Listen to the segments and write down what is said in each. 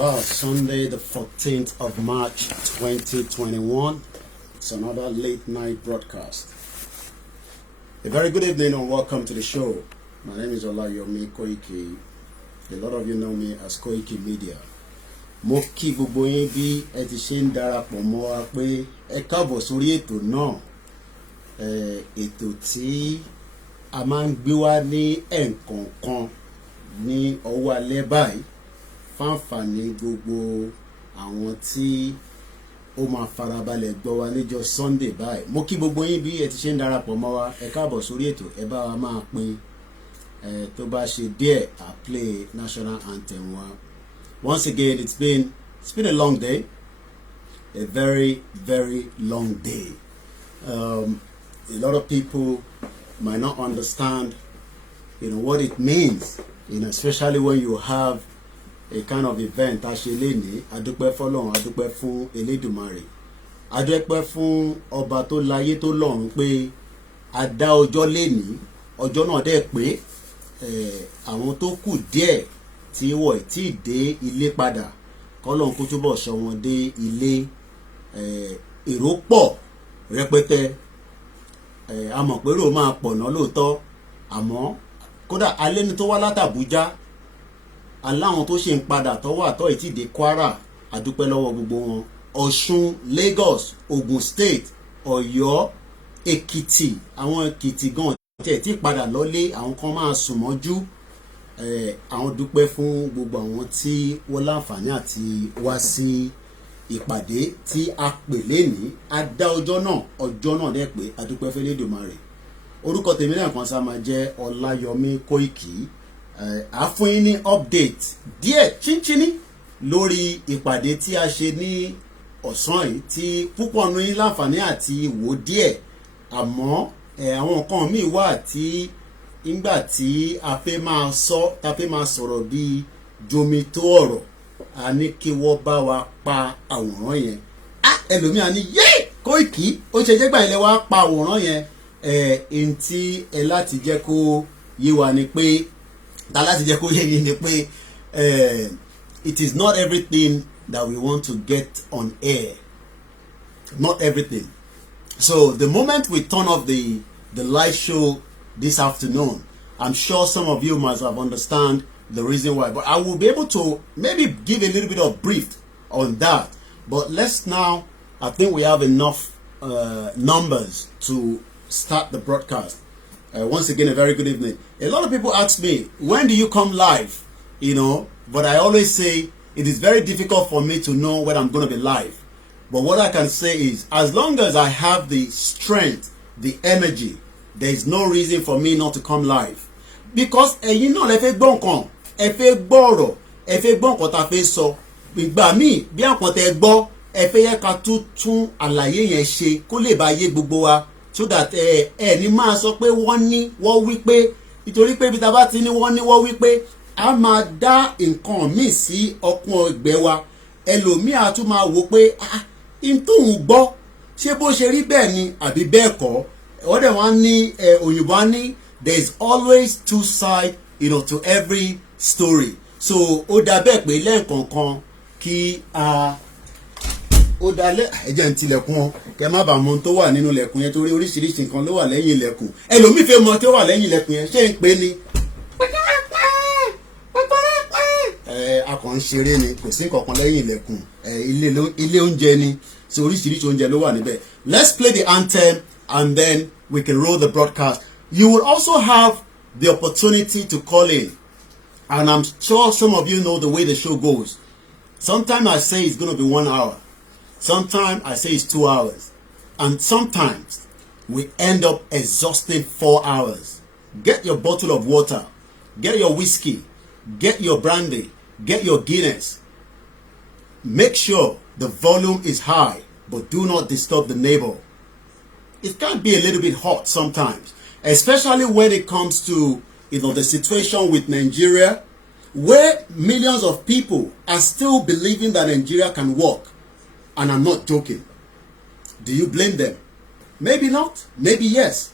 Well, Sunday the 14th of March 2021. It's another late night broadcast. A very good evening and welcome to the show. My name is Olayomi Koiki. A lot of you know me as Koiki Media. Mo kí gbogbo yín bí ẹ ti ṣe ń darapọ̀ mọ́ wa pé ẹ káàbọ̀ sórí ètò náà. Ètò tí a máa ń gbé wá ní ẹ̀ẹ̀kọ̀ọ̀kan ní ọwọ́ alẹ́ báyìí fáǹfààní gbogbo àwọn tí ó máa farabalẹ̀ gbọ́ wa níjọ́ Sunday báyìí. Mo kí gbogbo yín bí ẹ ti ṣe ń darapọ̀ mọ́ wa ẹ káàbọ̀ sórí ètò ẹ bá wa máa pín tó bá ṣe díẹ̀ à play national anthem wa. Once again, it's been a long day, a very, very long day. A lot of people might not understand, what it means, especially when you have a kind of event. Ashileni, adúpẹ́ fọ́lọ́run, adúpẹ́ fún Elédùmarè, adúpẹ́ fún ọba tó láyé tó lọ́run pé a dá ọjọ́ lénìí, ọjọ́ náà dẹ̀ pé àwọn tó kù díẹ̀ tí wọ́n ti dé ilé padà kọ́lọ́run kó túbọ̀ sọ wọn dé ilé. Èrò pọ̀ rẹpẹtẹ, a mọ̀ pé èrò máa pọ̀ náà lóòótọ́, àmọ́ kódà alẹ́ ni tó wá látàbújá aláwọn tó ṣe ń padà tọ́wọ́ àtọ́ ìtì dé Kwara, àdúpẹ́ lọ́wọ́ gbogbo wọn. Ọ̀ṣun, Lagos, Ogun State, Ọ̀yọ́, Èkìtì, àwọn Èkìtì gan tẹ̀ tí padà lọ́lé, àwọn kan máa sùn mọ́jú. Àwọn dúpẹ́ fún gbogbo àwọn tí wọ́n láǹfààní àti wá sí ìpàdé tí a pè lénìí. A dá ọjọ́ náà dẹ̀ pé àdúpẹ́ fún Elédùmarè. Orúkọ tèmi náà kan sá máa jẹ́ Ọláyọmí Kóìkì. A fún yín ní update díẹ̀ chínchíní lórí ìpàdé tí a ṣe ní ọ̀sán yìí tí púpọ̀ nínú yín láǹfààní àti wò díẹ̀, àmọ́ àwọn nǹkan míì wà tí nígbà tí a fẹ́ máa sọ̀rọ̀ bí jomi tó ọ̀rọ̀, a ní kí wọ́n bá wa pa àwòrán yẹn. Ẹlòmíà ní yé Kóìkì ó ṣe jẹ́ gbà ilẹ̀ wa pa àwòrán yẹn. Ẹni tí ẹ láti jẹ́ kó yé wa ni pé it is not everything that we want to get on air. Not everything. So the moment we turn off the live show this afternoon, I'm sure some of you must have understand the reason why. But I will be able to maybe give a little bit of brief on that. But let's now, I think we have enough numbers to start the broadcast. Once again, a very good evening. A lot of people ask me, when do you come live? But I always say it is very difficult for me to know when I'm going to be live. But what I can say is, as long as I have the strength, the energy, there is no reason for me not to come live. Because lẹ fẹ́ gbọ́ nǹkan, ẹ fẹ́ gbọ́ ọ̀rọ̀, ẹ fẹ́ gbọ́ nǹkan tá fẹ́ sọ. Ìgbà míì bí àpọ̀n tẹ́ gbọ́, ẹ fẹ́ yẹ ká tún àlàyé yẹn ṣe kó lè bá yé gbogbo wa. So that ní máa sọ pé wọ́n wí pé, nítorí pé ibi tá bá ti ní wọ́n wí pé a máa dá nǹkan míì sí ọkùn ẹgbẹ́ wa. Ẹlòmíì á tún máa wò pé n tóun gbọ́ ṣé bó ṣe rí bẹ́ẹ̀ ni àbí bẹ́ẹ̀ kọ́. Wọ́n dẹ̀ wá ní òyìnbó á ní there is always two sides to every story. So ó dà bẹ́ẹ̀ pé lẹ́ẹ̀kọ̀ọ̀kan kí ó dalẹ̀ ẹ̀jẹ̀ ń tilẹ̀kùn wọn kẹ má bàa mọ ohun tó wà nínú ilẹ̀kùn yẹn torí oríṣiríṣi nǹkan ló wà lẹ́yìn ilẹ̀kùn. Ẹlòmíì fẹ́ mọ tó wà lẹ́yìn ilẹ̀kùn yẹn, ṣé ń pè ní. A kàn ń ṣeré ni, kò sí nǹkan kan lẹ́yìn ilẹ̀kùn. Ilé oúnjẹ ni, so oríṣiríṣi oúnjẹ ló wà níbẹ̀. Let's play the anthem and then we can roll the broadcast. You will also have the opportunity to call in, and I'm sure some of you know the way the show goes. Sometimes I say it's going to be 1 hour. Sometimes I say it's 2 hours. And sometimes we end up exhausting 4 hours. Get your bottle of water. Get your whiskey. Get your brandy. Get your Guinness. Make sure the volume is high, but do not disturb the neighbor. It can be a little bit hot sometimes, especially when it comes to the situation with Nigeria, where millions of people are still believing that Nigeria can work. And I'm not joking. Do you blame them? Maybe not. Maybe yes.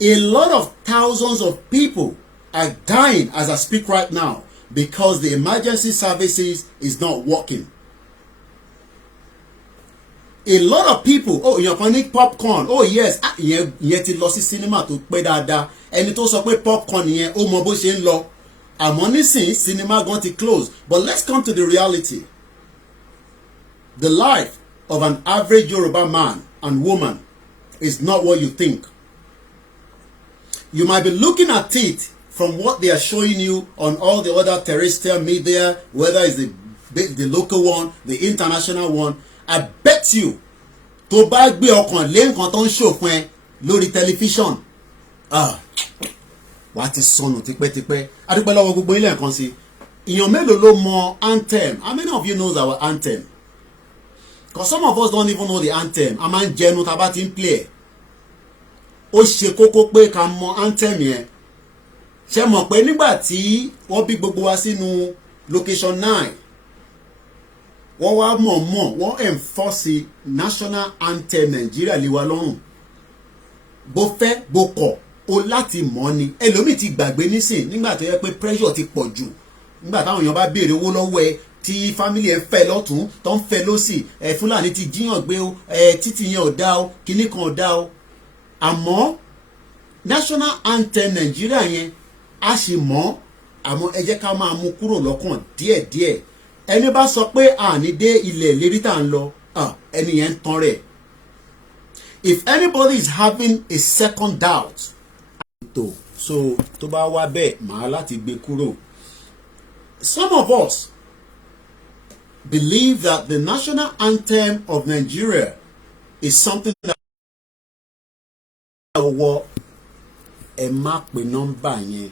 A lot of thousands of people are dying as I speak right now because the emergency services is not working. A lot of people, oh, èèyàn kan ní popcorn, oh yes, ìyẹn ti lọ sí cinema tó pẹ́ dáadáa, ẹni tó sọ pé popcorn yẹn ó mọ bó ṣe ń lọ, àmọ́ nísìnyí cinema gan ti close. But let's come to the reality. The life of an average Yoruba man and woman is not what you think. You might be looking at it from what they are showing you on all the other terrestrial media, whether it's the local one, the international one. I bet you, tó bá gbé ọkàn lé nǹkan tó ń show fún ẹ lórí television, wàá ti sọnù tipẹ́tipẹ́. Adúpẹ́ lọ́wọ́ gbogbo ilé nǹkan sí. Èèyàn mélòó ló mọ Anthem? How many of you knows our Anthem? Because some of us don't even know the Anthem. A máa ń jẹnu tá a bá ti ń play ẹ̀. Ó ṣe kókó pé ká mọ Anthem yẹn. Ṣé mọ̀ pé nígbà tí wọ́n bí gbogbo wa sínú location 9, wọ́n wá mọ̀ wọ́n enforce national anthem Nigeria lé wa lọ́rùn. Bó fẹ́ bó kọ̀ o láti mọ̀ ni. Ẹlòmíì ti gbàgbé nísìn nígbà tó yẹ pé pressure ti pọ̀ jù. Nígbà táwọn èèyàn bá béèrè owó lọ́wọ́ ẹ tí family ẹ fẹ́ lọ́tún tó ń fẹ́ lọ́sì, Fúlàní ti jíyàn gbé o, títì yẹn ò dá o, kinní kan ò dá o. Àmọ́ national anthem Nigeria yẹn a sì mọ̀, àmọ́ ẹ jẹ́ ká máa mú kúrò lọ́kàn díẹ̀díẹ̀. Ẹni bá sọ pé àní dé ilẹ̀ ìlérí tá ń lọ, ẹni yẹn ń tán rẹ̀. If anybody is having a second doubt, so tó bá wá bẹ́ẹ̀ màá láti gbé kúrò. Some of us believe that the national anthem of Nigeria is something that ẹ má pe nọ́mbà yẹn.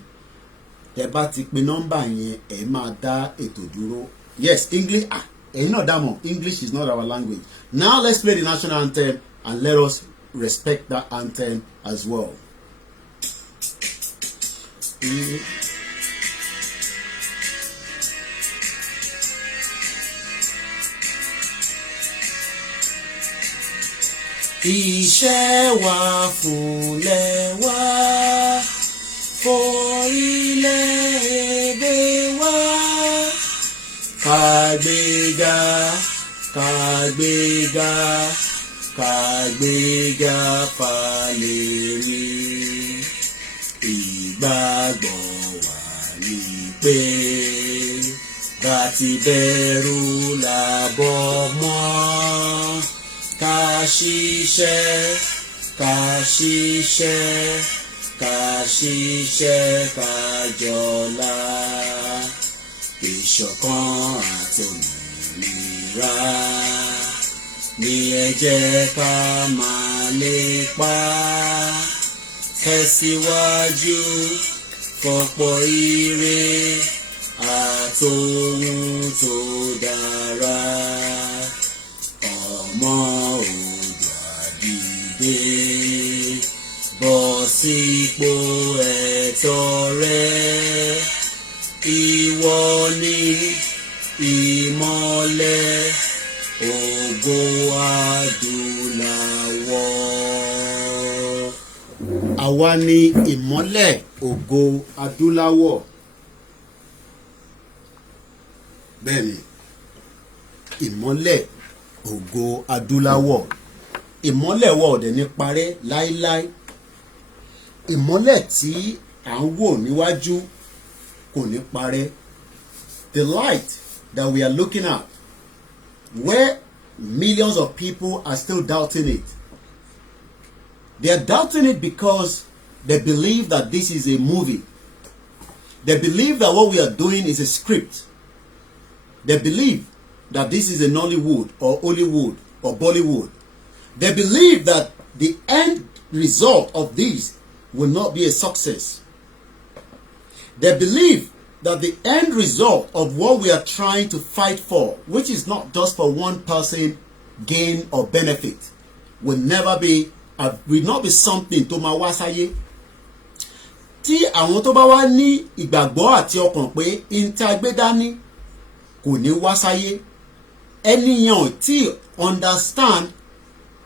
Ẹ bá ti pe nọ́mbà yẹn ẹ máa dá ètò dúró. Yes, English. Not that one. English is not our language. Now let's play the national anthem and let us respect that anthem as well. Iṣẹ́ wa fúnlẹ̀ wa, forílẹ̀-èdè wa. Kàgbéga, kàgbéga, kàgbéga fàlèrè. Ìgbàgbọ́ wa ni pé bá ti bẹ̀rù làbọ̀ mọ́. Ká ṣiṣẹ́, ká ṣiṣẹ́, ká ṣiṣẹ́, ká jọlá. Ìṣọ̀kan àti òmìnira ni ẹ jẹ́ ká máa lépa. Tẹ̀síwájú fọ̀pọ̀ ire àtòhun tó dára. Ọmọ Oòduà dìde, bọ́ sípò ẹ̀tọ́ rẹ. Ìwọ ni ìmọ́lẹ̀ ògo adúláwọ̀. Àwa ni ìmọ́lẹ̀ ògo adúláwọ̀. Bẹ́ẹ̀ni, ìmọ́lẹ̀ ògo adúláwọ̀. Ìmọ́lẹ̀ wa ò dẹ̀ ní parẹ́ láíláí. Ìmọ́lẹ̀ tí à ń wò níwájú kò ní parẹ́. The light that we are looking at, where millions of people are still doubting it. They are doubting it because they believe that this is a movie. They believe that what we are doing is a script. They believe that this is a Nollywood or Hollywood or Bollywood. They believe that the end result of this will not be a success. They believe that the end result of what we are trying to fight for, which is not just for one person gain or benefit, will not be something tó máa wá sáyé. Tí àwọn tó bá wá ní ìgbàgbọ́ àti ọkàn pé ìntàgbédání kò ní wá sáyé, ẹnìyàn tí understand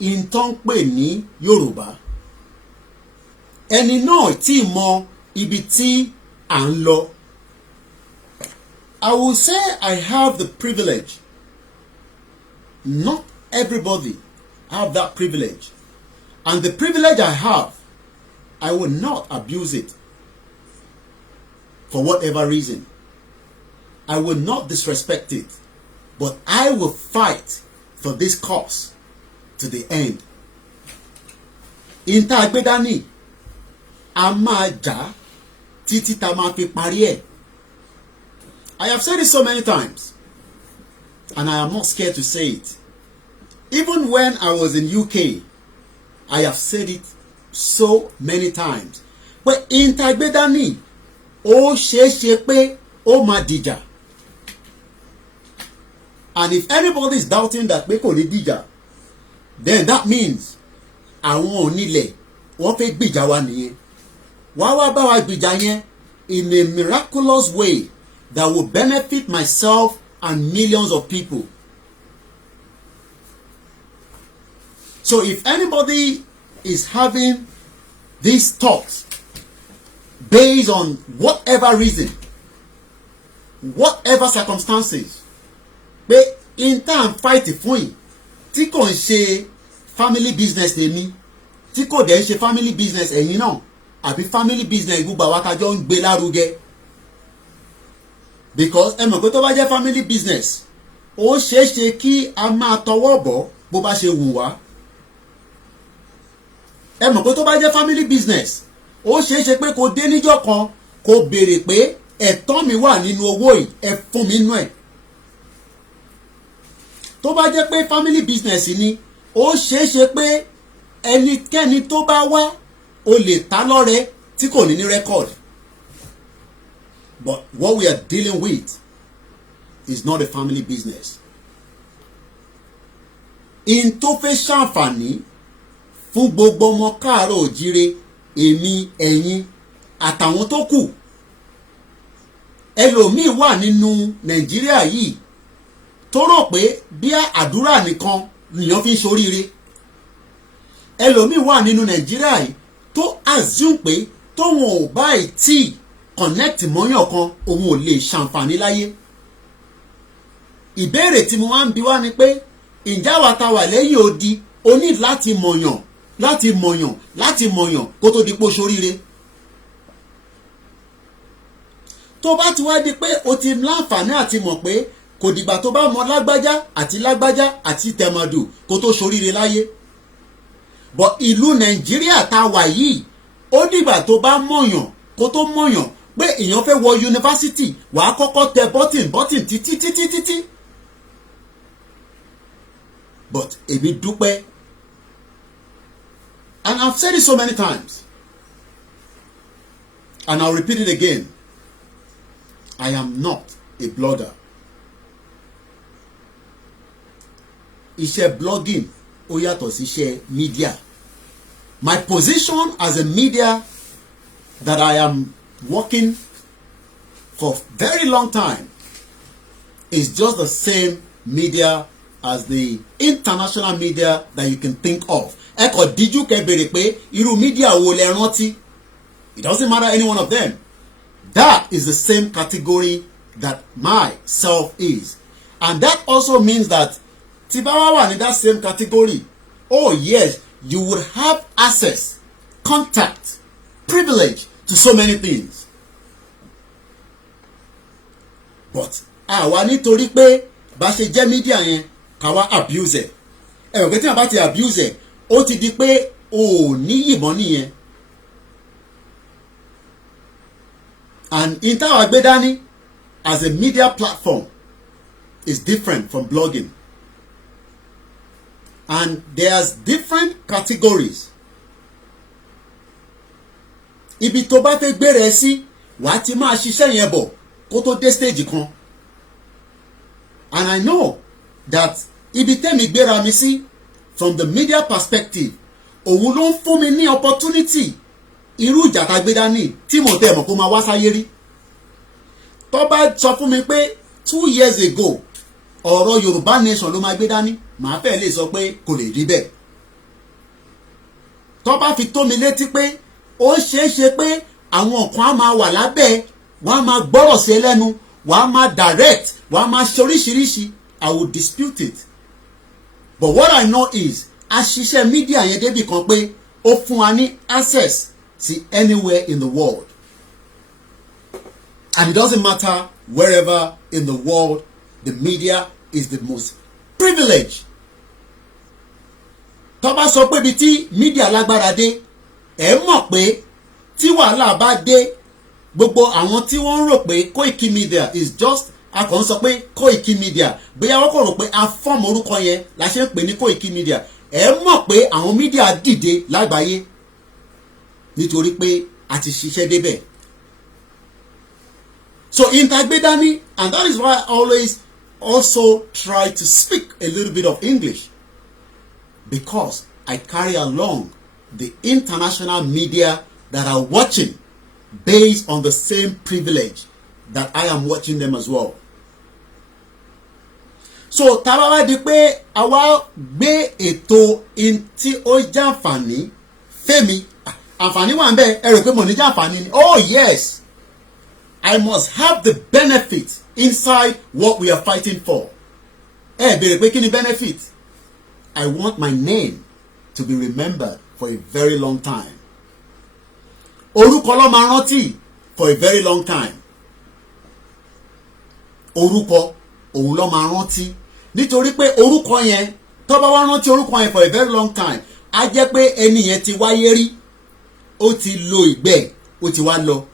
ìtàn pè ní Yorùbá, ẹni náà tí mọ ibi tí à ń lọ. I will say I have the privilege. Not everybody have that privilege. And the privilege I have, I will not abuse it for whatever reason. I will not disrespect it. But I will fight for this cause to the end. Inta agbedani, a máa jà títí tá máa fi parí ẹ̀. I have said it so many times, and I am not scared to say it. Even when I was in UK, I have said it so many times. But inta agbedani, ó ṣeéṣe pé ó máa dìjà. And if anybody is doubting that pé kò ní dìjà, then that means àwọn onílẹ̀ wọ́n fẹ́ gbìjà wa nìyẹn. Wá wá bá wa gbìjà yẹn in a miraculous way that will benefit myself and millions of people. So if anybody is having these thoughts based on whatever reason, whatever circumstances, pé in time fight fún yìí tí kò ń ṣe family business tèmi, tí kò dẹ̀ ń ṣe family business ẹ̀yin náà, àbí family business gbogbo àwa kájọ ń gbé lárugẹ. Because ẹ mọ̀ pé tó bá jẹ́ family business, ó ṣeé ṣe kí a máa tọwọ́ bọ̀ bó bá ṣe wù wá. Ẹ mọ̀ pé tó bá jẹ́ family business, ó ṣeé ṣe pé kò dé níjọ́ kan kò béèrè pé ẹ̀tọ́ mi wà nínú owó yìí, ẹ fún mi nú ẹ̀. Tó bá jẹ́ pé family business ni, ó ṣeé ṣe pé ẹnikẹ́ni tó bá wá ó lè ta lọ́rẹ tí kò ní ní record. But what we are dealing with is not a family business. In tó fẹ́ ṣàǹfààní fún gbogbo ọmọ káàárọ̀ òjíire, èmi, ẹ̀yin àtàwọn tó kù. Ẹlòmíì wà nínú Nàìjíríà yìí tó rò pé bí àdúrà nìkan nìyàn fi ń ṣoríire. Ẹlòmíì wà nínú Nàìjíríà yìí tó assume pé tóun ò bá tí connect mọ́yàn kan òun ò lè ṣàǹfààní láyé. Ìbéèrè tí mo wá ń bi wá ni pé ǹjẹ́ àwa tá wà lẹ́yìn odi o ní láti mọ̀yàn kó tó di pé ṣoríire. Tó bá ti wá di pé o ti láǹfààní àti mọ̀ pé kò dìgbà tó bá mọ lágbájá àti tẹ̀mọ̀dù kó tó ṣoríire láyé. But ìlú Nàìjíríà tá wà yìí, ó dìgbà tó bá mọ̀yàn kó tó mọ̀yàn pé èèyàn fẹ́ wọ yunifásitì, wàá kọ́kọ́ tẹ bọ́tìn títí. But èmi dúpẹ́, and I've said it so many times, and I'll repeat it again, I am not a blogger. Iṣẹ́ blogging ó yàtọ̀ sí iṣẹ́ media. My position as a media that I am working for very long time is just the same media as the international media that you can think of. Ẹ kò díjú kẹ́ béèrè pé irú media wo lẹ rántí. It doesn't matter any one of them. That is the same category that myself is. And that also means that tí bá wá wà ní that same category, oh yes, you would have access, contact, privilege to so many things. But àwa nítorí pé bá ṣe jẹ́ media yẹn ká wá abuse ẹ̀. Ẹ̀rọ pé tí wọ́n bá ti abuse ẹ̀, ó ti di pé ò ní yìnbọn nìyẹn. And in táwa gbé dání as a media platform is different from blogging. And there's different categories. Ibi tó bá fẹ́ gbére sí, wàá ti máa ṣiṣẹ́ yẹn bọ̀ kó tó dé stage kan. And I know that ibi tẹ́mi gbéra mi sí from the media perspective, òun ló ń fún mi ní opportunity irú ìjà tá gbé dání tí mo tẹ̀ mọ̀ kó máa wá sáyé rí. Tó bá sọ fún mi pé 2 years ago ọ̀rọ̀ Yorùbá nation ló máa gbé dání, màá fẹ́ lè sọ pé kò lè rí bẹ́ẹ̀. Tó bá fi tó mi létí pé ó ṣeé ṣe pé àwọn kan á máa wà lábẹ́, wọ́n á máa gbọ́rọ̀ sí ẹlẹ́nu, wàá máa direct, wàá máa ṣe oríṣiríṣi, I will dispute it. But what I know is àṣìṣe media yẹn débi kan pé ó fún wa ní access sí anywhere in the world. And it doesn't matter wherever in the world, the media is the most privileged. Tó bá sọ pé ibi tí media lágbára dé, ẹ mọ̀ pé tí wàhálà bá dé, gbogbo àwọn tí wọ́n rò pé Koiki Media is just, a kàn sọ pé Koiki Media, bóyá wọ́n kàn rò pé a fọ́ọ̀mù orúkọ yẹn la ṣe ń pè ní Koiki Media. Ẹ mọ̀ pé àwọn media dìde lágbàáyé nítorí pé a ti ṣiṣẹ́ débẹ̀. So ìtagbédání, and that is why I always also try to speak a little bit of English, because I carry along the international media that are watching based on the same privilege that I am watching them as well. So tabawa di pé àwa gbé ètò in tí ó jàǹfààní fẹ́mi, àǹfààní wà ńbẹ̀, ẹ rò pé mo ní jàǹfààní ni. Oh yes, I must have the benefit inside what we are fighting for. Ẹ béèrè pé kí ni benefit? I want my name to be remembered for a very long time. Orúkọ ló máa rántí for a very long time. Orúkọ òun ló máa rántí. Nítorí pé orúkọ yẹn, tó bá wá rántí orúkọ yẹn for a very long time, á jẹ́ pé ẹni yẹn ti wáyé rí, ó ti lo ìgbẹ́, ó ti wá lọ.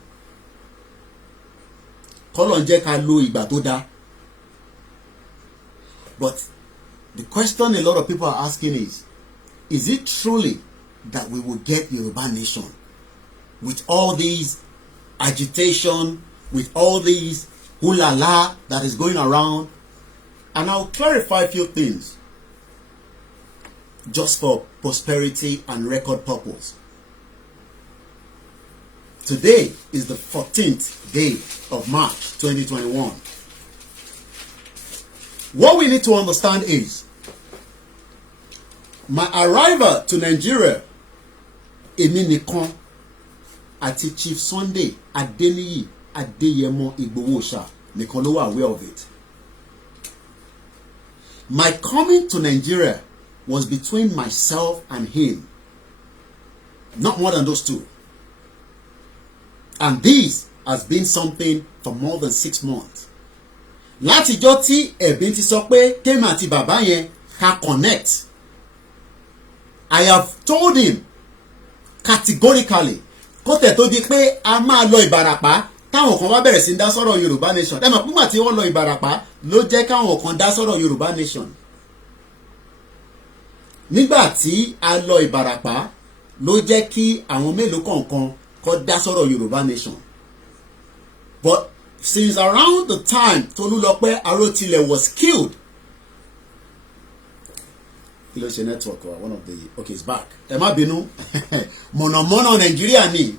Kọ́lọ́n jẹ́ ká lo ìgbà tó dáa. But the question a lot of people are asking is it truly that we will get Yoruba Nation? With all these agitation, with all these hula-la that is going around? And I'll clarify a few things just for prosperity and record purpose. Today is the 14th day of March 2021. What we need to understand is my arrival to Nigeria, èmi nìkan àti Chief Sunday Adeniyi Adeyemo Igboho-Oòṣà nìkan ló wà aware of it. My coming to Nigeria was between myself and him, not more than those two. And this has been something for more than 6 months. Látijọ́ tí ẹ̀bí ti sọ pé kémi àti bàbá yẹn ká connect, I have told him categorically kó tẹ̀ tó di pé a máa lọ Ìbàràpá táwọn kan wá bẹ̀rẹ̀ sí dá sọ̀rọ̀ Yorùbá Nation. Ẹ mọ̀ púpà tí wọ́n lọ Ìbàràpá ló jẹ́ káwọn kan dá sọ̀rọ̀ Yorùbá Nation. Nígbà tí a lọ Ìbàràpá ló jẹ́ kí àwọn mélòó kọ̀ọ̀kan kó dá sọ̀rọ̀ Yorùbá Nation. But since around the time Tolulope Arotile was killed, network, one of the, okay, it's back. Ẹ má bínú, mọ̀nàmọ́ná Nigeria ni,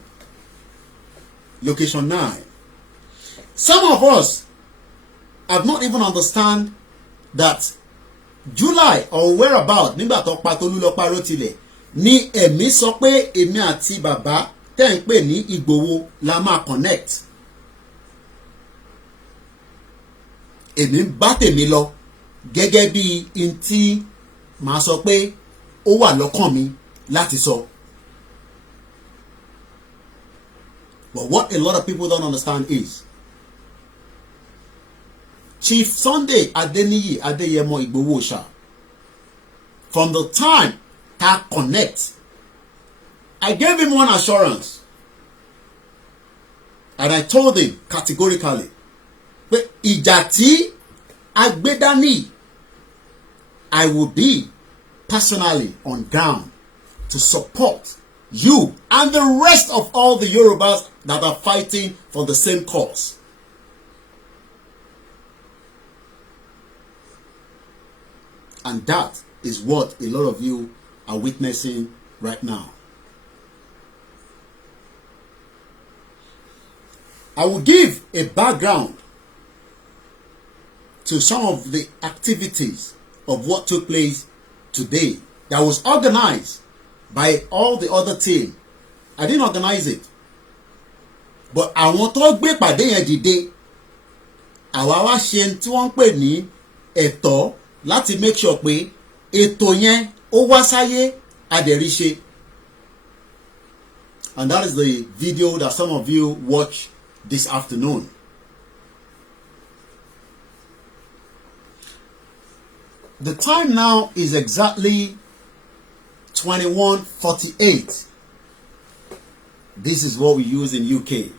location 9. Some of us have not even understand that July or whereabout nígbà tó pa Tolulope Arotile ní ẹ̀mí sọ pé èmi àti bàbá tẹ́ ń pè ní Ìgbòho la máa connect. Èmi bá tèmi lọ gẹ́gẹ́ bí in tí màá sọ pé ó wà lọ́kàn mi láti sọ. But what a lot of people don't understand is Chief Sunday Adeniyi Adeyemo Igboho-Oòṣà, from the time ta connect, I gave him one assurance, and I told him categorically pé ìjà tí agbédání, I will be personally on ground to support you and the rest of all the Yorubas that are fighting for the same cause. And that is what a lot of you are witnessing right now. I will give a background to some of the activities of what took place today that was organized by all the other team. I didn't organize it. But àwọn tó gbé pàdé yẹn dìde, àwa wá ṣe tí wọ́n ń pè ní ẹ̀tọ́ láti make sure pé ètò yẹn ó wá sáyé adẹ̀ríṣe. And that is the video that some of you watch this afternoon. The time now is exactly 21:48. This is what we use in UK.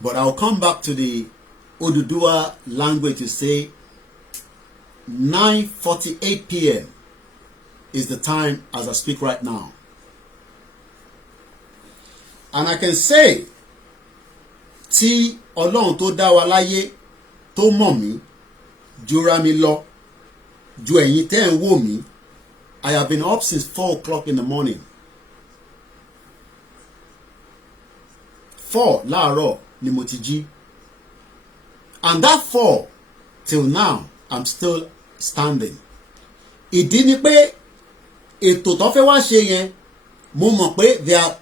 But I'll come back to the Oduduwa language to say 9:48 p.m. is the time as I speak right now. And I can say, tí Ọlọ́run tó dá wa láyé tó mọ̀ mí, jura mi lọ, ju ẹ̀yin tẹ́ ń wò mí, I have been up since 4 o'clock in the morning. 4 láàárọ̀ ni mo ti jí. And that 4 till now, I'm still standing. Ìdí ni pé ètò tó fẹ́ wá ṣe yẹn, mo mọ̀ pé there are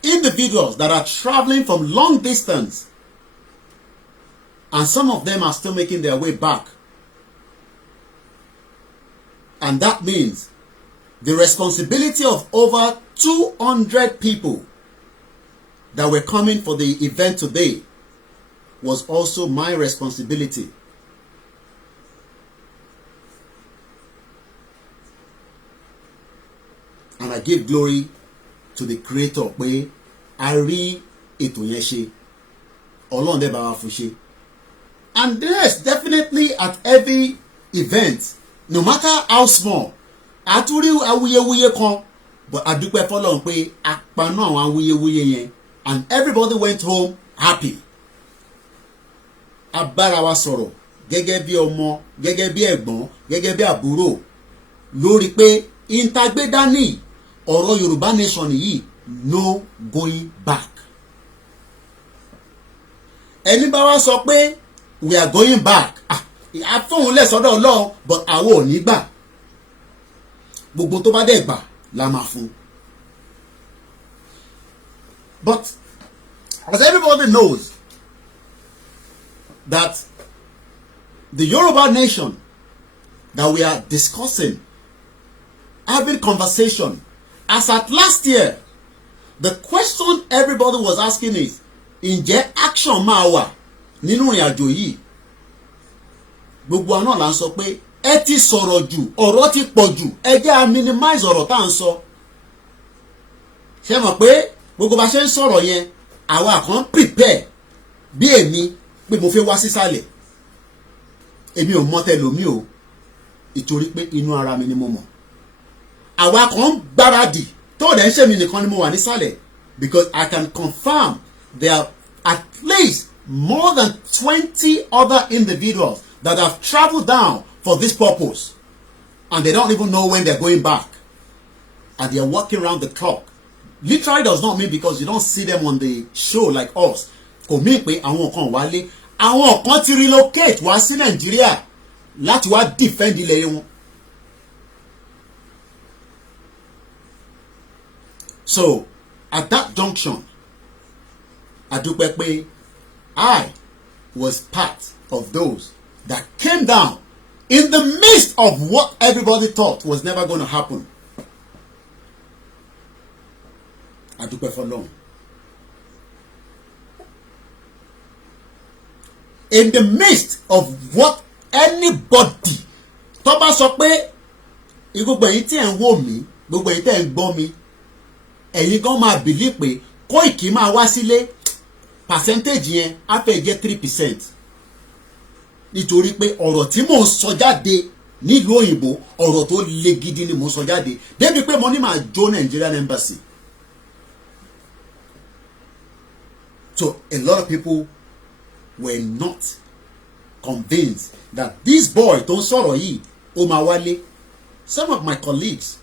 individuals that are traveling from long distance, and some of them are still making their way back. And that means the responsibility of over 200 people that were coming for the event today was also my responsibility. And I give glory to the Creator pé a rí ètò yẹn ṣe, Ọlọ́run dẹ̀ bá wa fún ṣe. And yes, definitely at every event, no matter how small, a tún rí awuyewuye kan, but a dúpẹ́ f'Ọlọ́run pé a paná àwọn awuyewuye yẹn, and everybody went home happy. A bára wa sọ̀rọ̀ gẹ́gẹ́ bí ọmọ, gẹ́gẹ́ bí ẹ̀gbọ́n, gẹ́gẹ́ bí àbúrò, lórí pé ìntàgbé dání ọ̀rọ̀ Yorùbá nation yìí, no going back. Ẹni bá wá sọ pé we are going back, àfọ̀hún lẹ́sọ̀dọ̀ Ọlọ́run, but àwọn ò ní gbà. Gbogbo tó bá dẹ̀ gbà la máa fún. But as everybody knows that the Yoruba nation that we are discussing, having conversation, as at last year, the question everybody was asking is, ǹjẹ́ action máa wà nínú ìrìn àjò yìí? Gbogbo àná là ń sọ pé ẹ ti sọ̀rọ̀ jù, ọ̀rọ̀ ti pọ̀ jù, ẹ jẹ́ a minimize ọ̀rọ̀ tá à ń sọ. Ṣé mọ̀ pé gbogbo bá ṣe ń sọ̀rọ̀ yẹn, àwa kan prepare bí èmi pé mo fẹ́ wá sísàlẹ̀. Èmi ò mọ̀ tẹlòmí o, ìtorí pé inú ara mi ni mo mọ̀. Àwa kan gbáradì tó dẹ̀ ń ṣe mi nìkan ni mo wà nísàlẹ̀, because I can confirm there are at least more than 20 other individuals that have traveled down for this purpose, and they don't even know when they're going back, and they are working around the clock. Literally does not mean because you don't see them on the show like us. Kò mí pé àwọn kan wálé, àwọn kan ti relocate wá sí Nàìjíríà láti wá defend ilẹ̀ wọn. So at that junction, I dúpẹ́ pé I was part of those that came down in the midst of what everybody thought was never going to happen. I dúpẹ́ f'Ọlọ́run. In the midst of what anybody tó bá sọ pé gbogbo ẹ̀yin tí ẹ̀ ń wò mí, gbogbo ẹ̀yin tí ẹ̀ ń gbọ́ mi, ẹ̀yin gan máa believe pé Koiki máa wá sílé, percentage yẹn á fẹ́ jẹ́ 3%. Nítorí pé ọ̀rọ̀ tí mò ń sọ jáde nílùú òyìnbó, ọ̀rọ̀ tó le gidi ni mò ń sọ jáde, débi pé mo ní máa jó Nigerian embassy. So a lot of people were not convinced that this boy tó ń sọ̀rọ̀ yìí ó máa wálé. Some of my colleagues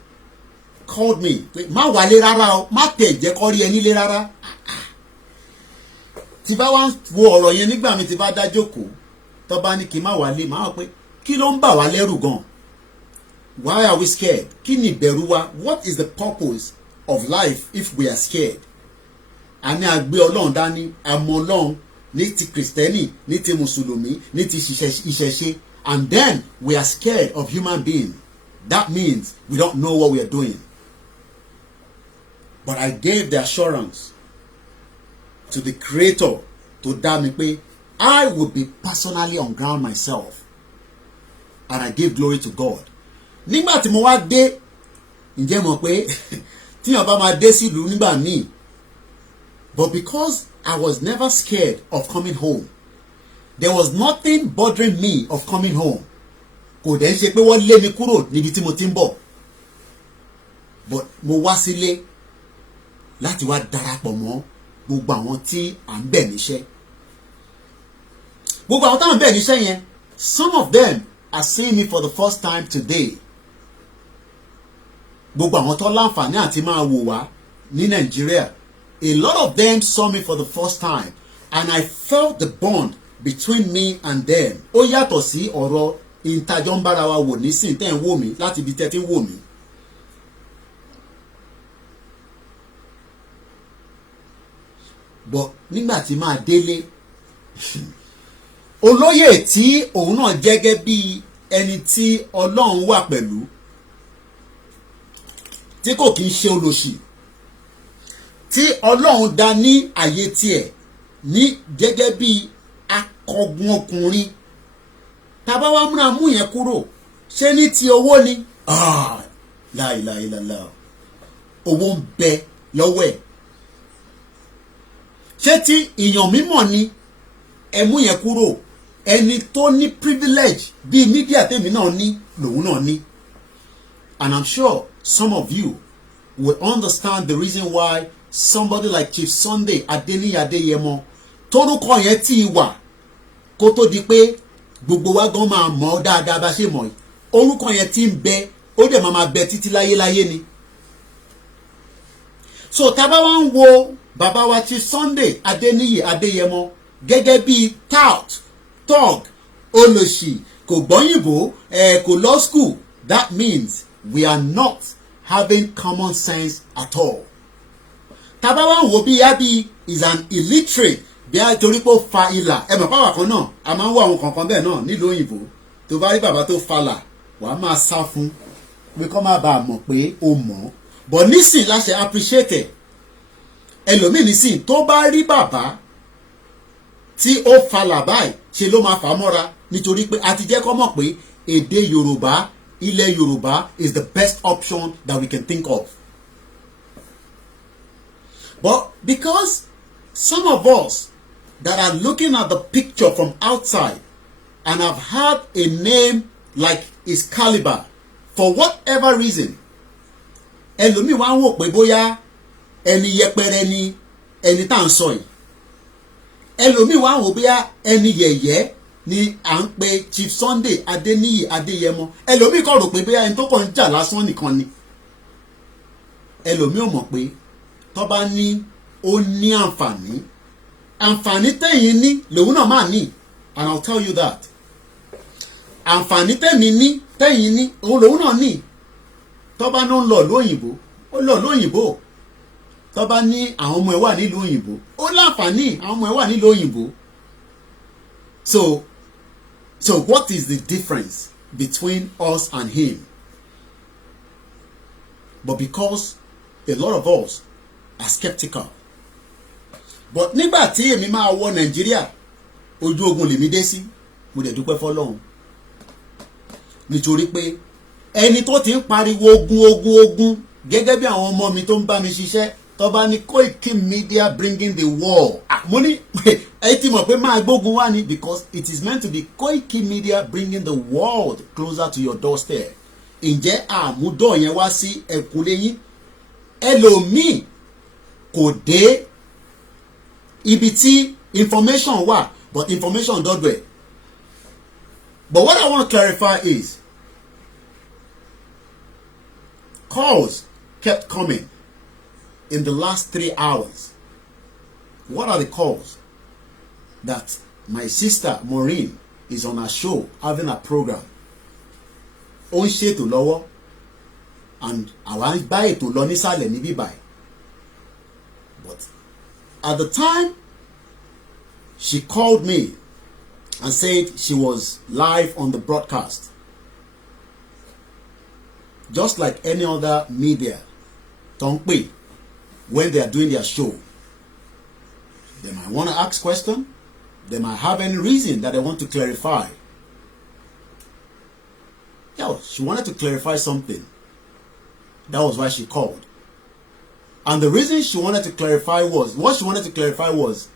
called me pé má wálé rárá o, má tẹ̀ jẹ́ kó rí ẹ nílé rárá. Tí bá wá wo ọ̀rọ̀ yẹn nígbà mi tí bá dá jókòó, tó bá ní kí n má wálé, má wá pé kí ló ń bà wá lẹ́rù gan? Why are we scared? Kí ni ìbẹ̀rù wa? What is the purpose of life if we are scared? A ní a gbé Ọlọ́run dání, a mọ Ọlọ́run, ní ti Kristẹni, ní ti Mùsùlùmí, ní ti ìṣẹ̀ṣe, and then we are scared of human beings. That means we don't know what we are doing. But I gave the assurance to the Creator to dá mi pé I will be personally on ground myself, and I give glory to God. Nígbà tí mo wá dé, ǹjẹ́ mọ̀ pé tí yàn bá máa dé sílùú nígbà míì, but because I was never scared of coming home, there was nothing bothering me of coming home. Kò dẹ̀ ń ṣe pé wọ́n lé mi kúrò níbi tí mo ti ń bọ̀, but mo wá sílé láti wá darapọ̀ mọ́ gbogbo àwọn tí à ń bẹ̀ níṣẹ́. Gbogbo àwọn táwọn bẹ̀ níṣẹ́ yẹn, some of them are seeing me for the first time today. Gbogbo àwọn tó láǹfààní àti máa wò wá ní Nàìjíríà, a lot of them saw me for the first time, and I felt the bond between me and them. Ó yàtọ̀ sí ọ̀rọ̀ ìtajọ́ ń bára wa wò nísìn tẹ́ ń wò mí láti ibi tẹ́ ti ń wò mí. But nígbà tí máa délé, olóyè tí òun náà jẹ́gẹ́ bí ẹni tí Ọlọ́run wà pẹ̀lú, tí kò kí ń ṣe olòṣì, tí Ọlọ́run dá ní àyè tiẹ̀ ní gẹ́gẹ́ bí akọgun ọkùnrin, tàbá wá múra mú yẹn kúrò, ṣé ní ti owó ni? Láìláìláìlá, owó ń bẹ lọ́wọ́ ẹ̀. Ṣé tí ìyàn mímọ̀ ni ẹ mú yẹn kúrò? Ẹni tó ní privilege bíi mídíà tèmi náà ní lòun náà ní. And I'm sure some of you will understand the reason why somebody like Chief Sunday Adeniyi Adeyemo, tórúkọ yẹn tí wà kó tó di pé gbogbo wa gan máa mọ̀ dáadáa bá ṣe mọ̀ yìí, orúkọ yẹn tí ń bẹ ó dẹ̀ máa bẹ títí láyéláyé ni. So tábà wá ń wo bàbá wa Chief Sunday Adeniyi Adeyemo gẹ́gẹ́ bí tout, thug, olòṣì, kò gbọ́yìnbó, kò law school, that means we are not having common sense at all. Tábà wá ń wo bí Yabi is an illiterate, bí a torí pé ó fa ìlà, ẹ mọ̀ pàwọ̀ kan náà a máa ń wọ àwọn kankan bẹ́ẹ̀ náà nílùú òyìnbó. Tó bá rí bàbá tó falà, wàá máa sá fún pé kó má bàa mọ̀ pé ó mọ̀. But nísìn láṣẹ appreciate ẹlòmíì nísìn tó bá rí bàbá tí ó falà báyìí ṣe ló máa fà á mọ́ra, nítorí pé a ti jẹ́ kó mọ̀ pé èdè Yorùbá, ilẹ̀ Yorùbá is the best option that we can think of. But because some of us that are looking at the picture from outside and have had a name like his caliber, for whatever reason, ẹlòmíì wá ń wò pé bóyá ẹni yẹpẹrẹ ni ẹni tá à ń sọ yìí. Ẹlòmíì wá ń wò bóyá ẹni yẹ̀yẹ́ ni à ń pe Chief Sunday Adeniyi Adeyemo. Ẹlòmíì kò rò pé bóyá ẹni tó kàn ń jà lásán nìkan ni. Ẹlòmíì ò mọ̀ pé tó bá ní ó ní àǹfààní tẹ̀yin ní lòun náà máa ní, and I'll tell you that. Àǹfààní tẹ̀mí ní tẹ̀yin ní òun lòun náà ní. Tó bá ń lọ lóyìnbó, ó lọ lóyìnbó. Tó bá ní àwọn ọmọ ẹ̀ wà nílùú òyìnbó, ó láǹfààní àwọn ọmọ ẹ̀ wà nílùú òyìnbó. So what is the difference between us and him? But because a lot of us are skeptical. But nígbà tí èmi máa wọ Nàìjíríà, ojú ogun lèmi dé sí, mo dẹ̀ dúpẹ́ fọ́lọ́run. Nítorí pé ẹni tó ti ń pariwo ogun gẹ́gẹ́ bí àwọn ọmọ mi tó ń bá mi ṣiṣẹ́, tó bá ní Koiki Media bringing the war. Mo ní ẹ ti mọ̀ pé máa gbógun wá ni, because it is meant to be Koiki Media bringing the world closer to your doorstep. Ǹjẹ́ àmúdọ̀ yẹn wá sí ẹ̀kúnlé yín? Ẹlòmíì kò dé ibi tí information wà, but information dọ́dọ̀ ẹ̀. But what I want to clarify is, calls kept coming in the last 3 hours. What are the calls? That my sister Maureen is on a show having a program. Ó ń ṣètò lọ́wọ́, and àwa ń bá ètò lọ nísàlẹ̀ níbí báyìí. But at the time she called me and said she was live on the broadcast. Just like any other media, don't pay when they are doing their show. They might want to ask questions. They might have any reason that they want to clarify. Yeah, she wanted to clarify something. That was why she called. And the reason she wanted to clarify was, what she wanted to clarify was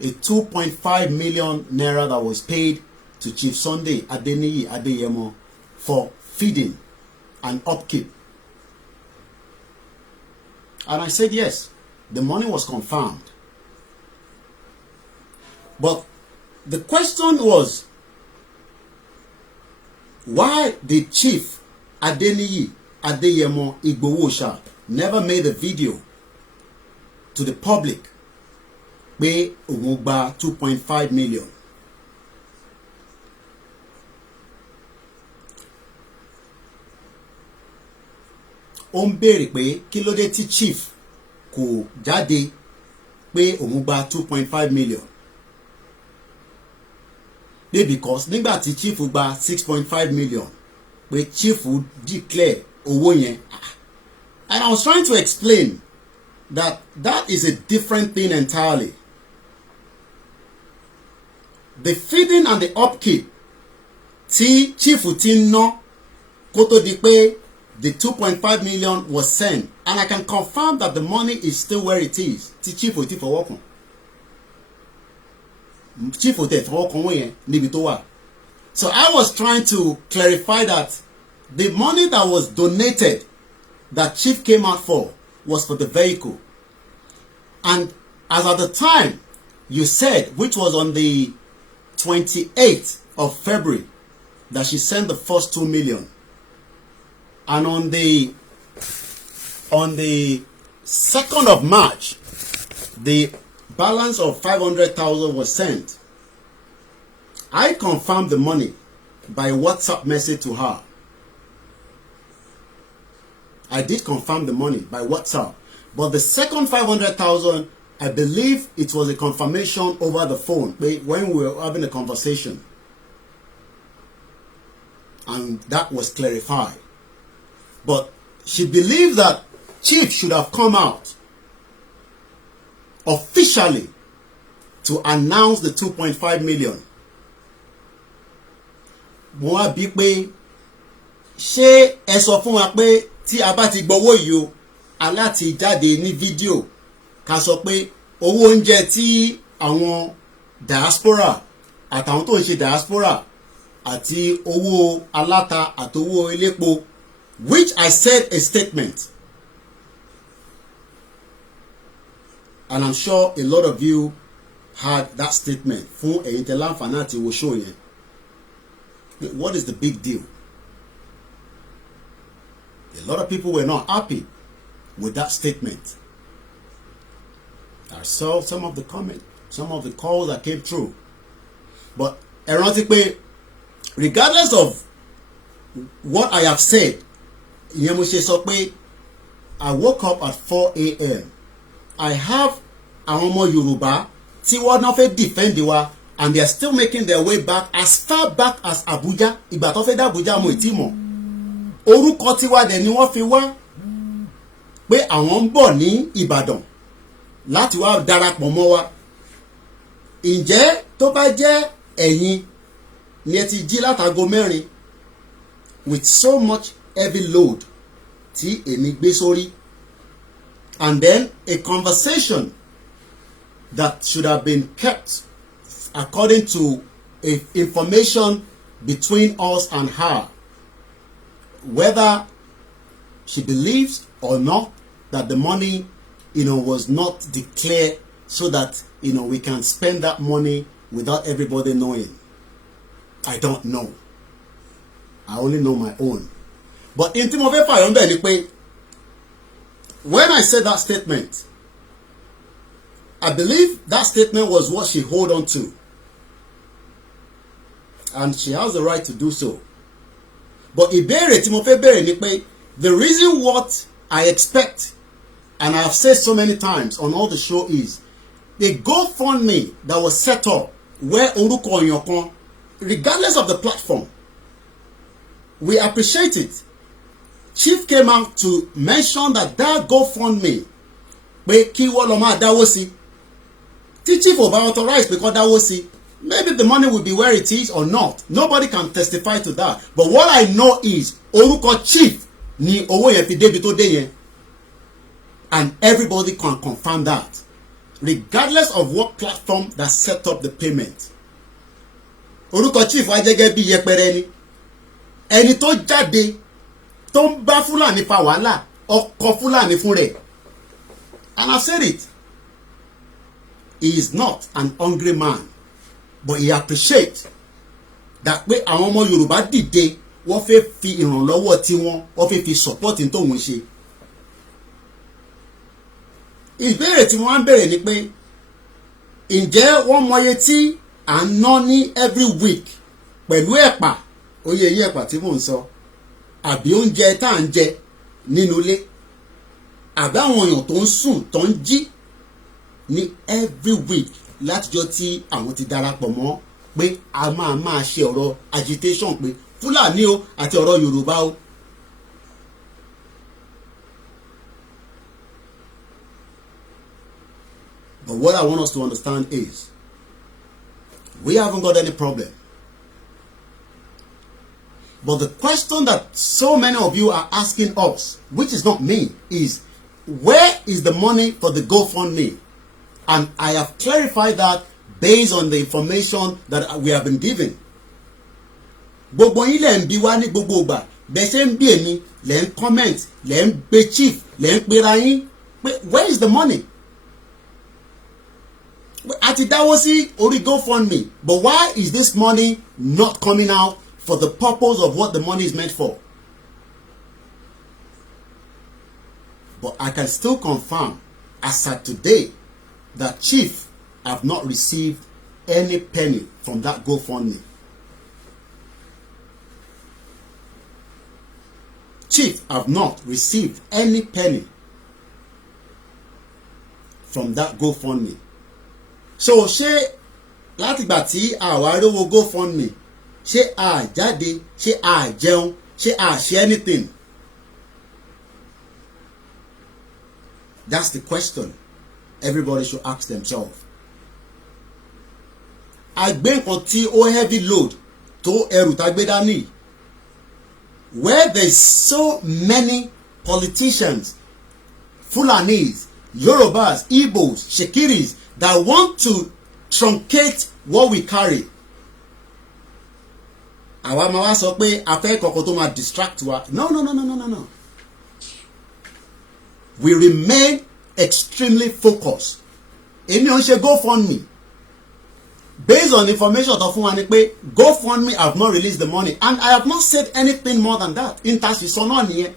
a 2.5 million naira that was paid to Chief Sunday Adeniyi Adeyemo for feeding and upkeep. And I said yes, the money was confirmed. But the question was, why did Chief Adeniyi Adeyemo Igbowosha never made a video to the public pé òun gba 2.5 million? Ó ń béèrè pé kí ló dé tí chief kò jáde pé òun gba 2.5 million. Pé because nígbà tí chief gba 6.5 million pé chief declare owó yẹn. And I was trying to explain that that is a different thing entirely. The feeding and the upkeep tí chief ti ń ná kó tó di pé the 2.5 million was sent, and I can confirm that the money is still where it is. Tí chief ò ti fọwọ́ kàn. Chief ò tẹ̀ fọwọ́ kàn wọ́n yẹn níbi tó wà. So I was trying to clarify that the money that was donated, that chief came out for, was for the vehicle. And as at the time you said, which was on the 28th of February, that she sent the first 2 million. And on the 2nd of March, the balance of 500,000 was sent. I confirmed the money by WhatsApp message to her. I did confirm the money by WhatsApp. But the second 500,000, I believe it was a confirmation over the phone when we were having a conversation. And that was clarified. But she believed that Chief should have come out officially to announce the 2.5 million. Mo wá bi pé ṣé ẹ sọ fún wa pé tí a bá ti gbowó yìí o aláti jáde ní fídíò ká sọ pé owó oúnjẹ tí àwọn diaspora àtàwọn tó ń ṣe diaspora àti owó aláta àtowó elépo, which I said a statement. And I'm sure a lot of you had that statement. Fún ẹ̀yin tẹ́ láǹfààní àti wo show yẹn. What is the big deal? A lot of people were not happy with that statement. I saw some of the comments, some of the calls that came through. But ẹ rántí pé regardless of what I have said, ìyẹn mo ṣe sọ pé I woke up at 4 a.m. I have àwọn ọmọ Yorùbá tí wọ́n náà fẹ́ defend wa, and they are still making their way back as far back as Abuja. Ìgbà tó fẹ́ dé Abuja mo ì tí mọ̀. Orúkọ tiwa dẹ̀ ni wọ́n fi wá pé àwọn ń bọ̀ ní Ìbàdàn láti wá darapọ̀ mọ́ wa. Ǹjẹ́ tó bá jẹ́ ẹ̀yin ni ẹ ti jí látago mẹ́rin with so much heavy load tí èmi gbé sórí, and then a conversation that should have been kept according to information between us and her, whether she believes or not that the money, was not declared so that, we can spend that money without everybody knowing. I don't know. I only know my own. But in terms of when I said that statement, I believe that statement was what she hold on to. And she has the right to do so. But the reason what I expect, and I have said so many times on all the show, is The GoFundMe that was set up where orúkọ èèyàn kan, regardless of the platform, we appreciate it. Chief came out to mention that GoFundMe pé kí wọ́n lọ máa dáwó sí. Tí chief ò bá authorize pé kó dáwó sí, maybe the money will be where it is or not. Nobody can testify to that. But what I know is orúkọ chief ni owó yẹn fi débi tó dé yẹn. And everybody can confirm that, regardless of what platform that set up the payment. Orúkọ chief wá jẹ́ gẹ́gẹ́ bí yẹpẹrẹ ni. Ẹni tó jáde tó ń bá Fúlàní fa wàhálà, ọkọ Fúlàní fún rẹ̀. And I said it. He is not an hungry man, but he appreciates that pé àwọn ọmọ Yorùbá dìde, wọ́n fẹ́ fi ìrànlọ́wọ́ tiwọn, wọ́n fẹ́ fi support ní tóun ṣe. Ìbéèrè tí wọ́n á bẹ̀rẹ̀ ni pé ǹjẹ́ wọ́n mọye tí à ń ná ní every week pẹ̀lú ẹ̀pà, oyè yí ẹ̀pà tí mò ń sọ, àbí oúnjẹ tá à ń jẹ nínú ilé, àbí àwọn èèyàn tó ń sùn tó ń jí ní every week látijọ́ tí àwọn ti darapọ̀ mọ́ pé a máa ṣe ọ̀rọ̀ agitation pé Fúlàní o àti ọ̀rọ̀ Yorùbá o. But what I want us to understand is we haven't got any problem. But the question that so many of you are asking us, which is not me, is where is the money for the GoFundMe? And I have clarified that based on the information that we have been given. Gbogbo yín lẹ ń bi wá ní gbogbo ìgbà, bẹ́ẹ̀ ṣe ń bi èmi, lẹ ń comment, lẹ ń pe chief, lẹ ń pera yín, where is the money? Àti dáwó sí orí GoFundMe, but why is this money not coming out for the purpose of what the money is meant for? But I can still confirm as at today that chief have not received any penny from that GoFundMe. Chief have not received any penny from that GoFundMe. So ṣé látìgbà tí àwa rówó GoFundMe, ṣé a jáde, ṣé a jẹun, ṣé a ṣe anything? That's the question everybody should ask themselves. Àgbẹ̀ nǹkan tí ó heavy load tó ẹrù tá gbé dání, where there's so many politicians, Fulanis, Yorubas, Igbos, Shekiris, that want to truncate what we carry. Àwa máa wá sọ pé a fẹ́ kọ̀kọ́ tó máa distract wa. No. We remain extremely focused. Èmi ò ń ṣe GoFundMe. Based on information tó fún wa ni pé GoFundMe have not released the money, and I have not said anything more than that. Intasọ náà nìyẹn.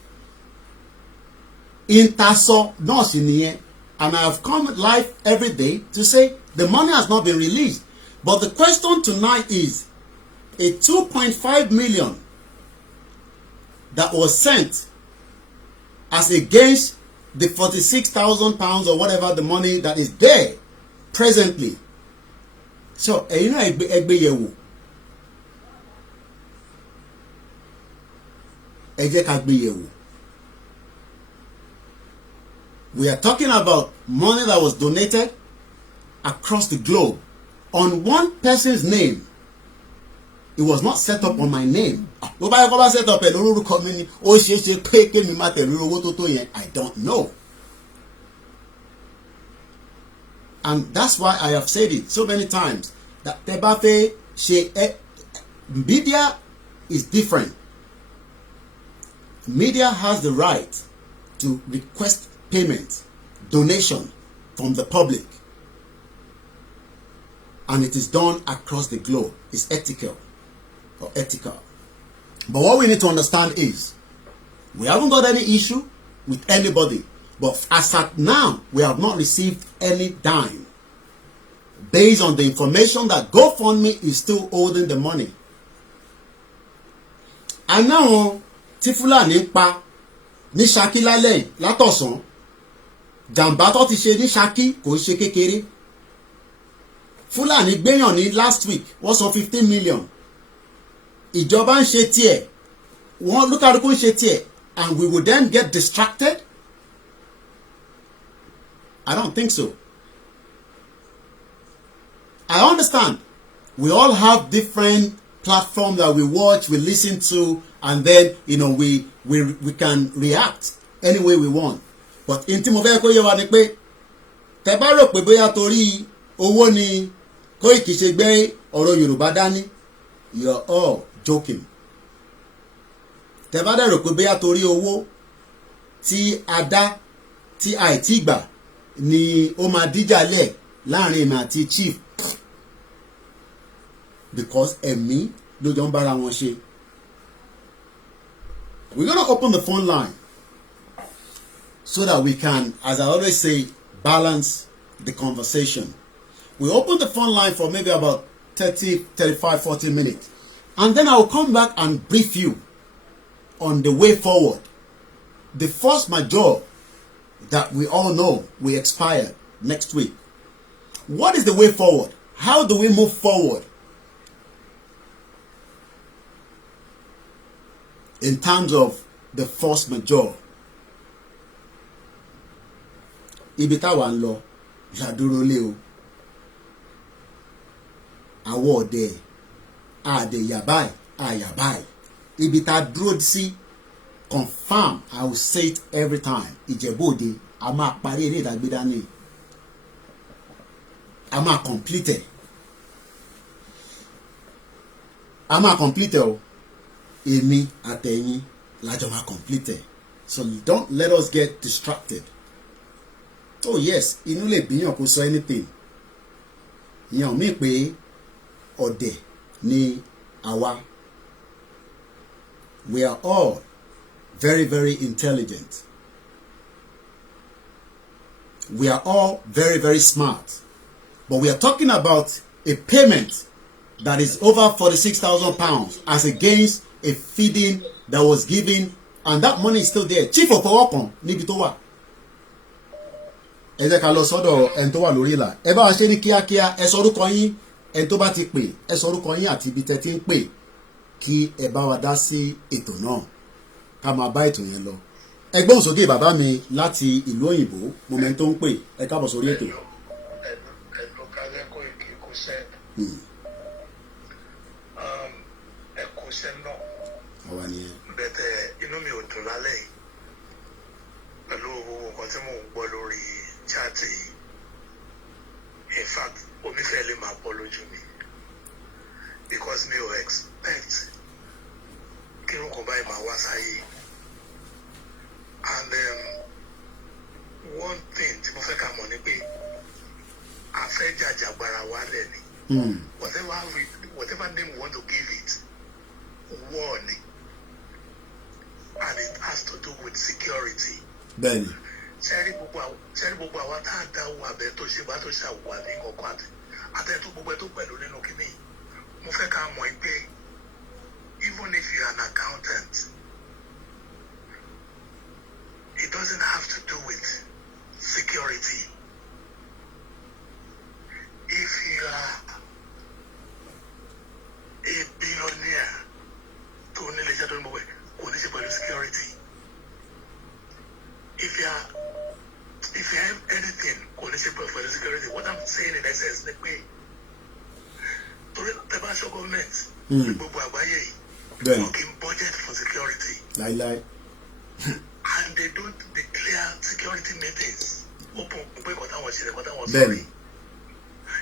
Intasọ náà sì nìyẹn. And I have come live every day to say the money has not been released. But the question tonight is a 2.5 million that was sent as against the 46,000 pounds or whatever the money that is there presently. So, ẹgbẹ́ yẹ̀wò. Ẹ jẹ́ ká gbé yẹ̀wò. We are talking about money that was donated across the globe on one person's name. It was not set up on my name. Bó bá yẹ kó bá set up pẹ̀lú orúkọ mi ni, ó ṣeé ṣe pé kémi má tẹ̀lé owó tó tó yẹn. I don't know. And that's why I have said it so many times that tẹ́ bá fẹ́ ṣe media is different. Media has the right to request payment, donation from the public, and it is done across the globe. It's ethical. But what we need to understand is we haven't got any issue with anybody, but as at now we have not received any dime based on the information that GoFundMe is still holding the money. And now tí Fúlàní pa ní Ṣakí lálẹ́ látọ̀sán, jàǹbá tó ti ṣe ní Ṣakí kò ṣe kékeré. Fúlàní gbéyàn ní last week wọ́n sọ 15 million. Ìjọba ń ṣe tiẹ̀, wọ́n lúkàlùkù ń ṣe tiẹ̀, and we will then get distracted? I don't think so. I understand. We all have different platforms that we watch, we listen to, and then, you know, we can react any way we want. But in tí mo fẹ́ kó yé wa ni pé tẹ́ bá rò pé bóyá torí owó ni Koiki ṣe gbé ọ̀rọ̀ Yorùbá dání, you're all joking. Tẹ́ bá dẹ̀ rò pé bóyá torí owó tí a dá tí àìtí gbà ni ó máa díjà lẹ̀ láàrin èmi àti chief, because ẹ̀mí ló jọ ń bára wọn ṣe. We're gonna open the phone line so that we can, as I always say, balance the conversation. We open the phone line for maybe about 30, 35, 40 minutes. And then I will come back and brief you on the way forward. The force majeure that we all know will expire next week. What is the way forward? How do we move forward in terms of the force majeure? Ibi táwa ń lọ ṣàdúró lé o. Àwọ̀ ọ̀dẹ̀ àdè yàbáì àyàbáì. Ibi tá dúró sí, confirm, I will say it every time. Ìjẹ̀bú-Òde a máa parí eré ìdàgbé dání. A máa complete. A máa complete o. Èmi àtẹ̀yin lájọ máa complete. So don't let us get distracted. Oh yes, inú lè bíyàn kó sọ anything. Ìyẹn ò mí pé ọ̀dẹ̀ ni àwa. We are all very, very intelligent. We are all very, very smart. But we are talking about a payment that is over £46,000 as against a feeding that was given, and that money is still there. Chief of Owokon níbi tó wà. Ẹ jẹ́ ká lọ sọ́dọ̀ ẹni tó wà lórí ìlà. Ẹ bá wa ṣe ní kíákíá, ẹ sọ orúkọ yín, ẹni tó bá ti pè, ẹ sọ orúkọ yín àti ibi tẹ́ ti ń pè, kí ẹ bá wa dá sí ètò náà. Ká máa bá ètò yẹn lọ. Ẹ gbóhùn sókè bàbá mi láti ìlú òyìnbó, mo mẹ́ni tó ń pè, ẹ káàbọ̀ sórí ètò. Àwa ni ẹ. Bẹ̀tẹ̀ inú mi ò dùn lálẹ́ yìí pẹ̀lú owó nǹkan tí mò ń gbọ́ lórí chaati yìí. In fact, omi fẹ́ lè máa bọ́ lójú mi because mi ò expect kí nǹkan báyìí máa wá sáyé. And one thing tí mo fẹ́ ká mọ̀ ni pé a fẹ́ jàjàgbara wálẹ̀ ni. Whatever name we want to give it, war ni. And it has to do with security. Bẹ́ẹ̀ni. Sẹ́rí gbogbo àwa tá a dá owó abẹ tó ṣe bá tó ṣàwùwà ní kọ̀ọ̀kan àtẹ̀tún gbogbo ẹ̀ tó pẹ̀lú nínú kínní. Mo fẹ́ ká mọ̀ pé even if you are an accountant, it doesn't have to do with security. If you are a billionaire tó ní lè ṣe tó ní gbogbo ẹ̀ kò ní ṣe pẹ̀lú security. If you have anything kò ní ṣe pẹ̀lú security, what I'm saying in essence ni pé torí tẹ́ bá ṣọ́ government ní gbogbo àgbáyé yìí wọ́n kì í budget for security. Láíláí. And they don't declare security meetings open pé kọ́tà wọn ṣe kọ́tà wọn sọ̀rọ̀.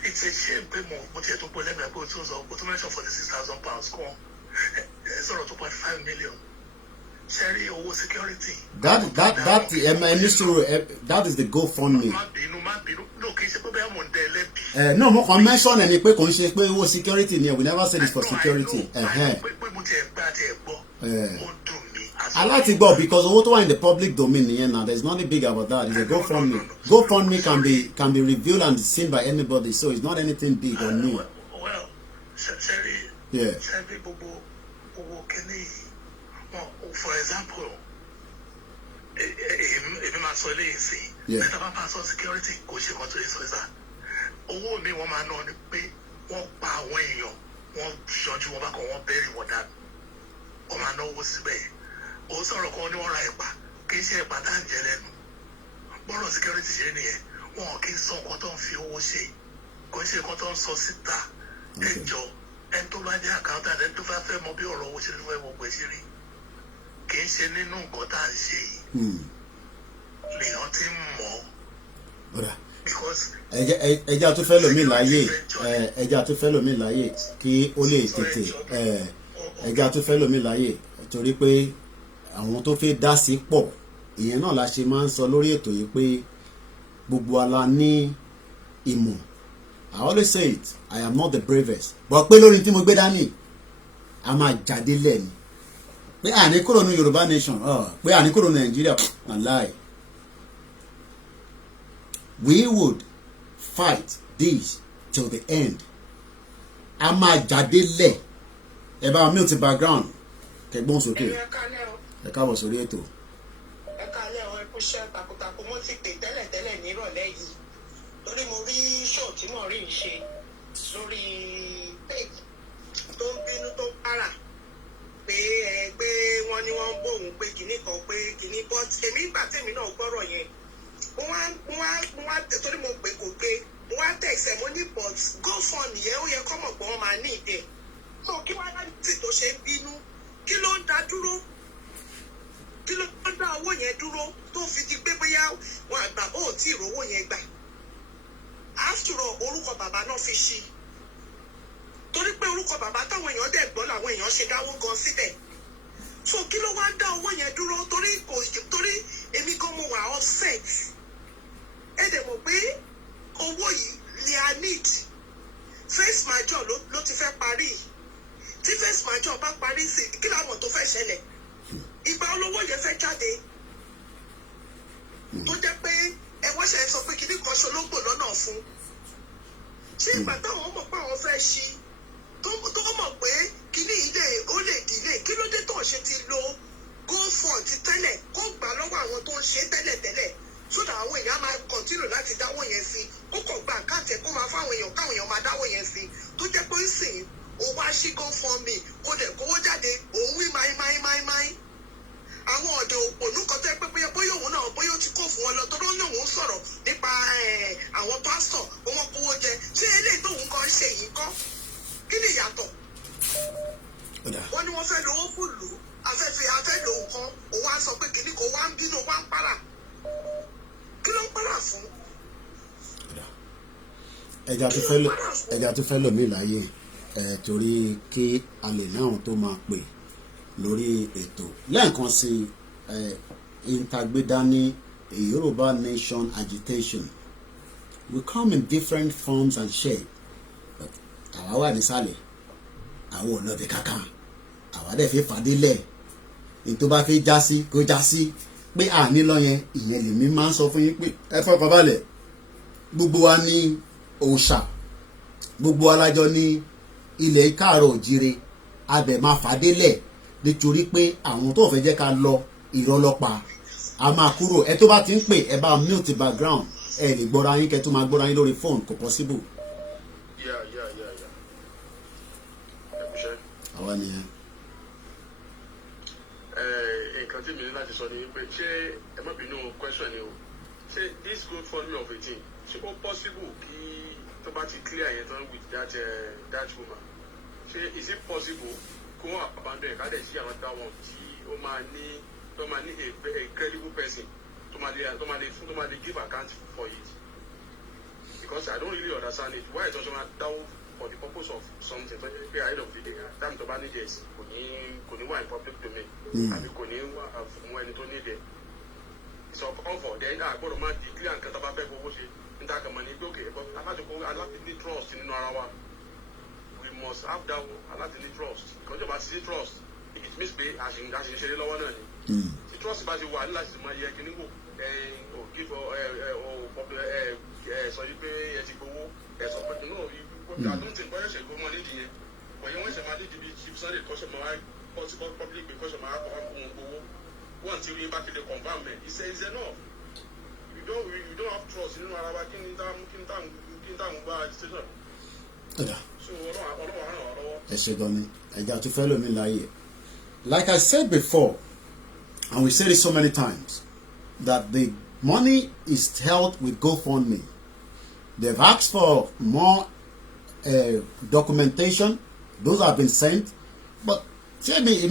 It's a shame pé mo tiẹ̀ tó pọ̀ lẹ́nu ẹgbẹ́ tó sọ o tó mention £46,000 kan sọ̀rọ̀ 2.5 million. Sẹ́rí owó security. That is the GoFundMe. Má bínú no kì í ṣe pé bẹ́ẹ̀ mo ń dẹ lẹ́bi. No, mo kàn mention ẹni pé kò ń ṣe pé owó security ni, we never said it's for security. Pé mo tiẹ̀ gbọ́ ó dùn mí. I like to go because owó tó wà in the public domain nìyẹn now. There's nothing big about that. It's a GoFundMe. GoFundMe can be reviewed and seen by anybody, so it's not anything big or new. Well, sẹ́rí. Yeah. Sẹ́rí gbogbo owó kẹ́ni yìí. For example, èmi máa sọ eléyìí sí. Mẹ́ta bá pass on security kò ṣe kan tó yẹ sọ ìsà. owó mi wọ́n máa ná ni pé wọ́n pa àwọn èèyàn wọ́n ṣọjú wọn bá kọ́ wọ́n bẹ́ẹ̀rì wọn dànù wọ́n máa ná owó síbẹ̀ ó sọ̀rọ̀ kan ní wọ́n ra ẹ̀pà kì í ṣe ẹ̀pà tá à ń jẹ lẹ́nu bọ́rọ̀ security ṣe nìyẹn wọn kì í sọ nǹkan tó ń fi owó ṣe kò ń ṣe nǹkan tó ń sọ síta ẹjọ́ ẹni tó bá jẹ́ accountant ẹni tó bá fẹ́ mọ bí ọ̀rọ̀ owó ṣe fẹ́ gbogbo ṣe rí kì í ṣe nínú nǹkan tá à ń ṣe yìí lèèyàn ti ń mọ̀ ẹja tó fẹ́ lómi láyè ẹja tó fẹ́ lómi láyè kí ó lè tètè ẹja tó fẹ́ lómi láyè torí pé àwọn tó fẹ́ dá sí pọ̀ ìyẹn náà la ṣe máa ń sọ lórí ètò yìí pé gbogbo ala ní ìmọ̀. I always say it, I am not the bravest but pé lórí tí mo gbé dání a máa jáde lẹ́ni pé àní kúrò ní Yorùbá nation pé àní kúrò ní Nàìjíríà wàláì. We would fight this till the end. A máa jáde lẹ̀ ẹ bá mi ò ti background kẹgbọ́n sókè ẹ káàbọ̀ sórí ètò. Ẹ káalẹ́ o, ẹ kú iṣẹ́ takuntakun mo ti pè tẹ́lẹ̀tẹ́lẹ̀ nírọ̀lẹ́ yìí lórí mo rí ṣó tí mo rí ṣe lórí page tó ń bínú tó ń para pé wọ́n ní wọ́n ń bóun pé kinní kan pé kinní but èmi ìgbà tèmi náà gbọ́rọ̀ yẹn mo wá torí mo pè kò gbé mo wá tẹ̀sẹ̀ mo ní but GoFundMe yẹn ó yẹ kọ́ mọ̀ pé wọ́n máa ní ìdẹ so kí wọ́n á tì tó ṣe ń bínú kí ló ń dá dúró kí ló ń dá owó yẹn dúró tó fi di pé bóyá wọn àgbà bó tí ìrówó yẹn gbà after all orúkọ bàbá náà fi ṣí torí pé orúkọ bàbá táwọn èèyàn dẹ̀ gbọ́ làwọn èèyàn ṣe dáwó gan síbẹ̀ so kí ló wá dá owó yẹn dúró torí èmi gan mo wà offset ẹ dẹ̀ mọ̀ pé owó yìí ni a need face major ló ti fẹ́ parí tí face major bá parí sí kí làwọn tó fẹ́ ṣẹlẹ̀ ìgbà olówó yẹn fẹ́ jáde tó jẹ́ pé ẹ wọ́n ṣe sọ pé kìnnì kan ṣológbò lọ́nà fún ṣé ìgbà táwọn mọ̀ pé àwọn fẹ́ ṣí tó mọ̀ pé kìnnì ilé ó lè dìlé kí ló dé tó ṣe ti lo GoFund ti tẹ́lẹ̀ kó gbà lọ́wọ́ àwọn tó ń ṣe tẹ́lẹ̀tẹ́lẹ̀ sódà àwọn èèyàn máa kọ̀ntínù láti dáwó yẹn sí ó kàn gba àkáǹtì kó máa fáwọn èèyàn káwọn èèyàn máa dáwó yẹn sí tó jẹ́ pé ìsìn ó wá sí GoFundMe kó dẹ̀ kówó jáde òun wí máí àwọn ọ̀dọ̀ òpònú kan tẹ́ pé bóyá òun náà bóyá ó ti kó fún wọn lọ tó ló ní òun sọ̀rọ̀ nípa àwọn pásítọ̀ wọn kówó jẹ ṣé eléyìí tóun kan ṣe yìí kọ́ kí ni ìyàtọ̀ wọ́n ní wọ́n fẹ́ lówó fún lù ú afẹ́ lò nǹkan òun á sọ pé kìnnì kò wá ń bínú wá ń para kí ló ń para fún. ẹja tó fẹ́ lòmí láyé torí kí a lè náà tó máa pè lórí ètò lẹ́ẹ̀kan sí ìtagbédání Yorùbá nation agitation we come in different forms and shape àwa wà nísàlẹ̀ àwọn ọ̀nà ti kankan àwa dẹ̀ fi fàdílẹ̀ ní tó bá fi já sí kó já sí pé àní lọ yẹn ìyẹn lèmi máa ń sọ fún yín pé ẹ fọkàn balẹ̀ gbogbo wa ní òòṣà gbogbo alájọ ní ilẹ̀ káàárọ̀ òjire abẹ máa fàdílẹ̀ nítorí pé àwọn tó fẹ́ jẹ́ ká lọ ìrọlọ́pàá a máa kúrò ẹ tó bá ti ń pè ẹ bá mute background ẹ lè gbọ́ra yín kẹ́ tó máa gbọ́ra yín lórí fóònù kò possible. àwa nìyẹn. nǹkan tí mi ní láti sọ ni pé ṣé ẹ má bínú question ni o ṣé this GoFundMe of 18 ṣé ó possible kí tó bá ti clear yẹn tán with that woman ṣé is it possible kó wọn abandon ẹ̀ ká dẹ̀ sí àwọn táwọn tí ó máa ní a credible person tó máa lè give account for it because I don't really understand it why ìtọ́jú máa dáwó for the purpose of something tó yẹ pé ahead of the day time tó bá ní jẹ́ kò ní wà in public domain àbí kò ní wà fún ẹni tó ní dẹ̀ it's of comfort then àgbọ̀dọ̀ máa di clear nǹkan tó bá fẹ́ fowó ṣe níta kàn mọ́ ní pé okay aláti ní trust nínú ara wa we must have that aláti ní trust because ìjọba ti ní trust it means pé àṣìṣe ṣeré lọ́wọ́ náà ni tí trust bá ti wà níláti sì máa yẹ kíní wò sọ yí pé ẹ ti gbowó ẹ sọ pé no àdúntì bọ́yọ̀ ṣe gbowó nídìí yẹn wọ̀nyí wọ́n ṣe máa dídì bí chief sunday kọ́ṣẹ́ máa kọ́ sí public pé kọ́ṣẹ́ máa kọ́ wọn gbowó wọ́n ti rí bá ti lè confam ẹ̀ iṣẹ́ náà don't have trust nínú ara wa kí ni tá ń gba agitation. So ọlọ́run ràn wá lọ́wọ́. Ẹ ṣé gan ni ẹja tó fẹ́ lómi láàyè. Like I said before, and we said it so many times, that the money is held with GoFundMe. They've asked for more documentation. Those have been sent. But tell me,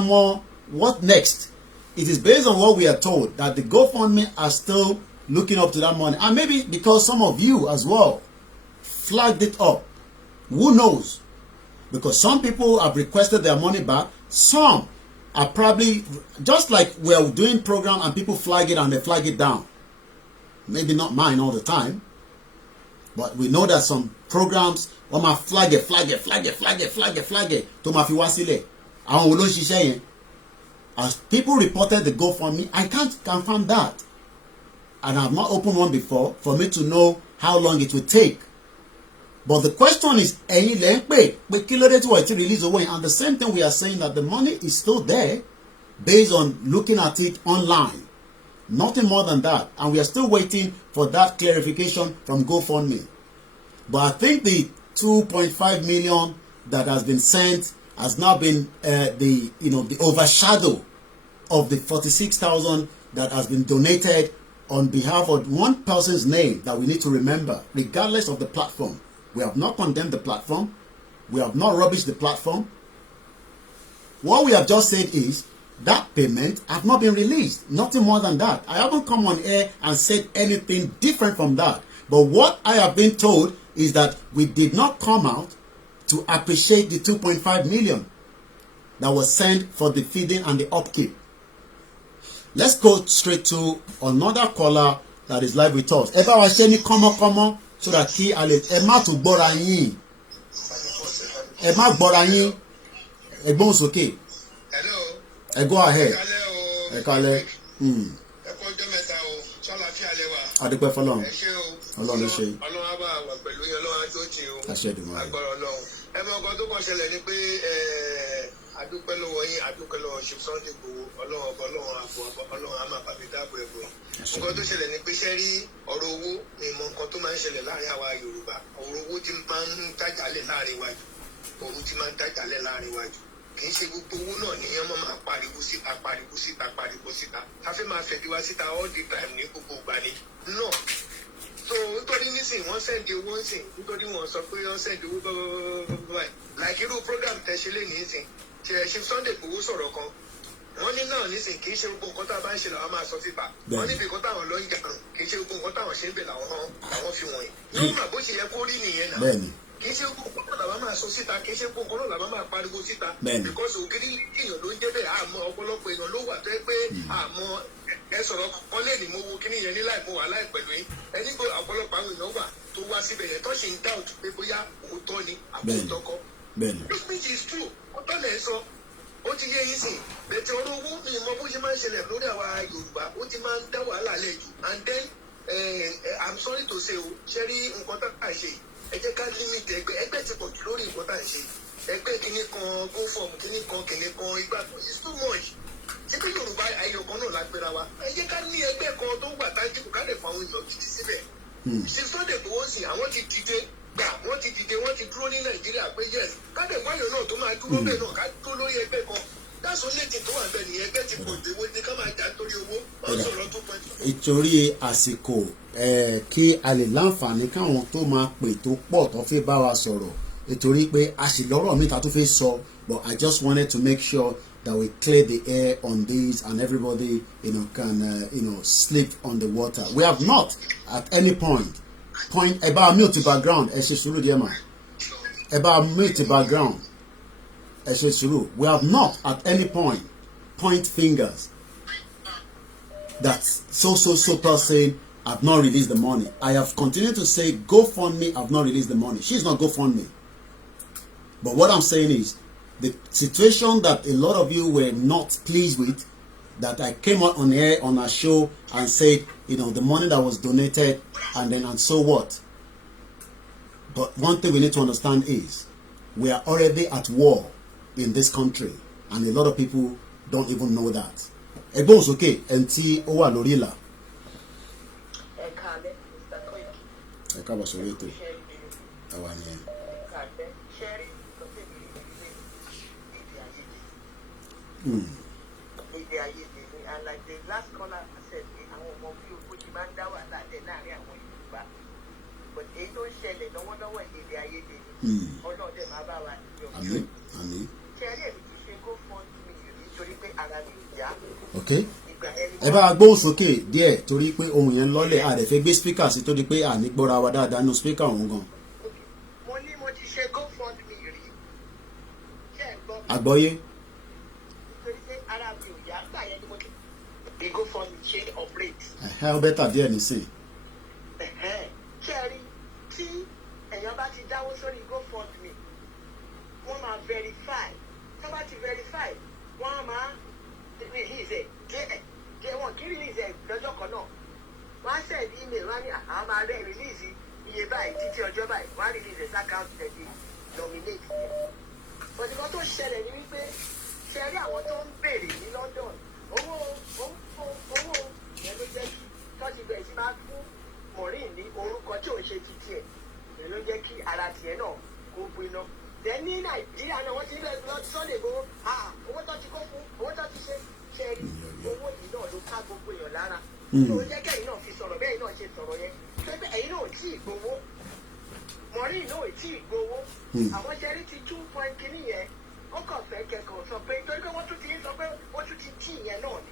more, what next? It is based on what we are told that the GoFundMe are still looking up to that money. And maybe because some of you as well flagged it up. Who knows? Because some people have requested their money back. Some are probably, just like we're doing program and people flag it and they flag it down. Maybe not mine all the time. But we know that some programs, wọ́n máa flag it. Tó máa fi wá sílẹ̀. Àwọn olóṣìṣẹ́ yẹn. As people reported the GoFundMe, I can't confirm that. And I've not opened one before for me to know how long it will take. But the question is, ẹ̀yin lẹ ń pè kí ló dé tí wọ́n ti release owó yẹn? And the same thing we are saying that the money is still there based on looking at it online. Nothing more than that. And we are still waiting for that clarification from GoFundMe. But I think the 2.5 million that has been sent has now been the overshadow of the 46,000 that has been donated on behalf of one person's name that we need to remember, regardless of the platform. We have not condemned the platform. We have not rubbished the platform. What we have just said is that payment have not been released. Nothing more than that. I haven't come on air and said anything different from that. But what I have been told is that we did not come out to appreciate the 2.5 million that was sent for the feeding and the upkeep. Let's go straight to another caller that is live with us. Ẹ bá wa ṣe ní kọ́mọ́kọ́mọ́ so that kí a lè ẹ má tún gbọ́ra yín. Ẹ má gbọ́ra yín. Ẹ gbóhùn sókè. Ẹ go ahead. Ẹ kálẹ́. Ẹ kọjọ́ mẹ́ta o, ṣàlàáfíà lẹ́wà. Adúpẹ́ fọlọ́run. Ẹ ṣé o. Ọlọ́run ló ṣe. Ọlọ́run á bá wà pẹ̀lú yín, Ọlọ́run á tó tì o. Àṣẹ Èdùmàrè. Agbára Ọlọ́run. Ẹ mọ ọkọ tó kàn ṣẹlẹ̀ ni pé adúpẹ́ lọ́wọ́ yín, adúpẹ́ lọ́wọ́ ṣe Sunday Igboho, Ọlọ́run àbọ̀ Ọlọ́run á máa bàbí dáàbò ẹ̀bùn. Nǹkan tó ṣẹlẹ̀ ni pé ṣẹ́ rí ọ̀rọ̀ owó ni ìmọ̀ nǹkan tó máa ń ṣẹlẹ̀ láàrin àwa Yorùbá. Ọ̀rọ̀ owó ti máa ń dájàlẹ̀ láàrin wájú. Owó ti máa ń dájàlẹ̀ láàrin wájú. Kì í ṣe gbogbo owó náà ni yẹn máa pariwo síta. A fẹ́ máa fẹ̀dí wá síta all the time ní gbogbo ìgbà ni. No. So nítorí nísìnyí wọ́n sẹ́ndì owó ńsìn nítorí wọ́n sọ pé wọ́n sẹ́ndì owó báyìí. Like irú program tẹ̀sí lé nísìn tí ẹ ṣe Sunday Igboho sọ̀rọ̀ kan. Wọ́n ní náà nísìn kì í ṣe gbogbo nǹkan tá a bá ń ṣe làwọn máa sọ síta. Wọ́n níbi nǹkan táwọn lọ ń jà kì í ṣe gbogbo nǹkan táwọn ṣe ń bè làwọn fi wọ̀nyí. Yóò mà bó ṣe yẹ kó rí nìyẹn náà. Kì í ṣe gbogbo nǹkan làwọn máa sọ síta, kì í ṣe gbogbo nǹkan làwọn máa pariwo síta. Because ògiri èèyàn ló ń jẹ́ bẹ́ẹ̀ àmọ́ ọ̀pọ̀lọpọ̀ èèyàn ló wà tó yẹ pé àmọ́ ẹ sọ̀rọ̀ kan lè ní mo wo kíní yẹn ní láì mo wà láì pẹ̀lú yín. Ẹni pé ọ̀pọ̀lọpọ̀ àwọn èèyàn wà tó wá síbẹ̀ yẹn tó ṣe ń doubt pé bóyá òótọ́ ni àbí òótọ́ kọ́. Which is true, òótọ́ lẹ̀ sọ. Ó ti yé yín sìn bẹ̀tẹ̀ ọ̀rọ̀ owó ni ìmọ̀ bó ṣe máa ń ṣẹlẹ̀ lórí àwa Yorùbá ó ti máa ń dá wàhálà lẹ̀ jù. And then I'm sorry to say o ṣe rí nǹkan tá à ń ṣe ẹ jẹ́ ká limit ẹgbẹ́ ti pọ̀ jù lórí nǹkan tá à ń ṣe ẹgbẹ́ kìíní kan GoFundMe kìíní kan igbá kan it's too much. Ṣé pé Yorùbá ayọ̀ kan náà lágbéra wa ẹ jẹ́ ká ní ẹgbẹ́ kan tó gbà tájú ká lè fa àwọn èèyàn gidi síbẹ̀. Ṣé Sunday Igboho sì àwọn ti dìde wọ́n ti dúró ní Nàìjíríà pé yes káde wáyọ̀ náà tó máa dúró bẹ́ẹ̀ náà ká dúró lórí ẹgbẹ́ kan dáṣọ létí tó wà bẹ́ẹ̀ ni ẹgbẹ́ ti pọ̀ ìdèwọ́ ní ká máa jà torí owó wọ́n sọ̀rọ̀ tó pẹ́. Ìtorí àsìkò kí a lè láǹfààní káwọn tó máa pè tó pọ̀ tó fi bá wa sọ̀rọ̀ nítorí pé a sì lọ́rọ̀ níta tó fi sọ but I just wanted to make sure that we clear the air on this and everybody can sleep on the water. We have not at any point ẹ bá mute background ẹ ṣe sùúrù díẹ̀ mà ẹ bá mute background ẹ ṣe sùúrù. We have not at any point fingers that so person have not released the money. I have continued to say GoFundMe have not released the money. She's not GoFundMe. But what I'm saying is the situation that a lot of you were not pleased with, that I came out on air on our show and said, the money that was donated and so what. But one thing we need to understand is we are already at war in this country and a lot of people don't even know that. Ẹgbọ́n sókè ẹni tí ó wà lórí ìlà. kalẹ̀ Mr. Koiki. Ẹ káàbọ̀ sórí ètò. Àwa ni ẹ. Kàlẹ́ ṣẹ́rí lọ́sẹ̀ mi ní ilé èdè àyèdè. Èdè àyèdè ni and like the last caller said pé àwọn ọmọ bí owó ti máa ń dá wàhálà lẹ̀ láàrin àwọn Yorùbá. But èyí tó ń ṣẹlẹ̀ lọ́wọ́lọ́wọ́ èdè àyèdè ni ọlọ́ọ̀dẹ̀ máa bá wa yọ. Àmín, àmín. Ṣẹ́rí èmi ti ṣe GoFundMe nítorí pé ara mi ò yá. Okay. Ẹ bá gbóhùn sókè díẹ̀ torí pé ohun yẹn lọ́lẹ̀ a dẹ̀ fẹ́ gbé spíkà sí tó di pé àní gbọ́ra wa dáadáa nínú spíkà ọ̀hún gan. Mo ní mo ti ṣe GoFundMe rí. Ṣé ẹ gbọ́ mi? Àgbọ́yé. Nítorí pé ara mi ò yá gbà yẹn ni mo ti bí GoFundMe ṣe operate. Ó bẹ́tà díẹ̀ nísìn. Ṣé ẹ rí tí èèyàn bá ti dáwó sórí GoFundMe wọ́n máa verify tó bá ti verify wọ́n á máa release ẹ̀ jẹ́ wọn kí release ẹ̀ lọ́jọ́ kan náà wọ́n á send email wọ́n á ní àwọn máa rẹ̀ release iye báyìí títí ọjọ́ báyìí wọ́n á release ẹ̀ sákàtì tẹ̀lé nominate ẹ̀. But nǹkan tó ṣẹlẹ̀ ni wípé ṣe rí àwọn tó ń béèrè ní London owó yẹn ló jẹ́ kí tọ́jú bẹ̀rẹ̀ sí máa fún Maureen ní orúkọ tí òun ṣe títí ẹ̀ yẹn ló jẹ́ kí ara tiẹ̀ náà kó gbiná. Then ní Nàìjíríà náà wọ́n ti ń bẹ̀rẹ̀ lọ Sunday gbowó owó tó ti kó fún owó tó ti ṣe ṣe rí owó yìí náà ló ká gbogbo èèyàn lára. tó jẹ́ kẹ́yìn náà fi sọ̀rọ̀ bẹ́ẹ̀ náà ṣe sọ̀rọ̀ yẹn tó pé ẹ̀yin náà ò tí ì gbowó Maureen náà ò tí ì gbowó àwọn ṣẹ́rí ti 2 point kìíní yẹn ó kàn fẹ́ kẹ́kọ̀ọ́ sọ pé torí pé wọ́n tún ti ń sọ pé wọ́n tún ti tí ìyẹn náà ni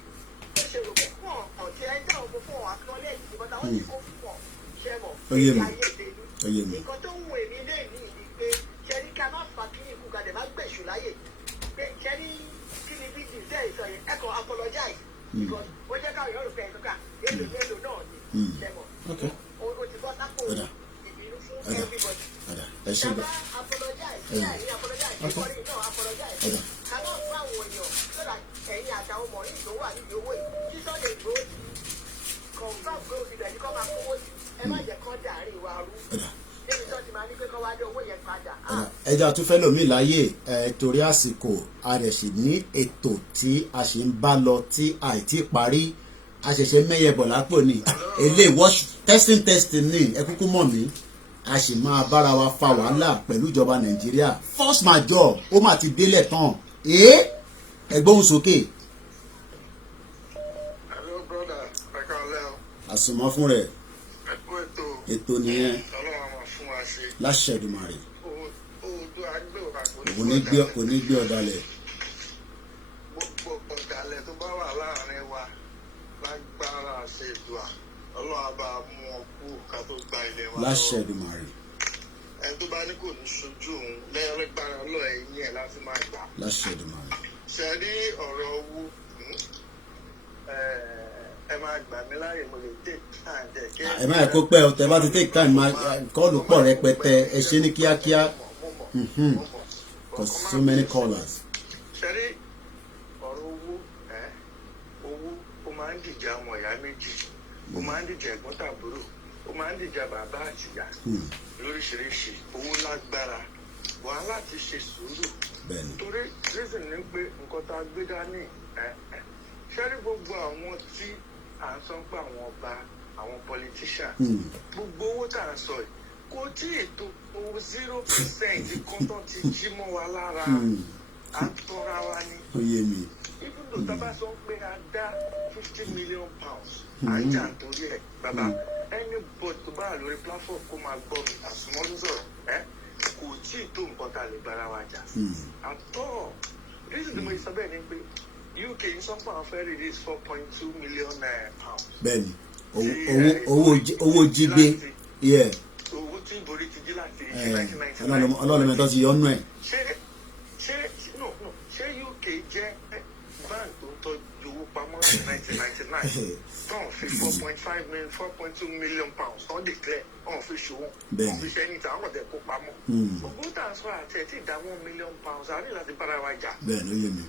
ó ṣe rò pé fún ọ̀tí ẹ̀ ń dá òkú fún ọ̀ acknowledge ní bọ́tà wọ́n ti kó fún ọ̀ ṣẹ́mọ̀ ní ayé ìdèlú nǹkan tó ń wù èmi lé ní ìdí pé ṣẹ́rí ká má fa kí ikú kalẹ̀ má gbẹ̀ṣù láyè pé ṣẹ́rí kí ni bí ti tẹ́ ìsọ yẹn ẹ̀kọ́ apologize because ó jẹ́ káwọn yọ̀rọ̀ pé ẹ̀ka èlò náà ni ṣẹ́mọ̀ ó ti bọ́ sápò ìbínú fún everybody. Kaba apologize ní apologize ìkọrin náà apologize kaba fún àwọn èèyàn so that ẹ̀yin àtàwọn ọmọ yìí tó wà níbi owó yìí tí Sunday gbòó ti confam gbòó ti bẹ̀rẹ̀ kọ́ máa kówó sí ẹ má jẹ́ kọ́ dàárín wa rú débi tó ti máa ní pé kọ́ wá dé owó yẹn padà. ẹja tún fẹ́ lòmí láyè torí àsìkò a rẹ̀ sì ní ètò tí a sì ń bá lọ tí àìtí parí a ṣẹ̀ṣẹ̀ mẹ́yẹ bọ̀ lápò ní eléyìí testing ní ẹ kúkú mọ̀ mí a sì máa bára wa fa wàhálà pẹ̀lú ìjọba Nàìjíríà force majeure ó mà ti délẹ̀ tán ẹgbóhùn sókè. Hello brother, ẹ káalẹ́ o. àsùnmọ́ fún rẹ̀ Ẹ kú ètò nìyẹn Ọlọ́run á máa fún wa ṣe. láṣẹ Èdùmàrè Oòdùà àgbẹ̀ òkà kò ní gbé ọ̀dàlẹ̀. Gbogbo ọ̀dàlẹ̀ tó bá wà láàrin wa lágbára ṣe ìdùà Ọlọ́run á bá mú ọ kú ká tó gba ilé wa. láṣẹ Èdùmàrè. Ẹni tó bá ní kò ní ṣojú òun lẹ́yìnlẹ́gbára Ọlọ́run ẹ̀yìn ẹ̀ láti máa gbà. láṣẹ Èdùmàrè. Ṣé rí ọ̀rọ̀ owó ẹ máa gbà mí láàyè mo lè take time dẹ̀ kí ẹ má yẹ kó pẹ́ o tẹ bá ti take time máa kọ́ọ̀lù pọ̀ rẹpẹtẹ ẹ ṣe ní kíákíá cause so many callers. Ṣé rí ọ̀rọ̀ owó ó máa ń dìjà ọmọ ìyá méjì ó máa ń dìjà ẹ̀gbọ́n tàbúrò ó máa ń dìjà bàbá àtìyá lóríṣiríṣi owó lágbára wàhálà ti ṣe sùúrù torí reason ni pé nǹkan tá a gbé dání ṣẹ́rí gbogbo àwọn tí à ń sọ pé àwọn ọba àwọn politician gbogbo owó tá à ń sọ yìí kò tí ì tó owó 0% kan tó ti jí mọ́ wa lára à ń tọ́ra wa ní. even though tábà sọ pé a dá 50 million pounds à ń jà nítorí ẹ̀ bàbá anybody tó bá wà lórí platform kó máa gbọ́ mi àsùnmọ́dún sọ̀rọ̀ kò tí ì tó nǹkan tá a lè bára wa jà àtọ́ reason tí mo sọ bẹ́ẹ̀ ni pé UK ń sọ pé àwọn fẹ́ release 4.2 million pounds. bẹ́ẹ̀ni owó jígbé owó tí ìborí ti jí láti 1999. ọlọ́run mẹ́tọ́ ti yọ ọ́nú ẹ̀. ṣé UK jẹ́ bank tó ń tọ́jú owó pamọ́ ní 1999 tán fi 4.2 million pounds tán declare tán fi ṣòwò tán fi ṣe ẹni tí àwọn ọ̀dẹ̀ kó pamọ́. gbogbo transfer àti ẹ̀ tí ì dá 1 million pounds a ní láti bára wa jà. bẹ́ẹ̀ni ó yé mi.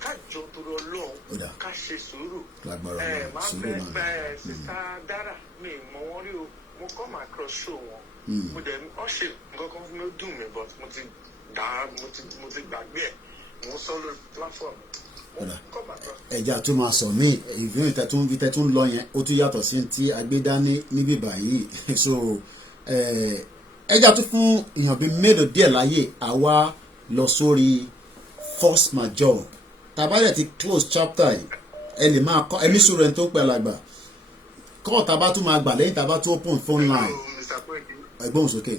ká jọ torí Ọlọ́run ká ṣe sùúrù máa fẹ́ bẹ́ẹ̀ sísá dára mi mọ̀ wọ́n rí o mo come across show wọn mo dẹ̀ ọ́ ṣe nǹkan kan fún mi ó dùn mí but mo ti gbàgbé ẹ̀ mo sọ lórí platform ẹja tún máa sọ mí ìfihàn ìtẹ̀tún lọ yẹn ó tún yàtọ̀ sí ti agbédání níbí báyìí so ẹja tún fún èèyàn bíi mélòó díẹ̀ láyè àwa lọ sórí force majeure tàbálẹ̀ ti close chapter yìí ẹ lè máa kọ́ ẹmí sùúrù ẹni tó ń pẹ́ lágbà kọ́ tàbá tún máa gbà lẹ́yìn tàbá tún open phone line ẹgbọ́n sókè.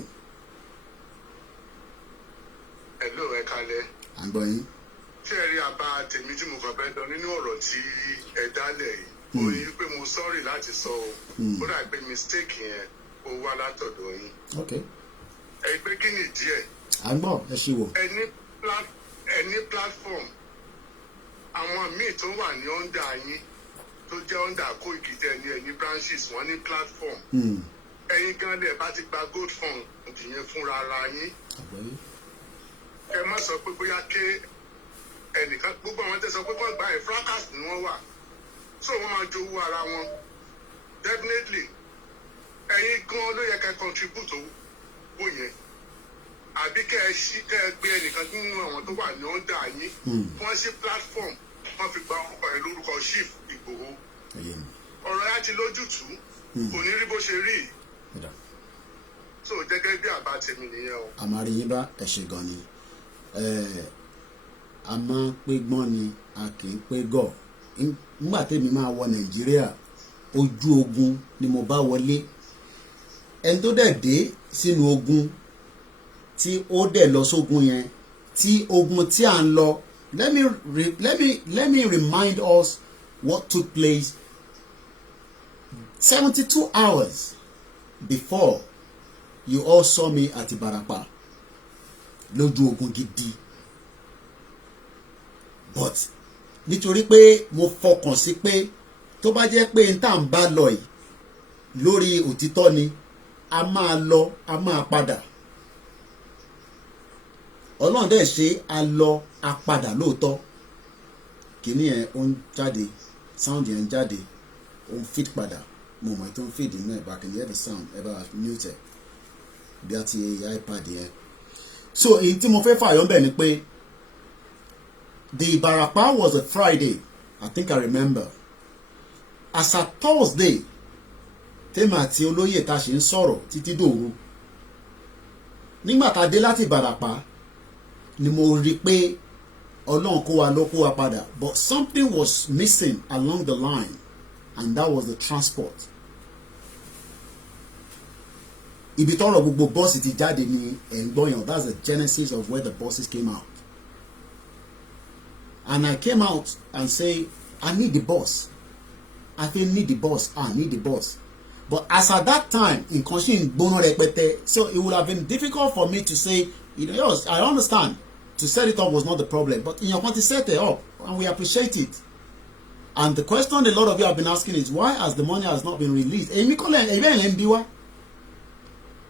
Hello, ẹ kálẹ́. à ń gbọ́ yín. ṣé ẹ rí àbá tèmi tí mo kàn fẹ́ dán nínú ọ̀rọ̀ tí ẹ dálẹ̀ yìí mo rí i pé mo sọ́ọ̀rì láti sọ o ó dà pé mistake yẹn ó wá látọ̀dọ̀ yín. ẹ pé kí ni díẹ̀. à ń gbọ́ ẹ ṣì wò. ẹni platform àwọn míì tó wà ní under yín tó jẹ́ under Koiki tẹ ní ẹni branches wọ́n ní platform ẹ̀yin gan lẹ̀ bá ti gba gold fund ìyẹn fúnra ara yín ẹ má sọ pé bóyá ké ẹnìkan gbogbo àwọn tẹ sọ pé wọ́n gba ẹ̀ fracas ni wọ́n wà so wọ́n máa jowó ara wọn definitely ẹ̀yin gan ló yẹ kẹ́ contribute owó yẹn àbí kẹ́ ẹ gbé ẹnìkan nínú àwọn tó wà ní under yín wọ́n sí platform wọ́n fi gba ọkọ̀ ẹ̀ lórúkọ chief Ìgbòho ọ̀rọ̀ yá ti lójútùú kò ní rí bó ṣe rí so gẹ́gẹ́ bí àbá tèmi nìyẹn o. àmàrí yín bá ẹ ṣe gan ni a máa ń pé gbọ́n ni a kì í pé gọ̀ nígbà tèmi máa wọ Nàìjíríà ojú ogun ni mo bá wọlé ẹni tó dẹ̀ dé sínú ogun tí ó dẹ̀ lọ sógun yẹn tí ogun tí à ń lọ let me remind us what took place 72 hours before you all saw me at Ìbàràpá lójú ogun gidi but nítorí pé mo fọkàn sí pé tó bá jẹ́ pé n tá à ń bá lọ yìí lórí òtítọ́ ni a máa lọ a máa padà Ọlọ́run dẹ̀ ṣe a lọ a padà lóòótọ́ kìíní yẹn ó ń jáde sound yẹn ń jáde ó ń feed padà mo mọ̀ tó ń feed inú ẹ̀ bá kìíní every sound ẹ bá mute ẹ̀ bí a ti iPad yẹn so èyí tí mo fẹ́ fààyàn bẹ̀ ni pé the Ìbàràpá was a Friday I think I remember as a Thursday tèmi àti olóyè ta ṣe ń sọ̀rọ̀ títí dòru nígbà tá a dé láti Ìbàràpá ni mo rí pé Ọlọ́run kó wa lọ kó wa padà but something was missing along the line and that was the transport. Ibi tọ́rọ̀ gbogbo bọ́ọ̀sì ti jáde ní ẹ̀ngbọ́yàn that's the genesis of where the buses came out and I came out and say I need the bus I think need the bus I need the bus but as at that time nǹkan ṣì ń gbóná rẹpẹtẹ so it would have been difficult for me to say you know yes I understand to set it up was not the problem but ìyàn kan ti set it up and we appreciate it and the question a lot of you have been asking is why has the money has not been released èmi kọ́lẹ̀ ẹ̀yìn bẹ́ẹ̀ lẹ́ ń bí wá.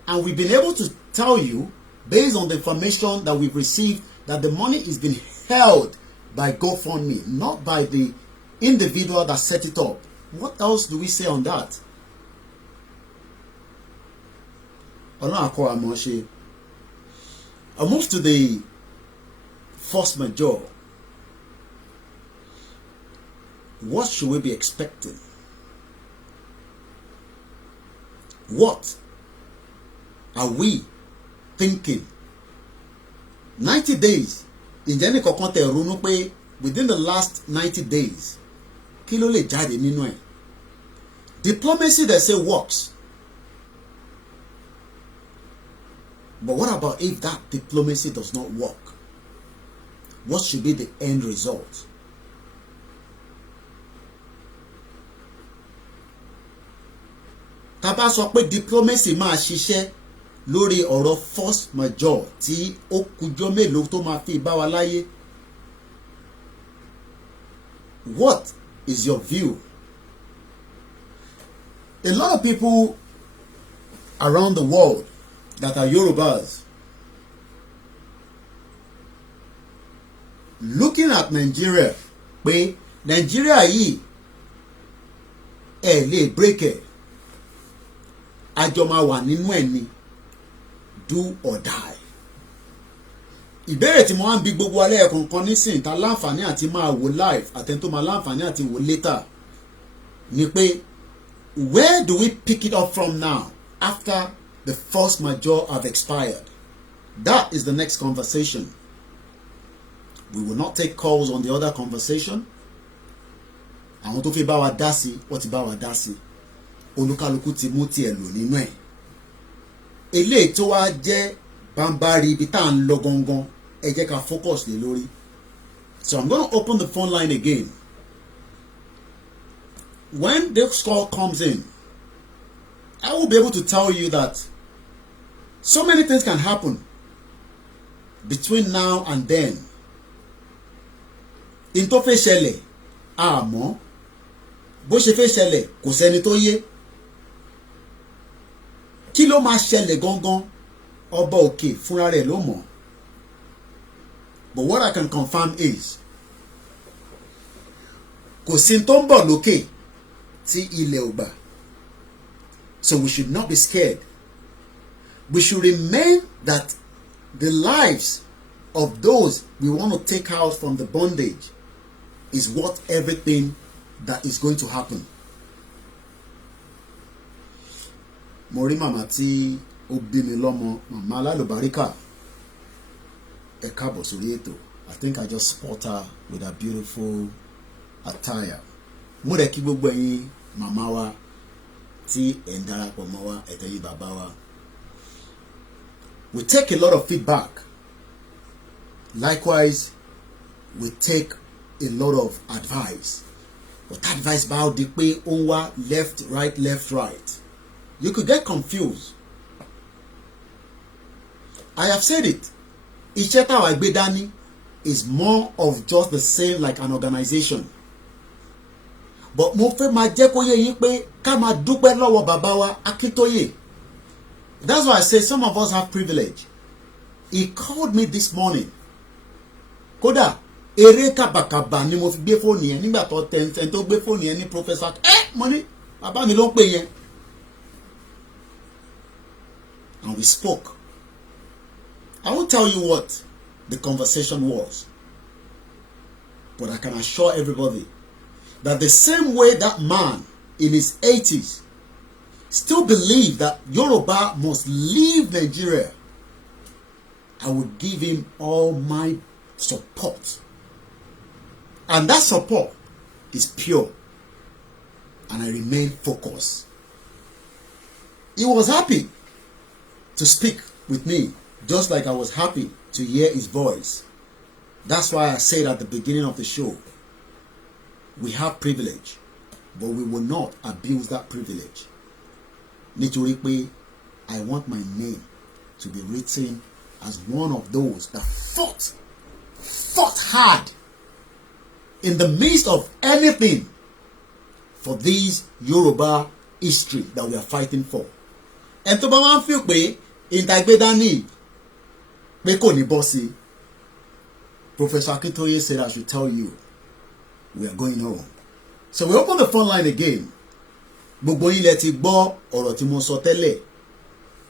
And we've been able to tell you, based on the information that we've received, that the money is being held by GoFundMe, not by the individual that set it up. What else do we say on that? I move to the force majeure. What should we be expecting? What are we thinking? 90 days. Ǹjẹ́ ní kankan tẹ̀ ronú pé within the last 90 days kí ló lè jáde nínú ẹ̀? Diplomacy they say works. But what about if that diplomacy does not work? What should be the end result? Tá bá sọ pé diplomacy máa ṣiṣẹ́ lórí ọ̀rọ̀ force majeure tí ó kújọ́ mélòó tó máa fi bá wa láyé. What is your view? A lot of people around the world that are Yorubas looking at Nigeria pé Nigeria yìí ẹ lè break ẹ àjọ máa wà nínú ẹ ni do or die. ìbéèrè tí mo wá ń bi gbogbo alẹ́ ẹ̀kọ̀ọ̀kan nísìnyí ta láǹfààní àti máa wò live àtẹ̀ntó máa láǹfààní àti wò later ni pé where do we pick it up from now after the force majeure have expired? That is the next conversation. We will not take calls on the other conversation. Àwọn tó fi bá wa dá sí wọ́n ti bá wa dá sí olúkálukú ti mú tiẹ̀ lò nínú ẹ̀. Eléyìí tó wá jẹ́ bambari ibi tá à ń lọ gangan ẹ jẹ́ ká focus lé lórí. So I'm going to open the phone line again. When this call comes in, I will be able to tell you that so many things can happen between now and then. In tó fẹ́ ṣẹlẹ̀ àmọ́ bó ṣe fẹ́ ṣẹlẹ̀ kò sẹ́ni tó yé. Kí ló máa ṣẹlẹ̀ gangan ọba òkè fúnra rẹ̀ ló mọ̀. But what I can confirm is kò sí tó ń bọ̀ lókè tí ilẹ̀ ò gbà. So we should not be scared. We should remain that the lives of those we want to take out from the bondage is what everything that is going to happen. Mo rí màmá tí ó bí mi lọ́mọ, màmá alálùbáríkà. Ẹ káàbọ̀ sórí ètò. I think I just spot her with a beautiful attire. Mo rẹ̀ kí gbogbo ẹ̀yin màmá wa tí ẹ̀ ń darapọ̀ mọ́ wa ẹ̀tẹ̀yìn bàbá wa. We take a lot of feedback. Likewise, we take a lot of advice. But advice bá di pé ó ń wá left, right. You could get confused. I have said it. Iṣẹ́ táwa gbé dání is more of just the same like an organization. But mo fẹ́ máa jẹ́ kó yé yín pé ká máa dúpẹ́ lọ́wọ́ bàbá wa Akíntóyè. That's why I say some of us have privilege. He called me this morning. Kódà eré kàbàkàbà ni mo fi gbé fóònù yẹn nígbà tó tẹ̀sán tó gbé fóònù yẹn ní professor mo ní bàbá mi ló ń pè yẹn. And we spoke. I won't tell you what the conversation was, but I can assure everybody that the same way that man in his 80s still believed that Yoruba must leave Nigeria, I would give him all my support. And that support is pure. And I remain focused. He was happy to speak with me, just like I was happy to hear his voice. That's why I said at the beginning of the show, we have privilege, but we will not abuse that privilege. Nítorí pé I want my name to be written as one of those that fought hard in the midst of anything for this Yoruba history that we are fighting for. And tó bá wá ń feel pé ìtàgbé dání pé kò ní bọ́ sí, Professor Akintoye said I should tell you we are going home. So we open the phone line again. Gbogbo yín lẹ ti gbọ́ ọ̀rọ̀ tí mo sọ tẹ́lẹ̀.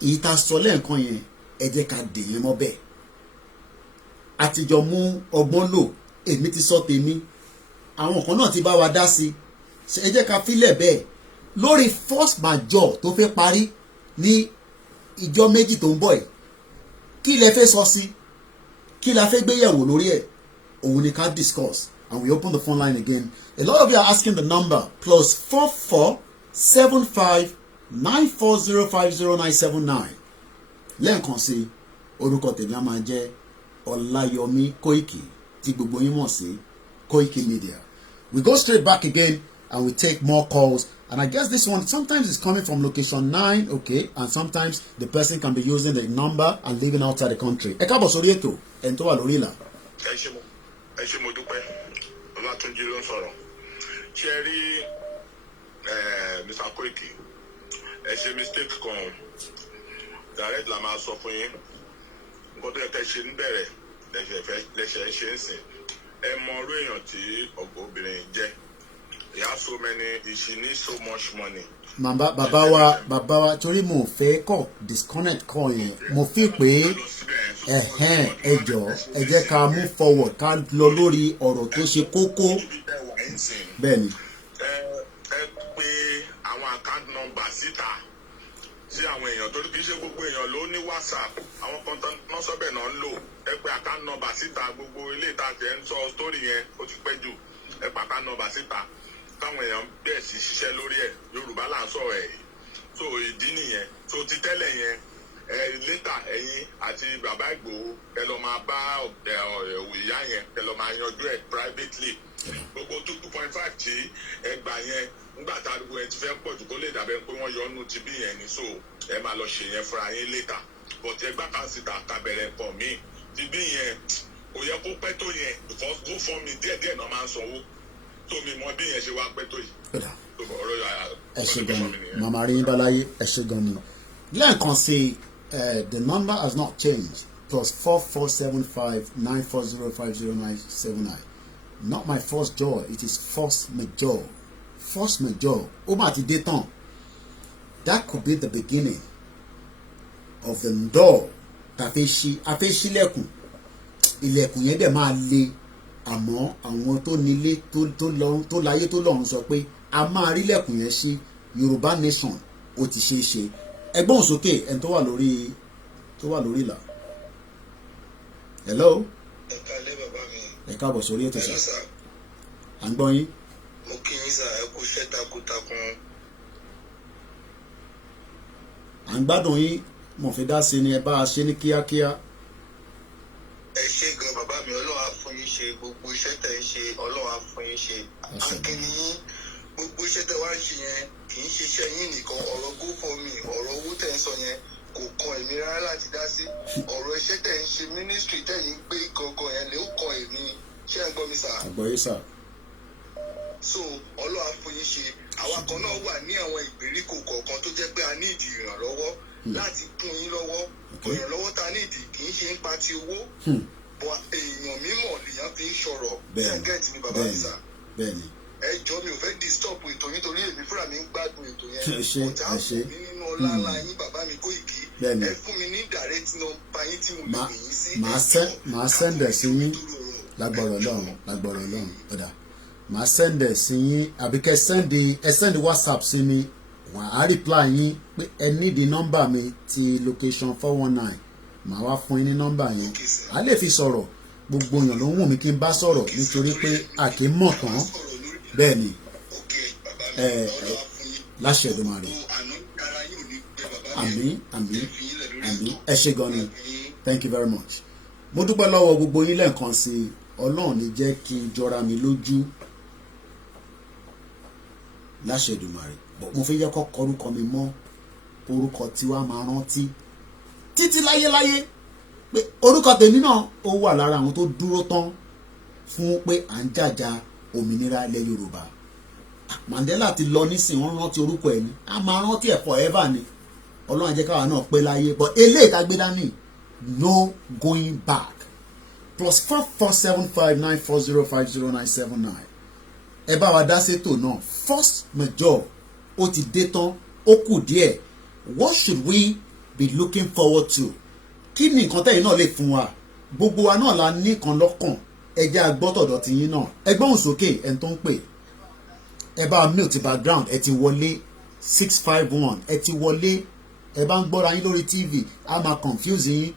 Ìta sọ lẹ́ẹ̀kan yẹn ẹ jẹ́ ká dè yín mọ́ bẹ́ẹ̀. Àtijọ́ mú ọgbọ́n lò, èmi ti sọ tèmi. Àwọn kan náà ti bá wa dá sí. Ẹ jẹ́ ká filẹ̀ bẹ́ẹ̀. Lórí force majeure tó fẹ́ parí ní ìjọ méjì tó ń bọ̀ ẹ̀. Kí lẹ fẹ́ sọ sí? Kí la fẹ́ gbé yẹ̀wò lórí ẹ̀? Òun ni ká discuss. And we open the phone line again. A lot of you are asking the number +44 75 940 50979. Lẹ́ẹ̀kan sí orúkọ tèmi á máa jẹ́ Ọláyọmí Kóìkì tí gbogbo yín mọ̀ sí Kóìkì Media. We go straight back again and we take more calls. And I guess this one sometimes is coming from location 9, okay, and sometimes the person can be using the number and living outside the country. Ẹ káàbọ̀ sórí ètò ẹni tó wà lórí ìlà. Ẹ ṣé mo dúpẹ́ Ọlátúnjí ló ń sọ̀rọ̀. Ṣé rí Mr. Koiki ẹ ṣe mistake kan direct la máa sọ fún yín nǹkan tó yẹ kẹ́ ṣe níbẹ̀rẹ̀ lẹ́sẹ̀ ṣe ń sìn ẹ mọ orú èèyàn tí obìnrin jẹ́. He has so many, she needs so much money. Bàbá wa torí mo fẹ́ kọ́ disconnect call yẹn mo fi pé ẹ jọ̀ọ́ ẹ jẹ́ ká move forward ká lọ lórí ọ̀rọ̀ tó ṣe kókó. Bẹ́ẹ̀ni. Ẹ pé àwọn account number síta sí àwọn èèyàn torí kì í ṣe gbogbo èèyàn ló ní WhatsApp àwọn kan tán sọ́bẹ̀ náà ń lò. Ẹ pé account number síta gbogbo ilé ìtajà ń sọ story yẹn ó ti pẹ́ jù. Ẹ pé account number síta táwọn èèyàn bẹ̀ẹ̀ sí ṣiṣẹ́ lórí ẹ̀ Yorùbá là ń sọ̀rọ̀ ẹ̀ so ìdí nìyẹn so ti tẹ́lẹ̀ yẹn létà ẹ̀yin àti bàbá Ìgbòho ẹ lọ máa bá ìyá yẹn ẹ lọ máa yanjú ẹ̀ privately gbogbo 2.5 tí ẹ gbà yẹn nígbà tá a dúró ẹ ti fẹ́ pọ̀ jù kó lè dàbẹ́ pé wọ́n yọ ọ́nù ti bí yẹn ni so ẹ máa lọ ṣe yẹn fúnra yín létà but ẹ gbà kan síta kàbẹ̀rẹ̀ pọ̀ míì ti bí yẹn kò yẹ kó pẹ́ tó yẹn because GoFundMe díẹ̀díẹ̀ náà máa ń sanwó tó mi mọ bí yẹn ṣe wá pẹ́ tó yìí. Ẹ ṣé gan ni màmá rí yín báláyé ẹ ṣé gan ni lẹ́ẹ̀kan sí the number has not changed +447594050979 not my first joy it is force majeure ó mà ti dé tán that could be the beginning of the door àfẹ́ ṣílẹ̀kùn ilẹ̀kùn yẹn dẹ̀ máa le àmọ́ àwọn tó nílé tó láyé tó lọ́run sọ pé a máa rí lẹ̀kùn yẹn sí Yorùbá nation ó ti ṣe é ṣe ẹgbọ́n sókè ẹni tó wà lórí ìlà. Hello. Ẹ káalẹ́ bàbá mi. Ẹ káàbọ̀ sórí ètò sà. À ń gbọ́ yín. Mo kí yín sà ẹ kú iṣẹ́ takuntakun. À ń gbádùn yín mo fi dá sí ni ẹ bá a ṣe ní kíákíá. Ẹ ṣé gan bàbá mi Ọlọ́run á fún yín ṣe gbogbo iṣẹ́ tẹ̀ ń ṣe Ọlọ́run á fún yín ṣe. Akíní yín gbogbo iṣẹ́ tẹ̀ wá ń ṣe yẹn kì í ṣiṣẹ́ yín nìkan ọ̀rọ̀ GoFundMe ọ̀rọ̀ owó tẹ̀ ń sọ yẹn kò kan èmi rárá láti dá sí ọ̀rọ̀ iṣẹ́ tẹ̀ ń ṣe ministry tẹ̀yìn gbé gangan yẹn lè ó kan èmi ṣé ẹ ń gbọ́ mi sà. àgbọ̀yé sà. so Ọlọ́run á fún yín ṣe àwa kan náà wà ní àwọn ìgbèríko kọ̀ọ̀kan tó jẹ́ pé a ní ìdí ìrànlọ́wọ́ láti kún yín lọ́wọ́ ìrànlọ́wọ́ ta ní ìdí kì í ṣe ń pa ti owó bọ̀ èèyàn mímọ̀ lèèyàn fi ń sọ̀rọ̀ ṣẹ́gẹ́tì ni bàbá mi sà. bẹ́ẹ̀ni ẹ jọ mi ò fẹ́ disturb ètò nítorí èmi fúnra mi ń gbádùn ètò yẹn ọ̀tá ẹ ṣé mi nínú ọlá ńlá yín bàbá mi Kóìkí ẹ fún mi ní direct number yín tí mo lè pè yín sí. màá sẹ́ndẹ̀ sí yín lágbọ̀rọ̀ Ọlọ́run ọ̀dà màá sẹ́ndẹ̀ sí yín àbí kẹ́ sẹ́ndì WhatsApp sí mi wà á reply yín pé ẹ nídìí nọ́mbà mi ti location 419 màá wá fún yín ní nọ́mbà yẹn a lè fi sọ̀rọ̀ gbogbo èèyàn ló ń wù mí kí n bá sọ̀rọ̀ nítorí pé a kì í mọ̀ tán bẹ́ẹ̀ ni láṣẹ Èdùmàrè àmín ẹ ṣé gan ni thank you very much mo dúpẹ́ lọ́wọ́ gbogbo yín lẹ́ẹ̀kan sí i Ọlọ́run ní jẹ́ kí n jọra mi lójú láṣẹ Èdùmàrè mo fi yẹ kọ́ orúkọ mi mọ́ orúkọ tí wàá máa rántí títí láyéláyé pé orúkọ tèmi náà ó wà lára àwọn tó dúró tán fún pé à ń jàjà òmìnira ilẹ̀ Yorùbá Mandela ti lọ nísìn wọ́n rántí orúkọ ẹ̀ ni a máa rántí ẹ̀ forever ni Ọlọ́run jẹ́ káwa náà pé láyé but eléyìí tá gbé dání no going back +447594050979 ẹ bá wa dá sétò náà force majeure ó ti dé tán ó kù díẹ̀ what should we be looking forward to kí ni nǹkan tẹ́yìn náà lè fún wa gbogbo wa náà la ní kan lọ́kàn ẹjẹ́ agbọ́tọ̀dọ̀ ti yín náà ẹgbọ́n sókè ẹni tó ń pè ẹ bá mute background ẹ ti wọlé 651 ẹ ti wọlé ẹ bá ń gbọ́ra yín lórí TV a máa confuse yín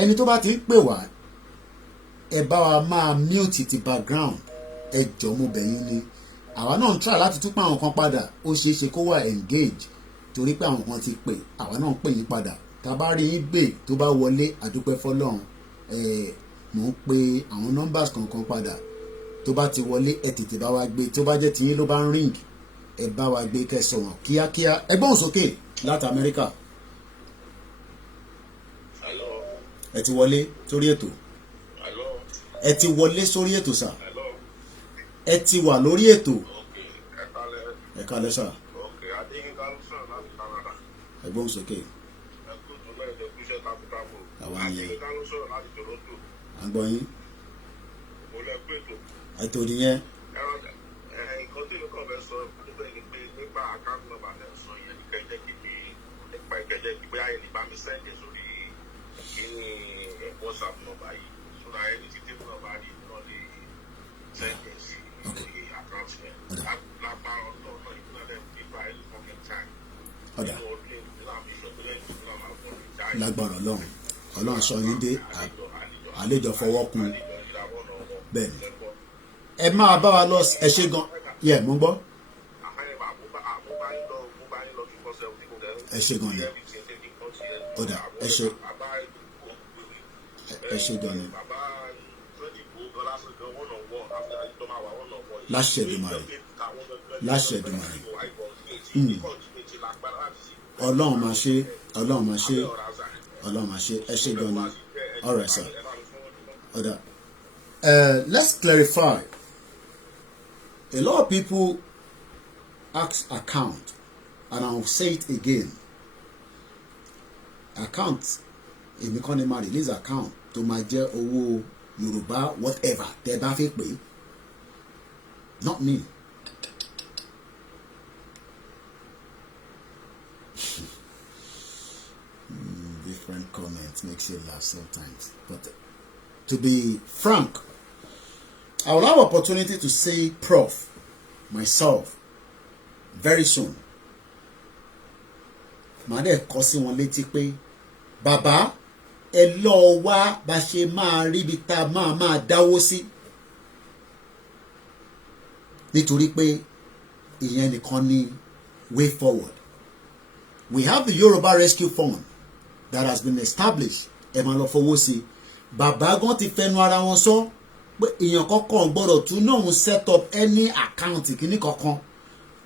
ẹni tó bá ti ń pè wá ẹ bá wa máa mute ti background ẹ jọ̀ọ́ mo bẹ̀ yín ni àwa náà ń try láti tún pa àwọn kan padà ó ṣeé ṣe kó wà engage torí pé àwọn kan ti pè àwa náà ń pè yín padà tá a bá rí yín gbé tó bá wọlé àdúpẹ́ fọlọ́run mò ń pe àwọn numbers kankan padà tó bá ti wọlé ẹ tètè bá wa gbé tó bá jẹ́ tiyín ló bá ń ring ẹ bá wa gbé kẹsàn-án kíákíá ẹ gbóhùn sókè láti Amẹ́ríkà ẹ ti wọlé sórí ètò ẹ ti wọlé sórí ètò sà ẹ ti wà lórí ètò ẹ kálẹ́ sà ẹ gbóhùn sókè àwọn yẹn à ń gbọ́ yín ètò nìyẹn. nǹkan tí mo kàn fẹ́ sọ nípa àkáǹtì nọ́mbà náà sọ yẹn ní kẹjẹ kí nípa ìkẹjẹ kí bóyá ẹni bá send it sórí kíní WhatsApp number yìí so that ẹni tí table number yìí náà lè send it sí orí account yẹn lápá ọ̀nà ìpínlẹ̀ nípa ẹni fucking time. Lágbára Ọlọ́run sọ yín dé àlejò fọwọ́ kun bẹ́ẹ̀ ni ẹ máa bá wa lọ ẹ ṣe gan yẹ mo gbọ́ ẹ ṣe gan ni ọ̀dà ẹ ṣe gan ni láṣẹ Èdùmàrè Ọlọ́run máa ṣe ẹ ṣe gan ni. All right, sir. Let's clarify. A lot of people ask account, and I'll say it again. Account, in economy, release account to my jẹ́ owó Yorùbá, whatever. Tẹ́ bá fẹ́ pè. Not me. Different comments makes you laugh sometimes. But to be frank, I will have opportunity to see Prof myself very soon. Màá dẹ̀ kọ sí wọn létí pé bàbá ẹ lọ wá bá ṣe máa ríbi tá máa dáwó sí. Nítorí pé ìyẹn nìkan ni way forward. We have the Yoruba Rescue Fund that has been established. Ẹ máa lọ fowó sí. Bàbá gan ti fẹnu ara wọn sọ pé èèyàn kankan gbọ́dọ̀ tún náà set up any account kìíní kankan.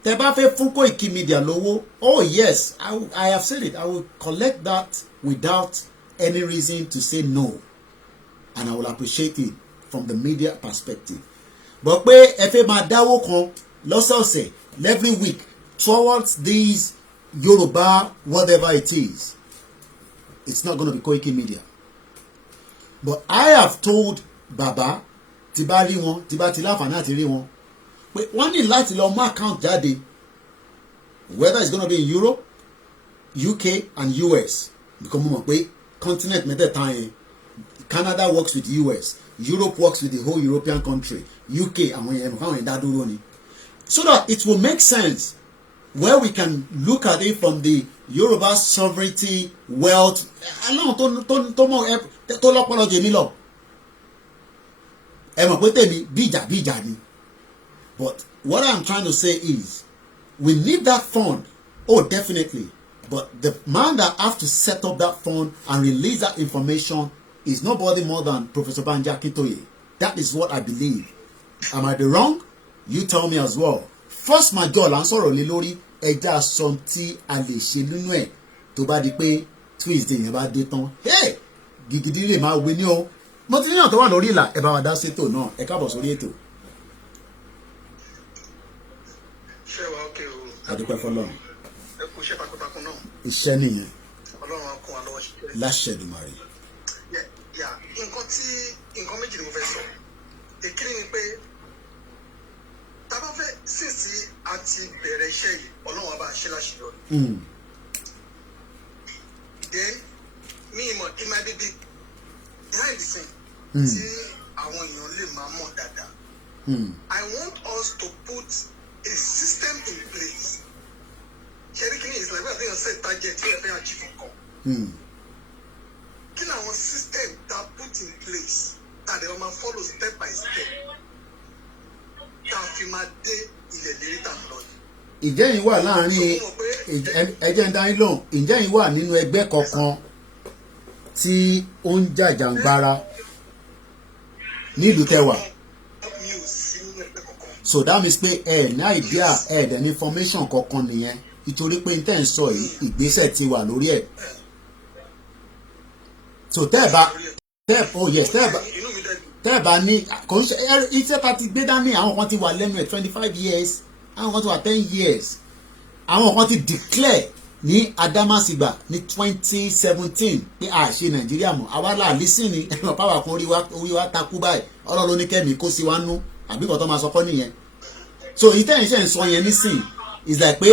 Tẹ́ bá fẹ́ fún Koiki Media lówó, oh yes, I have said it. I will collect that without any reason to say no, and I will appreciate it from the media perspective. But pé ẹ fẹ́ máa dáwó kan lọ́sọ̀ọ̀sẹ̀ every week towards these Yoruba whatever it is, it's not going to be Koiki Media. But I have told Baba tí bá rí wọn, tí bá ti láǹfààní àti rí wọn, pé wọ́n ní láti lọ mú account jáde, whether it's going to be in Europe, UK and US, because mo mọ̀ pé continent mẹ́tẹ̀ẹ̀ta yẹn, Canada works with US, Europe works with the whole European country, UK àwọn yẹn káwọn yẹn dá dúró ni, so that it will make sense where we can look at it from the Yoruba sovereignty wealth. Aláwọn tó mọ̀ tó lọ́pọ̀lọ́ jẹ mí lọ. Ẹ mọ̀ pé tèmi bí ìjà ni. But what I'm trying to say is, we need that fund. Oh, definitely. But the man that have to set up that fund and release that information is nobody more than Professor Banji Akintoye. That is what I believe. Am I wrong? You tell me as well. First major là ń sọ̀rọ̀ lé lórí ẹja sọ tí a lè ṣe nínú ẹ̀ tó bá di pé Tuesday yẹn bá dé tán. Hey! Gìgìdì lè máa wí ní o. Mo ti níyàn tó wà lórí ìlà ẹ bá wa dá sétò náà. Ẹ káàbọ̀ sórí ètò. Ṣé wa ókè o? Adúpẹ́ fọlọ́run. Ẹ kú iṣẹ́ takuntakun náà. Iṣẹ́ nìyẹn. Ọlọ́run á kún wa lọ́wọ́ ṣiṣẹ́. Láṣẹ Èdùmàrè. Nǹkan méjì ni mo fẹ́ sọ. Èkíní ni pé tá a bá fẹ́ sísí àti bẹ̀rẹ̀ iṣẹ́ yìí, Ọlọ́run á bá ṣe láṣeyọrí. Then mi ìmọ̀ kí máa dédé behind the scene tí àwọn èèyàn lè máa mọ̀ dáadáa. I want us to put a system in place. Ṣẹ́ríkì is like where they set target tí ẹ fẹ́ achieve nǹkan. Kí ni àwọn system that put in place that they máa follow step by step tá a fi máa dé ilẹ̀ lérí tá a lọ yìí. Ìjẹ́ yìí wà láàrin ẹjẹ́ ń dání lóhùn, ìjẹ́ yìí wà nínú ẹgbẹ́ kankan tí ó ń jàjàǹgbara nílùú tẹwà. So that means pé ẹ ní idea ẹ dẹ̀ ní information kankan nìyẹn nítorí pé n tẹ́ ń sọ yìí ìgbésẹ̀ ti wà lórí ẹ̀. So tẹ́ ẹ bá ní iṣẹ́ ta ti gbé dání, àwọn kan ti wà lẹ́nu ẹ̀ 25 years, àwọn kan ti wà 10 years, àwọn kan ti declare ní Adamasingba ní 2017 pé a ṣe Nàìjíríà mọ́, àwa là lísìn ní ẹ̀rọ pàwà kan orí wa takú báyìí, Ọlọ́run ní kẹ́mi kó sí wa nú àbí kò tó máa sọ kọ́ nìyẹn. So ìtẹ́yìn ṣe ń sọ yẹn nísìn it's like pé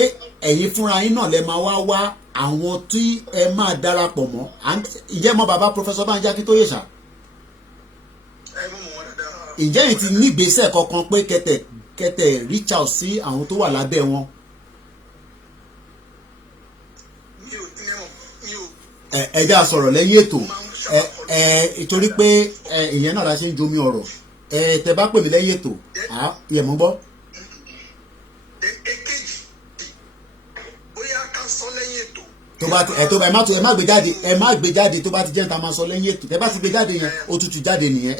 ẹ̀yin fúnra yín náà lẹ máa wá àwọn tí ẹ máa darapọ̀ mọ́. Ǹjẹ́ mọ̀ bàbá Professor Banji Akintoye ṣá? Ǹjẹ́ yìí ti ní ìgbésẹ̀ kankan pé kẹtẹ̀ reach out sí àwọn tó wà lábẹ́ wọn? Ẹ já sọ̀rọ̀ lẹ́yìn ètò ìtorí pé ìyẹn náà la ṣe ń jomi ọ̀rọ̀ tẹ bá pè mí lẹ́yìn ètò yẹ mọ́ gbọ́. Tó bá ẹ má gbé jáde tó bá ti jẹ́ níta máa sọ lẹ́yìn ètò tẹ bá ti gbé jáde yẹn ó tutù jáde nìyẹn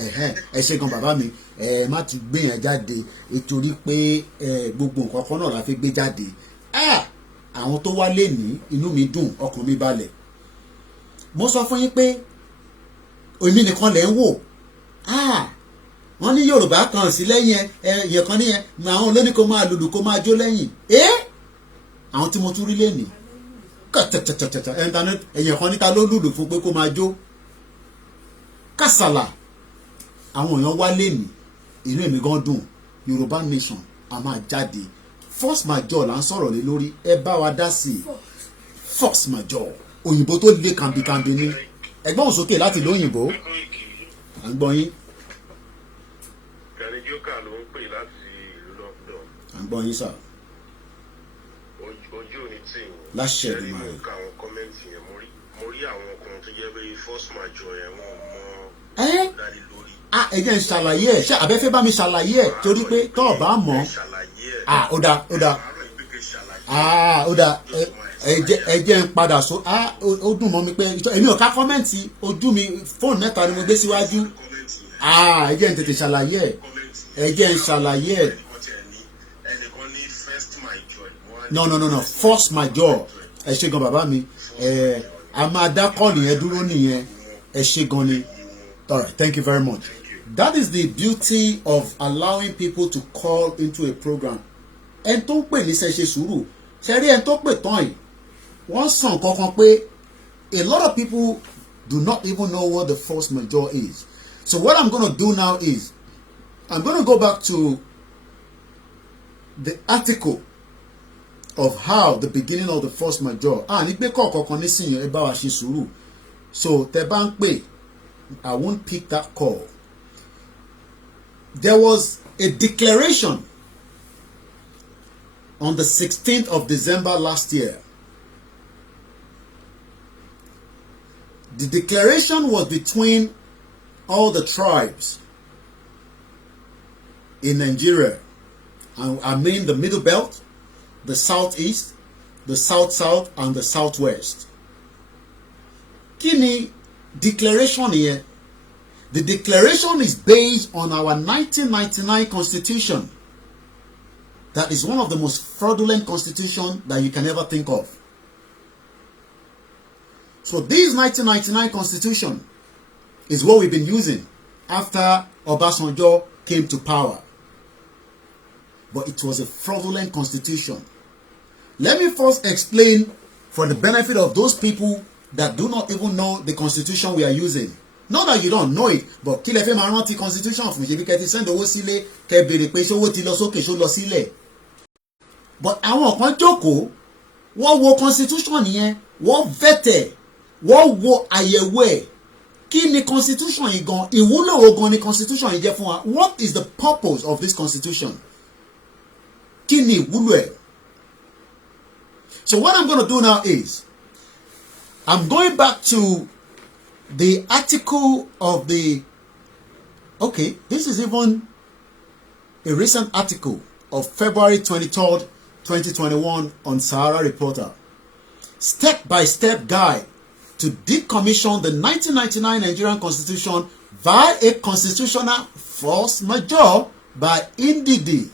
ẹ ṣe gan bàbá mi má ti gbé yẹn jáde nítorí pé gbogbo nǹkan kan náà la fi gbé jáde. Àwọn tó wá lé ní inú mi dùn ọkàn mi balẹ̀. Mo sọ fún yín pé èmi nìkan lẹ̀ ń wò wọ́n ní Yorùbá kan sí lẹ́yìn ẹ̀yẹ̀ kan níyẹn àwọn olóní kó máa lùlù kó máa jó lẹ́yìn àwọn tí mo tún rí lẹ́nìí ẹ̀yẹ̀ kan níta ló lùlù fún pé kó máa jó kásàlà àwọn èèyàn wá lẹ́nìí inú èmi gan dùn. Yorùbá nation a máa jáde force majeure là ń sọ̀rọ̀ lé lórí ẹ bá wa dá sí i force majeure òyìnbó tó lé kàmbìkàmbì ni ẹgbọ́n sókè láti lóyìnbó à ń gbọ́ yín. Kàníjókà ló ń pè láti ìlú London. à ń gbọ́ yín sà. ojú ò ní tì wọ́n. láṣẹ ìlú mo ka àwọn kọ́mẹ́ǹtì yẹn mo rí àwọn ọkùnrin tó jẹ́ pé force majeure yẹn wọ́n mọ dárí lórí. ẹ jẹ́ ń ṣàlàyé ẹ̀ ṣé abẹ́fẹ́ bá mi ṣàlàyé ẹ̀ torí pé tọ́ ọ̀ bá mọ̀ ó dáa ó dáa ẹ jẹ́ ń padà so ó dùn mọ́ mi pé èmi ò ká kọ́mẹ́ǹtì ojú mi fóònù mẹ́ta ni mo gbé síwájú ẹ jẹ́ ń tètè ṣàlàyé ẹ jẹ́ ń ṣàlàyé ẹ̀. no force majeure ẹ ṣe gan bàbá mi a máa dá kọ́ọ̀lù yẹn dúró nìyẹn ẹ ṣe gan ni. All right, thank you very much. That is the beauty of allowing people to call into a program. Ẹn tó ń pè ní ṣe ṣe sùúrù ṣe rí ẹn tó pè tán yìí wọ́n sàn kankan pé a lot of people do not even know what the force majeure is. So what I'm going to do now is I'm going to go back to the article of how the beginning of the force majeure ní gbé kọ̀ọ̀kan nísìnyí ẹ bá wa ṣe sùúrù. So tẹ bá ń pè I won't pick that call. There was a declaration on the 16th of December last year. The declaration was between all the tribes in Nigeria. I mean the Middle Belt, the Southeast, the South-South, and the Southwest. Kí ni declaration here? The declaration is based on our 1999 constitution. That is one of the most fraudulent constitutions that you can ever think of. So this 1999 constitution is what we've been using after Obasanjo came to power. But it was a fraudulent constitution. Let me first explain for the benefit of those people that do not even know the constitution we are using. Not that you don't know it, but kí lẹ fẹ́ máa rántí constitution fún ṣe bí kẹ́ ti send owó sílé kẹ́ béèrè pé ṣówó ti lọ sókè ṣó lọ sílẹ̀. But àwọn kan jókòó wọ́n wo constitution yẹn wọ́n vẹ́tẹ̀ wọ́n wo àyẹ̀wò ẹ̀ kí ni constitution yìí gan ìwúlò wo gan ni constitution yìí jẹ́ fún wa. What is the purpose of this constitution? Kí ni ìwúlò ẹ̀? So what I'm going to do now is I'm going back to the article of the, okay, this is even a recent article of February 23rd, 2021 on Sahara Reporter. Step-by-step guide to decommission the 1999 Nigerian Constitution via a constitutional force majeure by Ndidi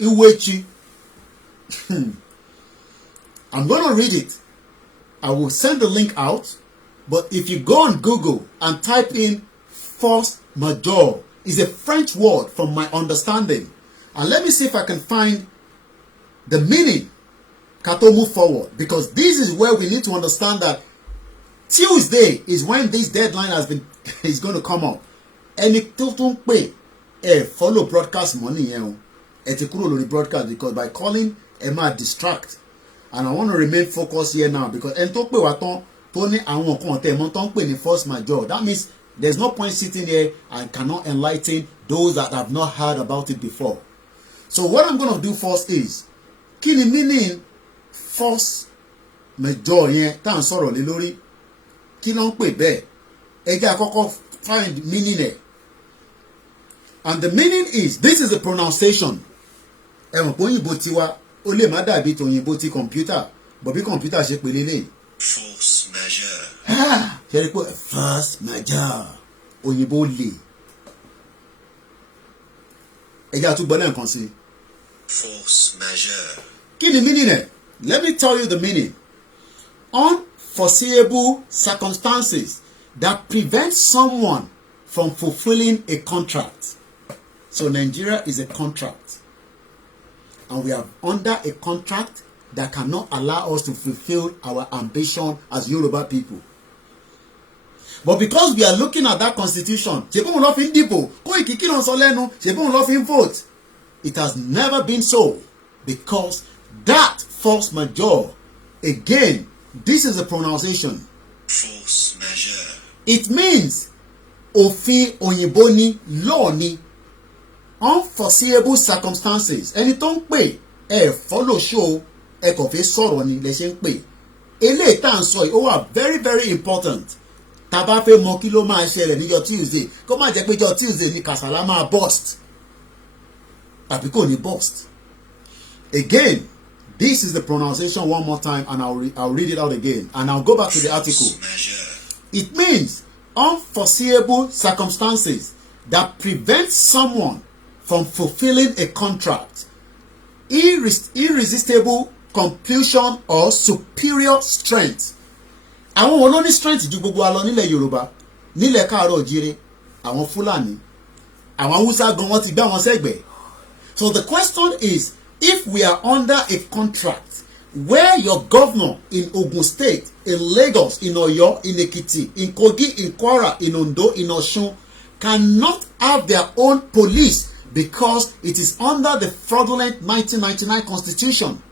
Iwechi. I'm going to read it. I will send the link out. But if you go on Google and type in force majeure, it's a French word from my understanding. And let me see if I can find the meaning. Kato move forward. Because this is where we need to understand that Tuesday is when this deadline is going to come up. Ẹni tó tún pè follow broadcast money yẹn o. Ẹ ti kúrò lórí broadcast because by calling ẹ máa distract, and I want to remain focused here now because ẹni tó pè wá tán tó ní àwọn nǹkan ọ̀tẹ̀ mọ́ tó ń pè ní force majeure, that means there's no point sitting here and cannot enlighten those that have not heard about it before. So what I'm going to do first is kí ni meaning force majeure yẹn tá à ń sọ̀rọ̀ lé lórí, kí ló ń pè bẹ́ẹ̀, ẹ jẹ́ àkọ́kọ́ find meaning ẹ̀. And the meaning is, this is the pronunciation. Ẹ̀wọ̀n pé òyìnbó tiwa ó lè má dàbí tòyìnbó ti computer, but bí computer ṣe pè lélẹ̀. Force majeure. Ṣe rí pé force majeure òyìnbó lè. Ẹ jẹ́ àtúgbọ́ lẹ́ẹ̀kan sí. Force majeure. Kí ni meaning ẹ̀? Let me tell you the meaning. Unforeseeable circumstances that prevent someone from fulfilling a contract. So Nigeria is a contract, and we are under a contract that cannot allow us to fulfill our ambition as Yoruba people. But because we are looking at that constitution, vote. It has never been so, because that force majeure, again, this is a pronunciation. Force majeure. It means òfin òyìnbó ni, law ni. Unforeseeable circumstances. Ẹni tó ń pè ẹ follow show ẹ kò fẹ́ sọ̀rọ̀ ni lẹ ṣe ń pè. Eléyìí tá à ń sọ yìí ó wà very very important. Tá bá fẹ́ mọ kí ló máa ṣẹlẹ̀ níjọ́ Tuesday, kó má jẹ́ pé jọ́ Tuesday ni kàsálà máa burst. Tàbí kò ní burst. Again, this is the pronunciation one more time, and I'll read it out again, and I'll go back to the article. It means unforeseeable circumstances that prevent someone from fulfilling a contract, irresistible compulsion or superior strength. Àwọn wo ló ní strength ju gbogbo wa lọ nílẹ̀ Yorùbá, nílẹ̀ Káàárọ̀ Oòjíire, àwọn Fúlàní, àwọn Hausa gan wọ́n ti gbé àwọn sẹ́gbẹ̀ẹ́. So the question is, if we are under a contract where your governor in Ogun State, in Lagos, in Oyo, in Ekiti, in Kogi, in Kwara, in Ondo, in Osun, cannot have their own police because it is under the fraudulent 1999 constitution.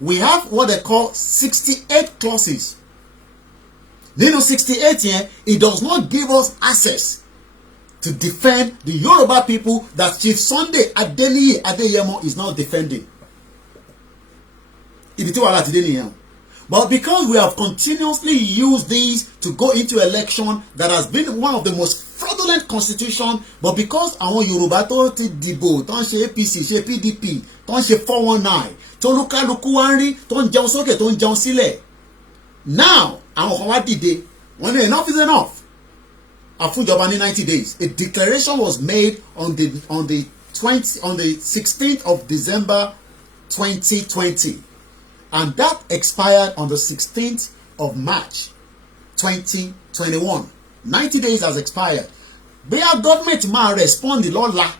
We have what they call 68 clauses. Nínú 68 yẹn, it does not give us access to defend the Yoruba people that Chief Sunday Adeniyi Adeyemo is now defending. Ibi tí wàhálà ti dé nìyẹn. But because we have continuously used these to go into election, that has been one of the most fraudulent constitution, but because àwọn Yorùbá tó ti dìbò, tó ń ṣe APC, ṣe PDP, tó ń ṣe 419, tó lúkálukú wá ń rí, tó ń jẹun sókè, tó ń jẹun sílẹ̀. Now, àwọn kan wá dìde, wọ́n ní enough is enough. Àfúnjọba ní 90 days. A declaration was made on the 16th of December 2020. And that expired on the 16th of March 2021. 90 days has expired. Bóyá government máa respond lọ́la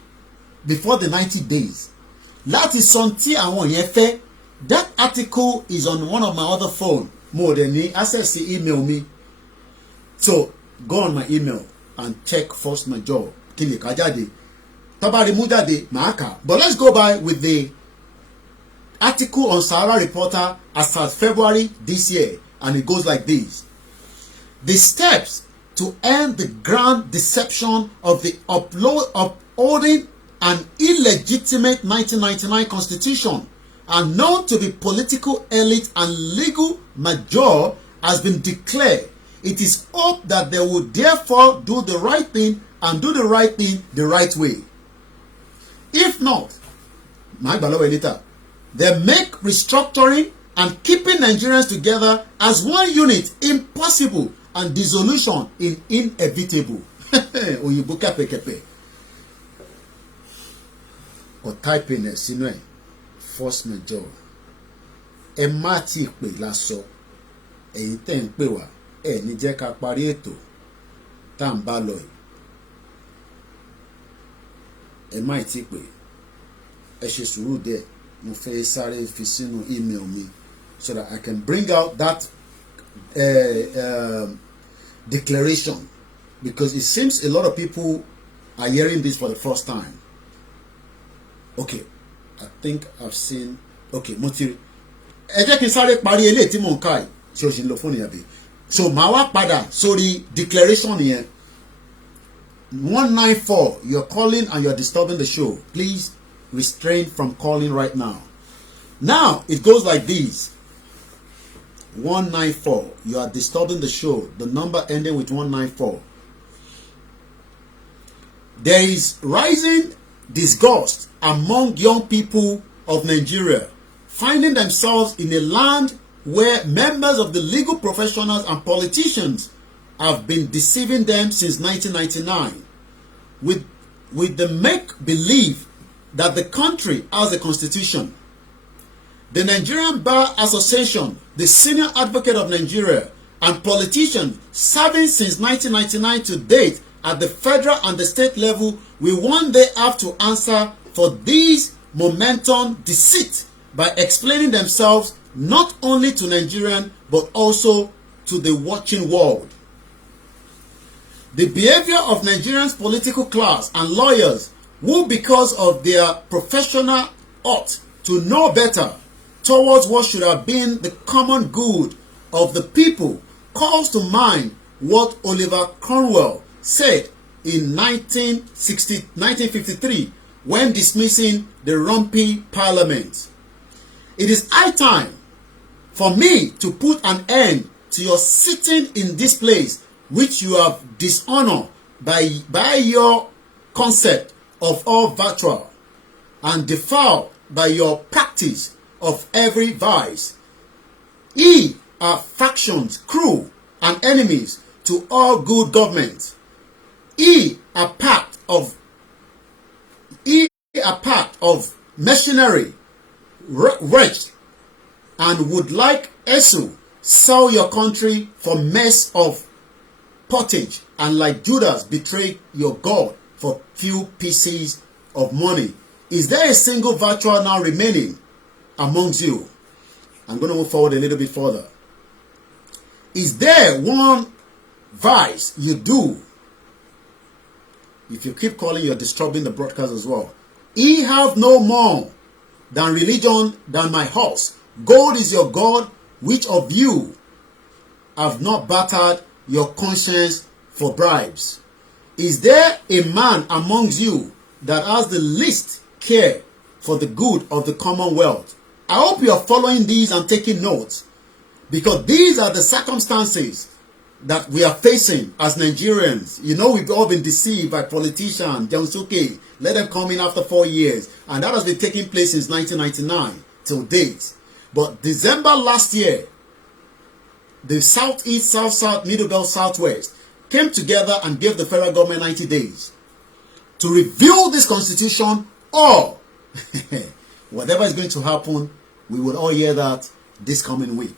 before the 90 days. Láti sọ tí àwọn yẹn fẹ́. That article is on one of my other phone. Mo dẹ̀ ní access sí email mi. So go on my email and check force majeure. Kí lè ká jáde. Tó bá rí mú jáde, màá kà. But let's go by with the article on Sahara Reporter as of February this year, and it goes like this. The steps to end the grand deception of the upholding an illegitimate 1999 constitution are known to the political elite and legal majority has been declared. It is hoped that they will therefore do the right thing and do the right thing the right way. If not, they make restructuring and keeping Nigerians together as one unit impossible and dissolution inevitable. Oyinbo kẹpẹkẹpẹ. Kò typing ẹ̀ sínú ẹ̀ force majeure. Ẹ má tí pè lásọ. Ẹ̀yin tẹ́ ń pè wá. Ẹ ní jẹ́ ká parí ètò tá à ń bá lọ yìí. Ẹ má tí pè. Ẹ ṣe sùúrù díẹ̀. Mo fẹ́ sáré fi sínú email mi so that I can bring out that declaration, because it seems a lot of people are hearing this for the first time. Okay, I think I've seen okay, mo ti ẹ jẹ́ kí n sáré parí eléyìí tí mò ń kà yìí tí o ṣì ń lo fóònù yẹn bí so màá wá padà sórí declaration yẹn 194 you're calling and you're disturbing the show, please restrain from calling right now. Now it goes like this: 194 you are disturbing the show, the number ending with 194. There is rising disgust among young people of Nigeria, finding themselves in a land where members of the legal professionals and politicians have been deceiving them since 1999 with the make-believe that the country has a constitution. The Nigerian Bar Association, the senior advocate of Nigeria, and politicians serving since 1999 to date at the federal and the state level will one day have to answer for these momentum deceit by explaining themselves not only to Nigerians but also to the watching world. The behavior of Nigerians' political class and lawyers who, because of their professional ought to know better towards what should have been the common good of the people, calls to mind what Oliver Cromwell said in 1953 when dismissing the Rumpy Parliament. It is high time for me to put an end to your sitting in this place which you have dishonored by your concept of all virtue and defiled by your practice of every vice. Ye are factions, crew, and enemies to all good government. Ye are part of machinery, wretched, and would like Esau sell your country for mess of pottage, and like Judas betray your God for few pieces of money. Is there a single virtue now remaining amongst you? I'm going to move forward a little bit further. Is there one vice you do? If you keep calling, you're disturbing the broadcast as well. Ye have no more than religion than my house. Gold is your God. Which of you have not battered your conscience for bribes? Is there a man amongst you that has the least care for the good of the commonwealth? I hope you are following these and taking notes, because these are the circumstances that we are facing as Nigerians. You know, we've all been deceived by politicians. Jansuke, let them come in after 4 years. And that has been taking place since 1999 till date. But December last year, the Southeast, South-South, Middle Belt, Southwest came together and gave the federal government 90 days to review this constitution, or whatever is going to happen, we will all hear that this coming week.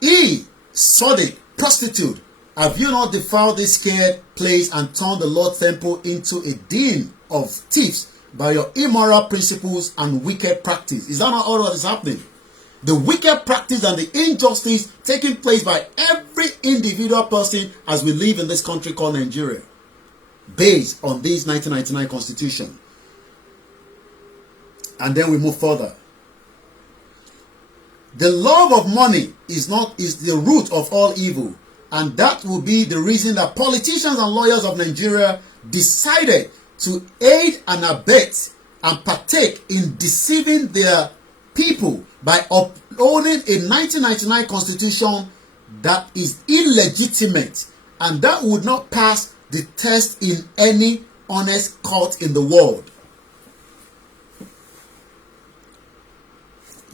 Ye, sordid prostitute, have you not defiled this scared place and turned the Lord's temple into a den of thieves by your immoral principles and wicked practice? Is that not all that is happening? The wicked practice and the injustice taking place by every individual person as we live in this country called Nigeria, based on this 1999 constitution. And then we move further. The love of money is the root of all evil, and that will be the reason that politicians and lawyers of Nigeria decided to aid and abet and partake in deceiving their people by upholding a 1999 constitution that is illegitimate and that would not pass the test in any honest court in the world.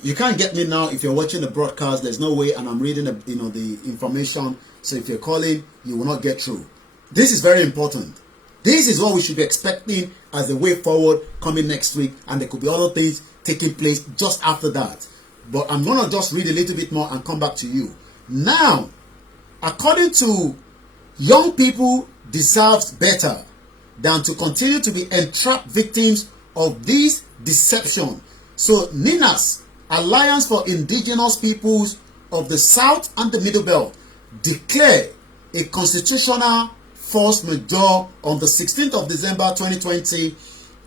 You can't get me now if you're watching the broadcast. There's no way, and I'm reading the information. So if you're calling, you will not get through. This is very important. This is what we should be expecting as the way forward coming next week, and there could be other things taking place just after that. But I'm going to just read a little bit more and come back to you. Now, according to young people deserves better than to continue to be entrapped victims of this deception. So NINAS, Alliance for Indigenous Peoples of the South and the Middle Belt, declared a constitutional force majeure on the 16th of December 2020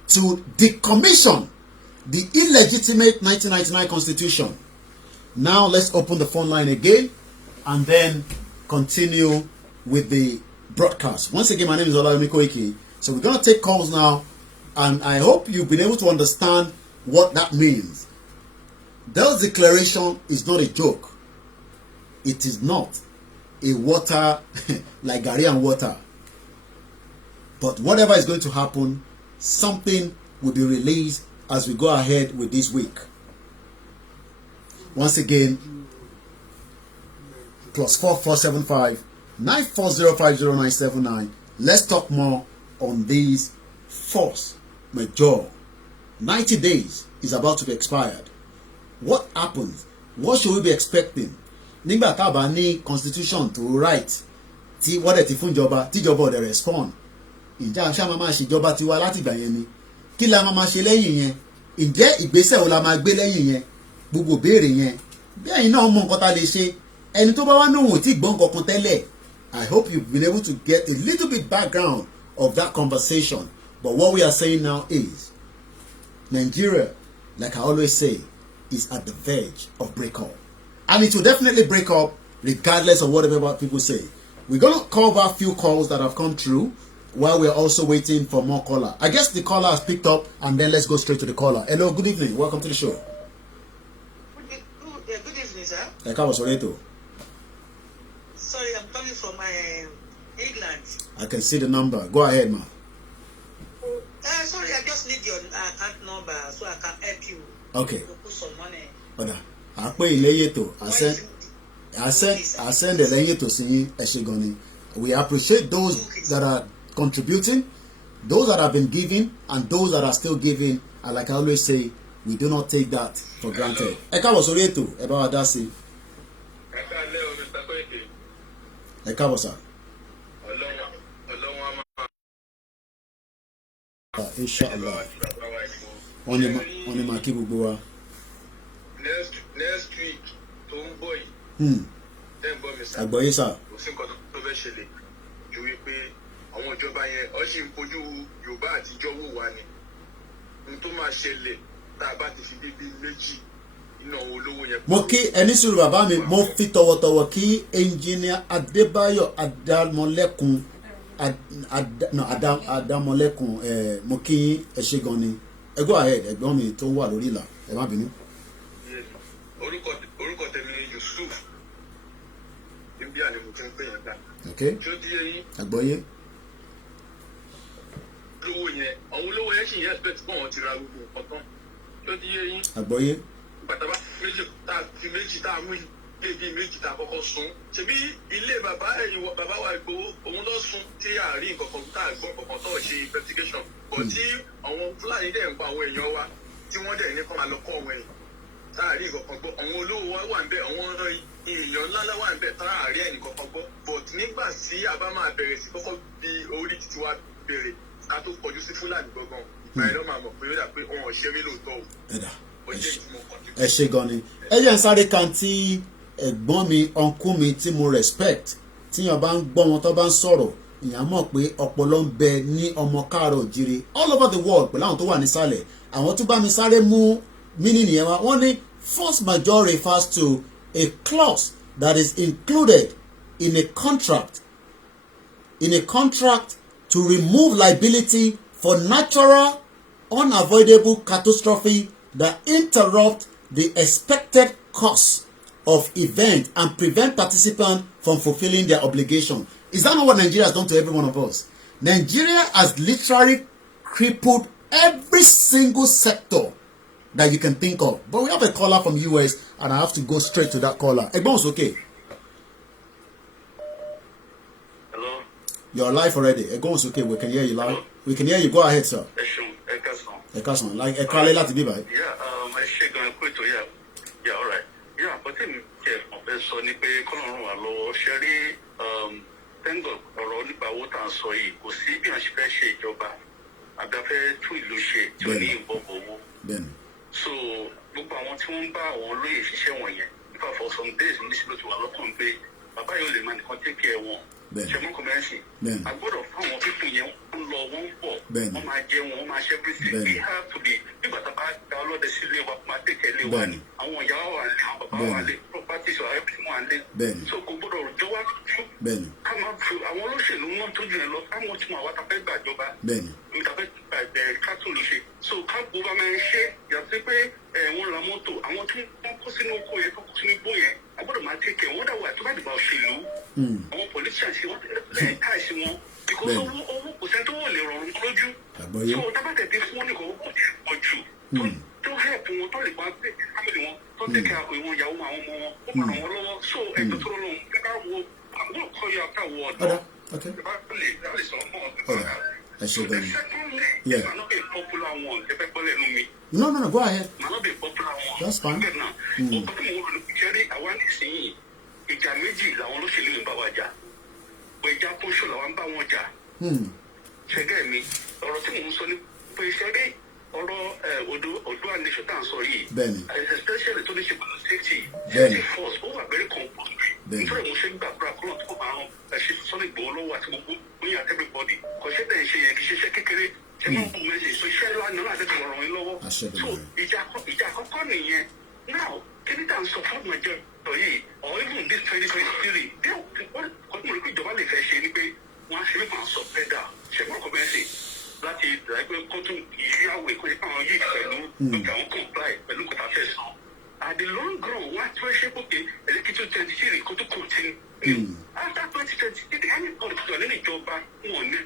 to decommission the illegitimate 1999 constitution. Now let's open the phone line again and then continue with the broadcast. Once again, my name is Olayomi Koiki. So we're going to take calls now, and I hope you've been able to understand what that means. Those declaration is not a joke. It is not a water like Gary and water. But whatever is going to happen, something will be released as we go ahead with this week. Once again, +4475 940500979. Let's talk more on these force majeure. 90 days is about to be expired. What happens? What should we be expecting? Nígbà tá bá ní constitution to write tí wọ́n dẹ̀ ti fún ìjọba tíjọba ò dẹ̀ respond. Ìjà àṣà máa ṣe ìjọba tiwa láti ìgbà yẹn ni. Kí la máa ṣe lẹ́yìn yẹn? Ǹjẹ́ ìgbésẹ̀ wo la máa gbé lẹ́yìn yẹn? Gbogbo béèrè yẹn. Bí ẹ̀yin náà mọ nǹkan tá lè ṣe. Ẹni tó bá wá náà ò tí gbọ́ nǹkan kan tẹ́lẹ̀. I hope you've been able to get a little bit background of that conversation. But what we are saying now is Nigeria, like I always say, is at the verge of breakup. And it will definitely break up regardless of whatever people say. We're going to cover a few calls that have come through while we're also waiting for more caller. I guess the caller has picked up, and then let's go straight to the caller. Hello, good evening. Welcome to the show. Good evening, sir. Sorry, I'm coming from England. I can see the number. Go ahead, ma. Sorry, I just need your account number so I can help you. Okay. To put some money. I send the lẹ́yìn to see Eshigoni. We appreciate those that are contributing, those that have been giving, and those that are still giving. And like I always say, we do not take that for granted. Ẹ káàbọ̀ sórí ètò ẹ bá wa dá sí. Ẹ káàbọ̀ sà. Inshallah. Wọ́n ní máa kí gbogbo wa. Next week tó ń bọ̀ yìí. Àgbọ̀yé sà. Kò sí nǹkan tó fẹ́ ṣẹlẹ̀ ju wípé àwọn ìjọba yẹn ọ sì ń fojú Yorùbá àtijọ́ wò wá ni. Ohun tó máa ṣẹlẹ̀ tá a bá ti fi débi méjì iná olówó yẹn. Mo kí ẹni sùúrù bàbá mi, mo fi tọ̀wọ̀tọ̀wọ̀ kí Engineer Adébáyọ̀ Adámọlẹ́kun Adámọlẹ́kun mo kí ẹ ṣé gan ni. Ẹ go ahead, ẹ̀gbọ́n mi tó wà lórí ìlà, ẹ má bínú. Orúkọ tèmi ni Yusuf. Ibi àná mo ti ń pè yẹn gbà. Okay. Tí ó di eyín. Àgbọ̀yé. Olówó yẹn, àwọn olówó yẹn sì yẹn expect pé wọ́n ti ra gbogbo nǹkan tán. Tí ó di eyín. Àgbọ̀yé. Bàtàbá méjì tá a mú ilé méjì tá a kọ́kọ́ sun. Ṣebí ilé bàbá wa Ìgbòho òun ló sun tí àárín nǹkan tá a gbọ́ nǹkan tó ṣe investigation. Kò tí àwọn Fúlàní dẹ̀ ń pa àwọn èèyàn wa tí wọ́n dẹ̀ ní kọ́ máa lọ kọ́ ọ̀wẹ́ yìí. Táàrí nǹkan gbọ́ àwọn olówó wa wà ń bẹ̀ àwọn èèyàn ńláńlá wà ń bẹ̀ táàrí ẹnì kankan gbọ́. But nígbà tí a bá máa bẹ̀rẹ̀ sí kọ́kọ́ bí orí títí wa bẹ̀rẹ̀ ká tó kọjú sí Fúlàní gbọ̀ngàn ìgbà ẹ̀rọ máa mọ̀ pé ó dà pé wọn ò ṣe mí lóòótọ́ o. Ẹ ṣé gan ni. Ẹ jẹ́ n sáré kan tí ẹ̀gbọ́n mi ọ̀nkú mi tí mo respect tíyàn bá ń gbọ́ wọn tó bá ń sọ̀rọ̀ ìyàn mọ̀ pé ọpọlọ ń bẹ ní ọmọ káàárọ̀ òjìrì all over the world pẹ̀lú àwọn tó wà nísàlẹ̀ àwọn tó bá mi sáré mú meaning yẹn wá wọ́n ní force majeure refers to a clause that is included in a contract to remove liability for natural unavoidable catastrophe that interrupt the expected course of event and prevent participants from fulfilling their obligation. Is that not what Nigeria has done to every one of us? Nigeria has literally crippled every single sector that you can think of. But we have a caller from US and I have to go straight to that caller. Egbon's okay. Hello? You're live already. Egbon's okay. We can hear you live. Hello? We can hear you. Go ahead, sir. Ekason. Like Ekale láti bí báyìí. I shake on a quick to yeah, all right. Yeah, but then sọ ni pé kọ́lọ́run wà lọ́wọ́ ṣe rí tẹ́ńgọ̀ ọ̀rọ̀ nípa owó tá à ń sọ yìí kò sí bí wọ́n ṣe fẹ́ ṣe ìjọba àgbàfẹ́ tún ìlú ṣe tí ó ní ìbọ̀bọ̀ owó. So gbogbo àwọn tí wọ́n ń bá àwọn olóyè ṣiṣẹ́ wọ̀nyẹn nípa for some days ní sílò tí wà lọ́kàn pé bàbá yóò lè máa nìkan take care wọn ṣẹmọ kọmẹrẹsì agbọ́dọ̀ fáwọn pípọ̀ yẹn ń lọ wọn bọ̀ wọn máa jẹ wọn máa ṣe everything we have to be nígbà tá a bá gba ọlọ́dẹ sílé wa máa tẹ̀kẹ́ lé wa ni àwọn ìyá wa lé àwọn bàbá wa lé properties wa everything wa lé so kò gbọ́dọ̀ jọ wá tójú ká máa fi àwọn olóṣèlú wọn tójú yẹn lọ káwọn tí wọn àwa ta fẹ́ gbàjọba mi ta fẹ́ gbàgbẹ́ kátólù ṣe so ká gbogbo máa ń ṣe yàtọ̀ pé wọn ra mọ́tò àwọn tí wọ́n kó sínú oko yẹn kó sínú igbó yẹn agbọ́dọ̀ máa tẹ̀kẹ́ wọ́n dà wà tó bá dìbò òṣèlú àwọn politicians wọ́n lẹ́yìn káàsì wọn because owó kò sẹ́ni tó wọ̀ lè rọrùn lójú so tábàtẹ̀ tí fún wọn nìkan ó kò tí ì pọ̀ jù tó help wọn tó lè pa pé family wọn tó tẹ̀kẹ́ àpò ìwọ̀n ìyàwó àwọn ọmọ wọn ó máa ràn wọ́n lọ́wọ́ so ẹ̀tọ́ tó lọ́wọ́ kẹ́kẹ́ wo àwọn ọkọ yà ká wọ ọ̀dọ́ ìbá lè sọ ọmọ ọ̀dọ́. I should then. Yeah. Might not be a popular one. The people let me. No, go ahead. Might not be a popular one. That's fine. Ìjà méjì làwọn olóṣèlú ń bá wa jà. Ìjà kóṣù làwọn ń bá wọn jà. Ṣẹ́gẹ́ mi, ọ̀rọ̀ tí mò ń sọ ní pé ṣẹ́gẹ́ ọ̀rọ̀ odò àndéṣọ́ tá à ń sọ yìí. Bẹ́ẹ̀ni. Especially tó ní ṣe pẹ̀lú safety force ó wà very compulsory. Nítorí mo ṣe ń gbàgbọ́ra kúrò tó bá wọn ṣe sọ́nà ìgbòho lọ́wọ́ àti gbogbo ní àti everybody. Kò ṣe tẹ̀ ń ṣe yẹn kì í ṣe iṣẹ́ kékeré. Ṣé máa ń kú mẹ́sì so iṣẹ́ ńlá ni láti fi ọ̀rọ̀ yín lọ́wọ́. So ìjà àkọ́kọ́ nìyẹn. Now kí ni tá à ń sọ fún ọmọ ìjọ yìí or even this 2023 bí ọdún mọ̀ ní pé ìjọba lè fẹ́ ṣe ni pé wọ́n á ṣe nípa sọ pẹ́dà ṣẹ̀gbọ́n kọ́ bẹ́ẹ̀ sì láti ìdájọ́ kótó ìyáwó ìkọ́ni káwọn yìí pẹ̀lú lókè àwọn comply pẹ̀lú kọ́tà fẹ́ sàn. At the long run wọ́n á tí wọ́n ṣe pòkè ẹ̀lẹ́kìtì 2023 kó tó continue. After 2023 any politician nínú ìjọba wọn ní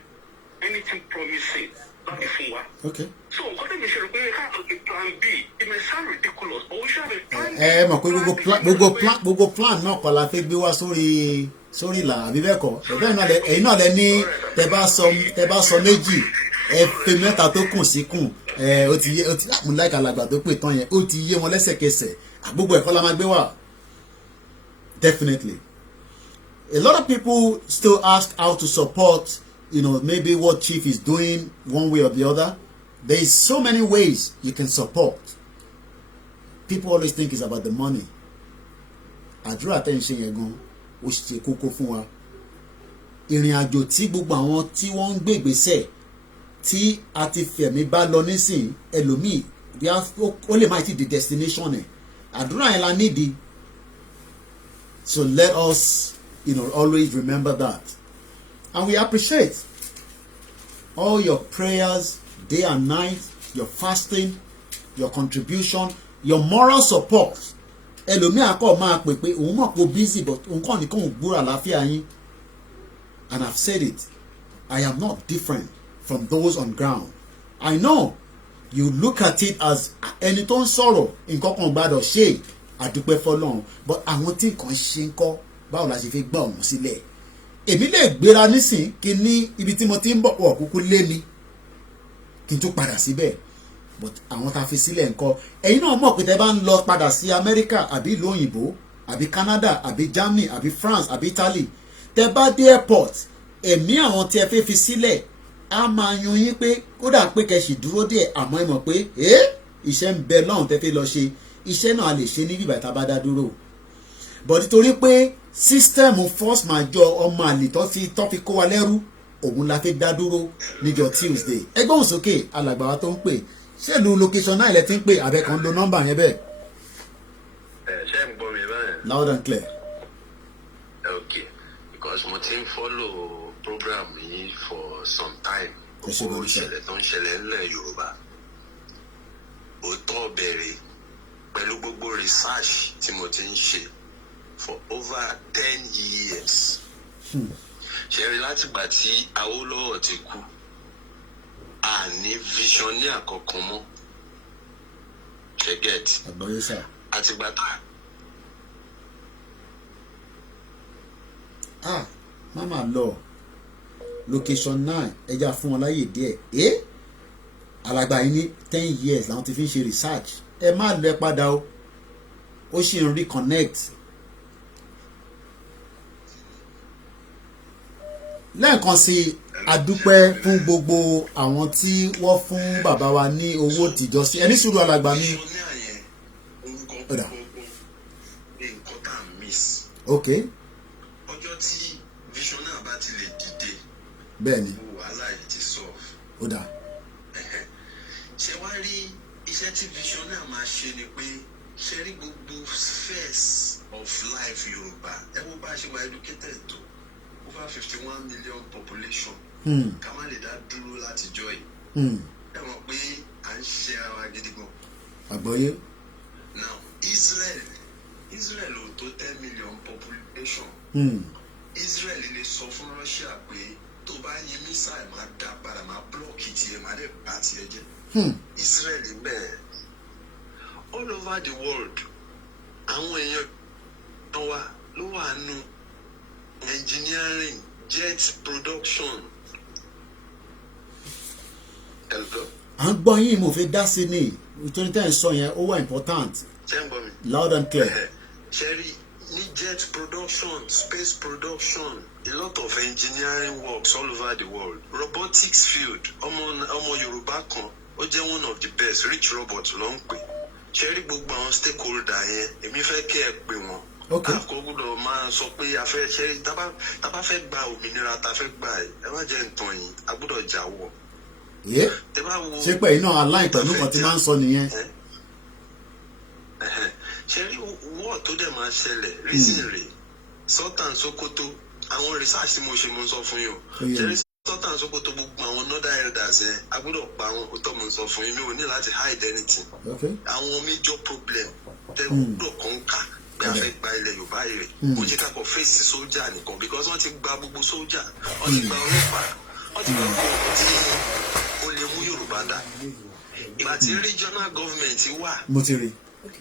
anything promising láti fún wa. So nǹkan tẹ̀mí ṣe rò pé káàtó ti plan B it may sound ridiculous but we should have a plan B. Ẹ mọ̀ pé gbogbo plan náà kọ́ la fẹ́ gbé wá sórí ìlà àbí bẹ́ẹ̀ kọ́ ẹ̀yin náà lẹ ní tẹ bá sọ méjì ẹ fi mẹ́ta tó kùn sí kùn ó ti yé àmúláìka làgbà tó pè tán yẹn ó ti yé wọn lẹ́sẹ̀kẹsẹ̀ gbogbo ẹ̀kọ́ la máa gbé wá definitely. A lot of people still ask how to support maybe what Chief is doing one way or the other. There is so many ways you can support. People always think it's about the money. Àdúrà tẹ́ ń ṣe yẹn gan ó ṣe kókó fún wa. Ìrìn àjò tí gbogbo àwọn tí wọ́n ń gbé ìgbésẹ̀ tí a ti fẹ̀mí bá lọ nísìn ẹlòmíì ó lè má ti di destination ẹ̀. Àdúrà yẹn la nídìí. So let us always remember that. And we appreciate all your prayers day and night, your fasting, your contribution, your moral support. Ẹlòmíì akọ máa pè pé òun mọ̀ pé busy but òun kàn ní kó òun gbúra àlàáfíà yín. And I've said it, I am not different from those on ground. I know you look at it as ẹni tó ń sọ̀rọ̀ nǹkan kan gbádọ̀ ṣe àdúpẹ́ fọlọ́run but àwọn tí nǹkan ṣe ń kọ́ báwo la ṣe fi gbọ́ ọ̀hún sílẹ̀. Èmi lè gbéra nísìn kí ní ibi tí mo ti ń bọ̀ wọ̀ kúkú lé mi kí n tún padà síbẹ̀ but àwọn tá a fi sílẹ̀ ńkọ́ ẹ̀yin náà mọ̀ pé tẹ́ bá ń lọ padà sí Amẹ́ríkà àbí ìlú òyìnbó àbí Canada àbí Germany àbí France àbí Italy tẹ́ bá dé airport ẹ̀mí àwọn tí ẹ fẹ́ fi sílẹ̀ á máa yun yín pé kódà pé kẹ́sì dúró díẹ̀ àmọ́ ẹ mọ̀ pé iṣẹ́ ń bẹ lọ́hùn tẹ́ fẹ́ lọ ṣe iṣẹ́ náà lè ṣe ní bíbá tá a bá dá dúró but nítorí pé sísítẹ́ẹ̀mù force major ọmọ àlè tó fi kó wa lẹ́rú òun la fi dá dúró níjọ́ Tuesday ẹgbẹ́ òun sókè alàgbà wa tó ń pè ṣèlú location náà ilẹ̀ ti ń pè abẹ́kan lo nọ́mbà yẹn bẹ́ẹ̀. Ṣé ń gbọ́ mi báyẹn? Loud and clear. Okay, because mo ti ń follow program yìí for some time. Kókó ìṣẹ̀lẹ̀ tó ń ṣẹlẹ̀ ńlẹ̀ Yorùbá. Òótọ́ bẹ̀rẹ̀ pẹ̀lú gbogbo research tí mo ti ń ṣe for over 10 years. Ṣẹ̀rí látìgbà tí Awólọ́wọ̀ ti kú, a ní visionaire kankan mọ́. Ṣé get? Àgbọ̀yé sà. Àtìgbà tá. Mama lọ location 9 ẹja fún wọn láyè díẹ̀. Alàgbà yìí ní 10 years làwọn ti fi ń ṣe research. Ẹ má lọ ẹ padà o. Ó ṣì ń reconnect. Lẹ́ẹ̀kan sí adúpẹ́ fún gbogbo àwọn tí wọ́n fún bàbá wa ní owó tìjọ sí ẹni sùúrù alàgbà mi. Ok. Ọjọ́ tí visionaire bá bẹ́ẹ̀ni wàhálà yìí ti solve. ó dà. ṣé wá rí iṣẹ́ tí vision náà máa ṣe ni pé ṣe rí gbogbo phase of life Yorùbá ẹ wo bá a ṣe wà educated tó over 51 million population ká má lè dá dúró látijọ́ yìí ẹ mọ̀ pé à ń ṣe ara gidi gan. àgbọ́yé. now Israel ò tó 10 million population. Israel lè sọ fún Russia pé tó bá yin missile máa dá padà máa blọọkì tiẹ̀ máa dẹ̀ bá tiẹ̀ jẹ́. Israel bẹ́ẹ̀ all over the world àwọn èèyàn wa ló wà nù engineering jet production. à ń gbọ́ yín mo fi dá sí ni nítorí tẹ́ ẹ̀ ń sọ yẹn ó wà important. ṣé ń gbọ́ mi. loud and clear. Cherry, jet production, space production, a lot of engineering works all over the world. Robotics field, ọmọ Yorùbá kan, ó jẹ́ one of the best, rich robot ló ń pè. Cherry gbogbo àwọn stakeholder yẹn, èmi fẹ́ kí ẹ pè wọ́n. Àkókò gbọ́dọ̀ máa sọ pé a fẹ́ Cherry tábà fẹ́ gba òmìnira tá a fẹ́ gbà ẹ má jẹ́ ntàn yìí, a gbọ́dọ̀ jáwọ́. Ṣé pé iná aláì pẹ̀lú kan tí máa ń sọ nìyẹn. Cherry wọ́ọ̀ tó dẹ̀ máa ṣẹlẹ̀ reason rẹ̀ Sultan Sokoto àwọn research tí mo ṣe mo sọ fún yín o Cherry Sultan Sokoto gbogbo àwọn northern elders ẹ agbọ́dọ̀ pa àwọn òótọ́ mo sọ fún yín mi ò ní láti hide anything àwọn major problem tẹ gbọ́dọ̀ kàn ká pé a fẹ́ gba ilẹ̀ Yorùbá rẹ̀ kò jẹ́ ká kọ́ fèsì sójà nìkan because wọ́n ti gba gbogbo sójà wọ́n ti gba ọlọ́pàá wọ́n ti gba gbogbo tí ó lè mú Yorùbá dà ìgbà tí regional government wà mo ti rí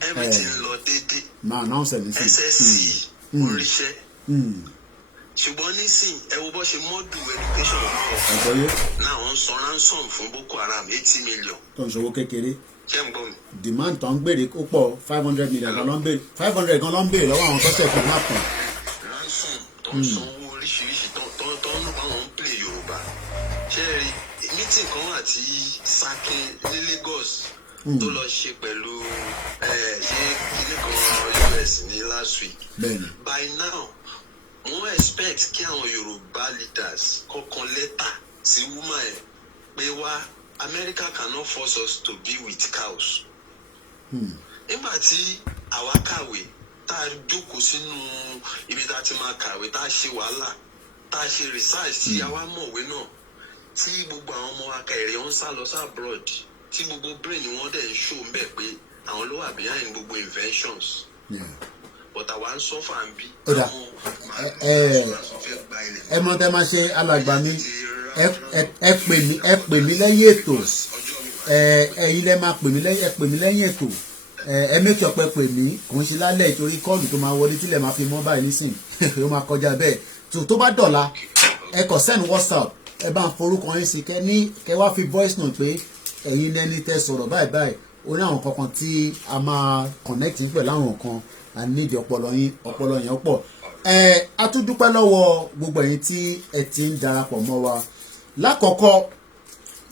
everything lọ déédéé SSC oríṣẹ́ ṣùgbọ́n nísìn ẹ wo bó ṣe mọ́dù education náà wọ́n san ransom fún Boko Haram 80 million. tó ń ṣòwò kékeré. ṣé ń gbọ́ mi. demand tó ń gbèrè ó pọ̀ 500 million gan ló ń béèrè 500 gan ló ń béèrè lọ́wọ́ àwọn tó ṣẹ̀ fún máàpù. ransom tó ń sanwó oríṣiríṣi tó ń bá wọn ń play Yorùbá ṣé ẹ rí meeting kan wà tí Sakin ní Lagos tó lọ ṣe pẹ̀lú ṣé ilé kan US ní last week. By now mo expect kí àwọn Yorùbá leaders kọ́kan lẹ́tà sí woman ẹ̀ pé wá America cannot force us to be with cows. nígbà tí àwa kàwé tá a jókòó sínú ibi tá a ti máa kàwé tá a ṣe wàhálà tá a ṣe research tí àwa mọ̀wé náà tí gbogbo àwọn ọmọ akẹ́rẹ́ wọn sá lọ sí abroad tí gbogbo brain wọn dẹ̀ ń show mbẹ́ pé àwọn ló wà behind gbogbo inventions. But àwa ń sọ́fà ń bí. ẹ mọ tẹ máa ṣe alàgbà mi ẹ pè mí lẹ́yìn ètò ẹ̀yin lẹ máa pè mí lẹ́yìn ètò ẹ mẹ́tọ̀ pé pè mí kò ń ṣe lálẹ́ ìtorí kọ́ọ̀lù tó máa wọlé tílẹ̀ máa fi mọ́ báyìí nísìn ó máa kọjá bẹ́ẹ̀ tó bá dọ̀la ẹ kàn send WhatsApp ẹ bá ń forúkọ yín sí kẹ wá fi voice note pé ẹ̀yin lẹ́ni tẹ́ sọ̀rọ̀ báyìí ó ní àwọn kankan tí a máa connect pẹ̀lú àwọn kan a nídìí ọpọlọ yẹn pọ̀ a tún dúpẹ́ lọ́wọ́ gbogbo ẹ̀yin tí ẹ ti ń darapọ̀ mọ́ wa lákọ̀ọ́kọ́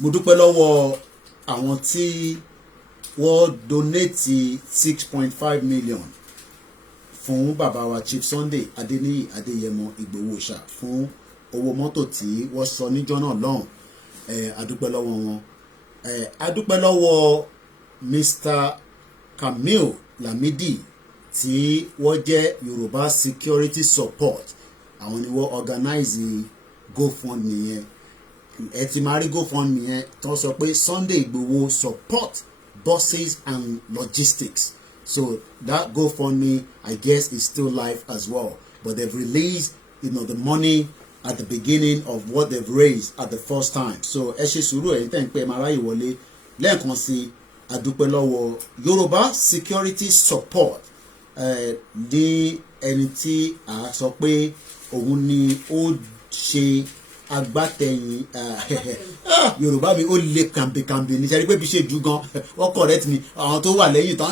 mo dúpẹ́ lọ́wọ́ àwọn tí wọ́n donate 6.5 million fún bàbá wa Chief Sunday Adéníyì Adéyẹmọ Ìgbòho ṣá fún owó mọ́tò tí wọ́n sọ níjọ́ náà lọ́hùn a dúpẹ́ lọ́wọ́ wọn a dúpẹ́ lọ́wọ́ Mr. Kamil Lamidi tí wọ́n jẹ́ Yorùbá Security Support àwọn ni wọ́n organize GoFundMe yẹn ẹ ti máa rí GoFundMe yẹn tí wọ́n sọ pé Sunday Igboho support buses and logistics so that GoFundMe I guess is still live as well but they've released the money at the beginning of what they've raised at the first time so ẹ ṣe sùúrù ẹ̀yin tẹ́ ń pẹ́ máa ráyè wọlé lẹ́ẹ̀kan sí adúpẹ́ lọ́wọ́ Yorùbá Security Support ní ẹni tí a sọ pé òun ni ó ṣe agbátẹ̀yìn Yorùbá mi ó lè kàmbìkàmbì ní sẹ́rí pé bí ṣe jù gan wọ́n correct mi àwọn tó wà lẹ́yìn tán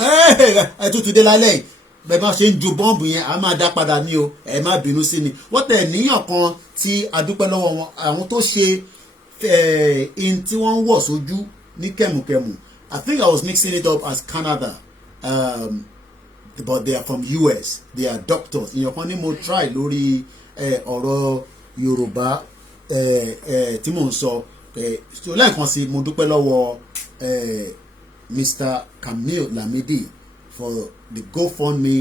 ẹ tútù dé lálẹ́ yìí bẹ́ẹ̀ bá ṣe ń ju bọ́ǹbù yẹn a máa dá padà ní o ẹ má bínú sí ni wọ́n tẹ̀ níyàn kan tí adúpẹ́ lọ́wọ́ wọn àwọn tó ṣe in tí wọ́n ń wọ̀ sójú ní kẹ̀mùkẹ̀mù I think I was mixing it up as Canada but they are from US they are doctors ìyẹn kan ní mo try lórí ọ̀rọ̀ Yorùbá tí mò ń sọ lẹ́ẹ̀kan sí mo dúpẹ́ lọ́wọ́ Mr. Kamil Lamidi for the GoFundMe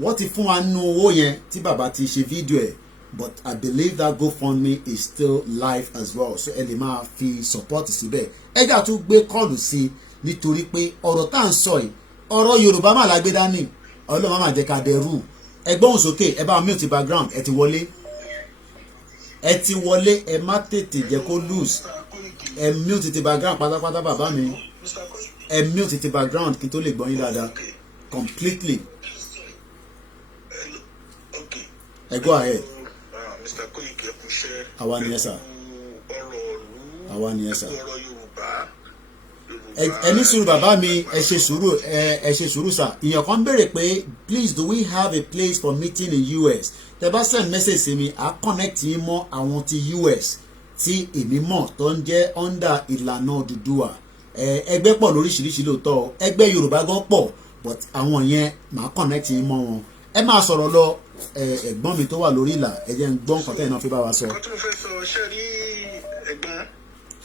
wọ́n ti fún wa nínú owó yẹn tí bàbá ti ṣe fídíò ẹ̀ but I believe that GoFundMe is still live as well so ẹ lè máa fi support síbẹ̀ ẹ jà tún gbé kọ́ọ̀lù sí nítorí pé ọ̀rọ̀ tá à ń sọ yìí ọ̀rọ̀ Yorùbá mà lágbé dání Ọlọ́run má jẹ́ ká dẹrù ẹ gbóhùn sókè ẹ bá mute background ẹ ti wọlé ẹ má tètè jẹ́ kó loose ẹ mute ti background pátápátá bàbá mi ẹ mute ti background kí n tó lè gbọ́ yín dáadáa completely ẹ go ahead. àwa ni ẹ sà àwa ni ẹ sà ẹ ní sùúrù bàbá mi ẹ ṣe sùúrù sà ìyàn kan béèrè pé please do we have a place for meeting in US tẹ bá send message sí mi à connect yín mọ́ àwọn ti US tí èmi mọ̀ tó ń jẹ́ under ìlànà Odùduwà ẹgbẹ́ pọ̀ lóríṣiríṣi lóòótọ́ ẹgbẹ́ Yorùbá gan pọ̀ but àwọn yẹn màá connect yín mọ́ wọn ẹ máa sọ̀rọ̀ lọ ẹ̀gbọ́n mi tó wà lórí ìlà ẹ jẹ́ ń gbọ́ nǹkan tẹ́yìn náà fi bá wa sọ. nǹkan tó fẹ́ sọ ṣe rí ẹ̀gbọ́n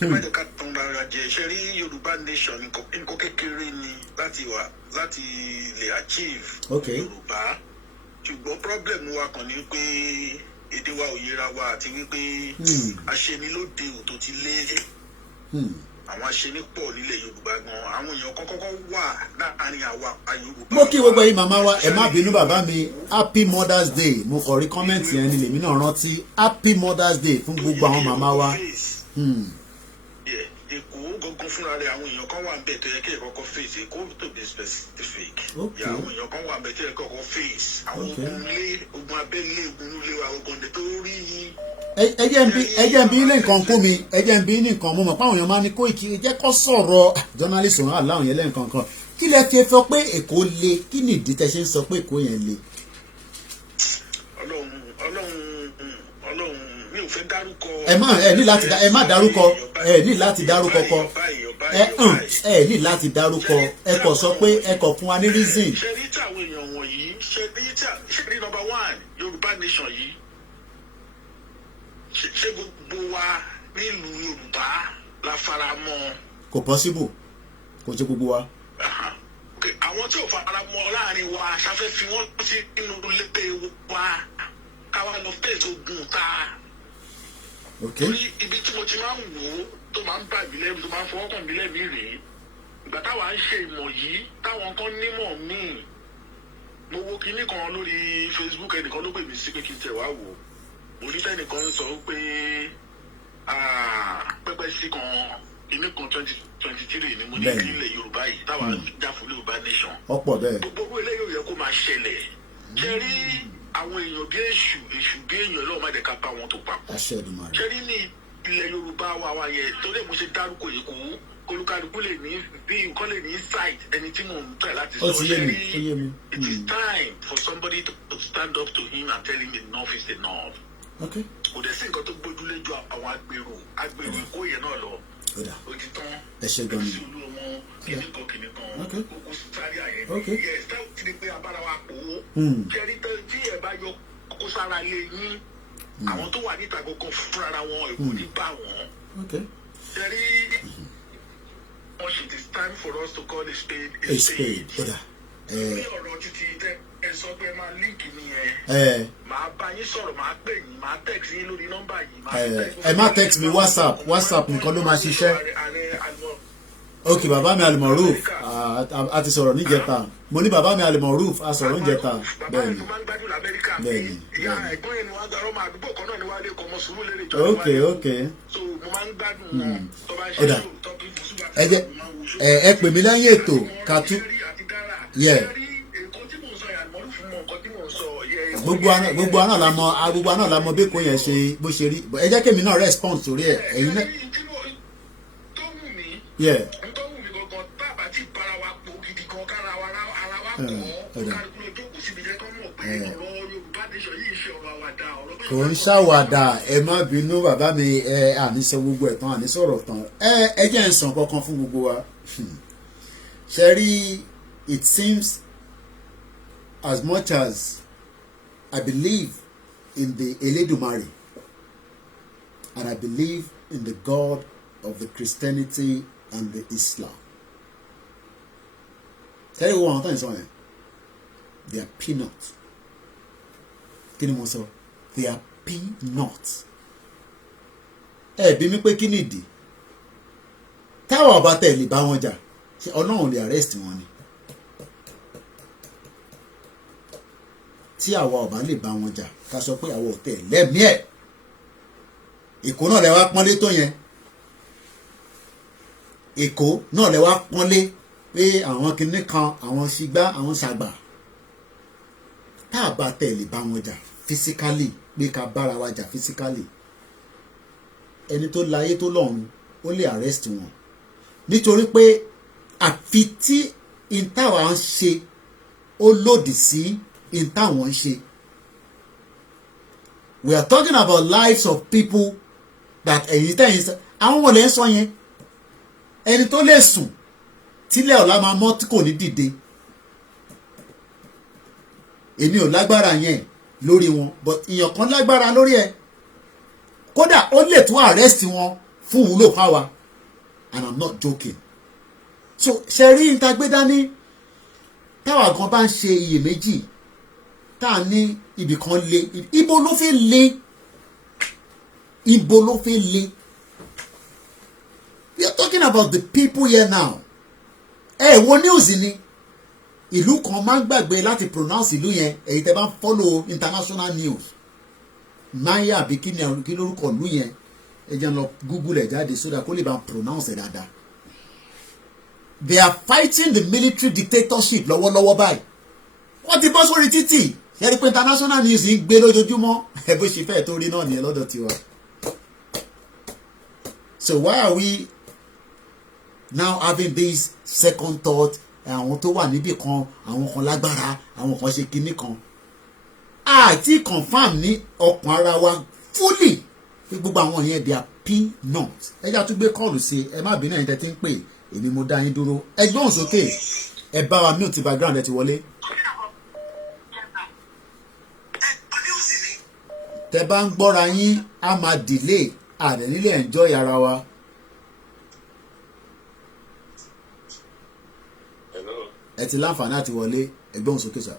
ẹ̀mẹ́dẹ̀ká tó ń bára jẹ ṣe rí Yorùbá nation nǹkan kékeré ni láti lè achieve Yorùbá ṣùgbọ́n problem wa kàn ní pé èdè wa ò yẹra wa àti wípé aṣenilóde ò tó ti lé àwọn aṣeni pọ̀ nílẹ̀ Yorùbá gan àwọn èèyàn kọ́kọ́ wà láàárín àwa Yorùbá. mo kí gbogbo yín màmá wa ẹ má bínú bàbá mi happy Mother's Day mo kàn rí kọ́mẹ́ǹtì yẹn ni lèmi náà rántí happy Mother's Day fún gbogbo àwọn màmá wa. Èkó gangan fúnra rẹ̀ àwọn èèyàn kan wà ń bẹ̀ tó yẹ kí ẹ̀ kọ́kọ́ face Èkó to be specific. àwọn èèyàn kan wà ń bẹ̀ tó yẹ kí ẹ̀ kọ́kọ́ face àwọn ogun abẹ́lé ogun ilé wa ogun ọ̀dẹ tó rí yìí. ẹ jẹ́ ń bí ní nǹkan kú mi ẹ jẹ́ ń bí ní nǹkan mo mọ̀ páwọn èèyàn máa ní Koiki jẹ́ kó sọ̀rọ̀ journalist òun àláwọn yẹn lẹ́ǹkan kan kí lẹ fi sọ pé Èkó le kí ni ìdí tẹ ṣe ń sọ pé Èkó yẹn le. Ọlọ́run mi ò fẹ́ dárúkọ. ẹ má dárúkọ ẹ ní láti dárúkọ kọ ẹ ní láti dárúkọ ẹ kò sọ pé ẹ kò fún wa ní reason. ṣe rí tí àwọn èèyàn wọ̀nyí ṣe rí number one Yorùbá nation yìí ṣe gbogbo wa nílùú Yorùbá la fara mọ́. kò possible kò ṣe gbogbo wa. àwọn tí ò fara mọ́ láàrin wa ṣàfẹ́ fi wọ́n sí inú ilé wa káwa lọ fèsì ogun ta. torí ibi tí mo ti máa ń wò ó tó máa ń bà mí lẹ́nu tó máa ń fọwọ́ kàn mí lẹ́mìí rèé ìgbà táwa ń ṣe ìmọ̀ yìí táwọn kan nímọ̀ míì mo wo kinní kan lórí Facebook ẹnìkan ló pè mí sí pé kí n tẹ̀ wá wò ó mo ní tẹ́nìkan sọ pé pẹ́pẹ́ sí kan kinní kan 2023 ni mo ní kí ilẹ̀ Yorùbá yìí táwa jà fún Yorùbá nation ọ̀pọ̀ bẹ́ẹ̀ gbogbo eléyìí ò yẹ kó máa ṣẹlẹ̀ ṣe rí àwọn èèyàn bí èṣù bí èèyàn lọ́wọ́ má dẹ̀ ká bá wọn tó papọ̀ ṣe rí ní ilẹ̀ Yorùbá wa yẹn tó lè mo ṣe dárúkọ yìí kó olùkàlùkù lè ní bí nǹkan lè ní insight ẹni tí mò ń tẹ̀ láti sọ ṣe rí it is time for somebody to stand up to him and tell him enough is enough. kò dẹ̀ sí nǹkan tó gbójúlé ju àwọn agbèrò Èkó yẹn náà lọ ojú tán ẹ̀ṣẹ̀ gan ni olúọmọ kìnìkan kókó sáré àyẹ̀wò yes táwọn ti di pé abára wa pò ó kẹrí tí ẹ bá yọ kókó sára lé yín àwọn tó wà níta kankan fúnra wọn Èkó ní bá wọn kẹrí it is time for us to call a spade a spade. ní ọ̀rọ̀ títí ẹ sọ pé ẹ máa líǹkì mi yẹn màá bá yín sọ̀rọ̀ màá pè yín màá text yín lórí nọ́mbà yìí. ẹ má text mi WhatsApp nìkan ló máa ṣiṣẹ́. ok bàbá mi Alimoruf a ti sọ̀rọ̀ níjẹta mo ní bàbá mi Alimoruf a sọ̀rọ̀ níjẹta bẹ́ẹ̀ ni bẹ́ẹ̀ ni. ok ẹ pè mí lẹ́yìn ètò kàtú gbogbo àná la mọ bí kò yẹn ṣe bó ṣe rí ẹ jẹ́ kémi náà response sórí ẹ̀ ẹ̀yin náà. kò ń ṣàwàdà ẹ má bínú bàbá mi àní sọ gbogbo ẹ̀ tán àní sọ̀rọ̀ tán ẹ jẹ́ ń sàn kankan fún gbogbo wa ṣe rí it seems as much as I believe in the Elédùmarè and I believe in the God of the Christianity and the Islam. Tell you one thing, they are peanuts. They are peanuts. Bí mi pé kí nìdí táwọn ọba tẹ̀lé bá wọn jà ṣé Ọlọ́run lè arrest wọn ni tí àwa ọba lè bá wọn jà ká sọ pé àwa ò tẹ̀ lẹ́mìí ẹ̀ Èkó náà lẹ wá pọ́nlé tó yẹn Èkó náà lẹ wá pọ́nlé pé àwọn kinní kan àwọn ṣìgbà àwọn ṣàgbà tá a bá tẹ̀lé bá wọn jà physically pé ká bára wa jà physically ẹni tó láyé tó lọ́run ó lè arrest wọn nítorí pé àfi tí ìtawà ń ṣe ó lòdì sí ìtawà ń ṣe. We are talking about lives of people that ẹ̀yin tẹ̀yìn àwọn wọlé ń sọ yẹn ẹni tó lè sùn tílẹ̀ ọ̀la máa mọ́ tí kò ní dìde èmi ò lágbára yẹn lórí wọn but ìyàn kan lágbára lórí ẹ kódà ó lè tún arrest wọn fún wúlò fáwa and I'm not joking. So ṣe rí ìtagbé dání táwa gan bá ń ṣe iyèméjì tá a ní ibì kan le ibo ló fẹ́ le ibo ló fẹ́ le. We are talking about the people here now. Wo news ni ìlú kan máa ń gbàgbé láti pronounce ìlú yẹn èyí tẹ́ bá ń follow international news náírà àbí kí lórúkọ ìlú yẹn ẹ jẹ́ lọ Google ẹ̀ jáde so that kó lè bá pronounce ẹ̀ dáadáa. They are fighting the military dictatorship lọ́wọ́lọ́wọ́ báyìí wọ́n ti bọ́ sórí títì yẹ́rì pé international news ń gbé lójoojúmọ́ ẹ bó ṣe fẹ́ẹ̀ tó rí náà nìyẹn lọ́dọ̀ tiwa. So why are we now having this second thought àwọn tó wà níbì kan àwọn kan lágbára àwọn kan ṣe kinní kan àti confam ní ọkàn ara wa fully pé gbogbo àwọn yẹn they are peanuts. ẹ já tún gbé kọ́ọ̀lù sí ẹ má bínú ẹ̀yin tẹ́ ti ń pè èmi mo dá yín dúró ẹ gbóhùn sókè ẹ bá wa mute background ẹ ti wọlé. tẹ́ bá ń gbọ́ra yín á máa delay àdé nílé enjoy ara wa. ẹ ti láǹfààní àti wọlé ẹ gbóhùn sókè sá.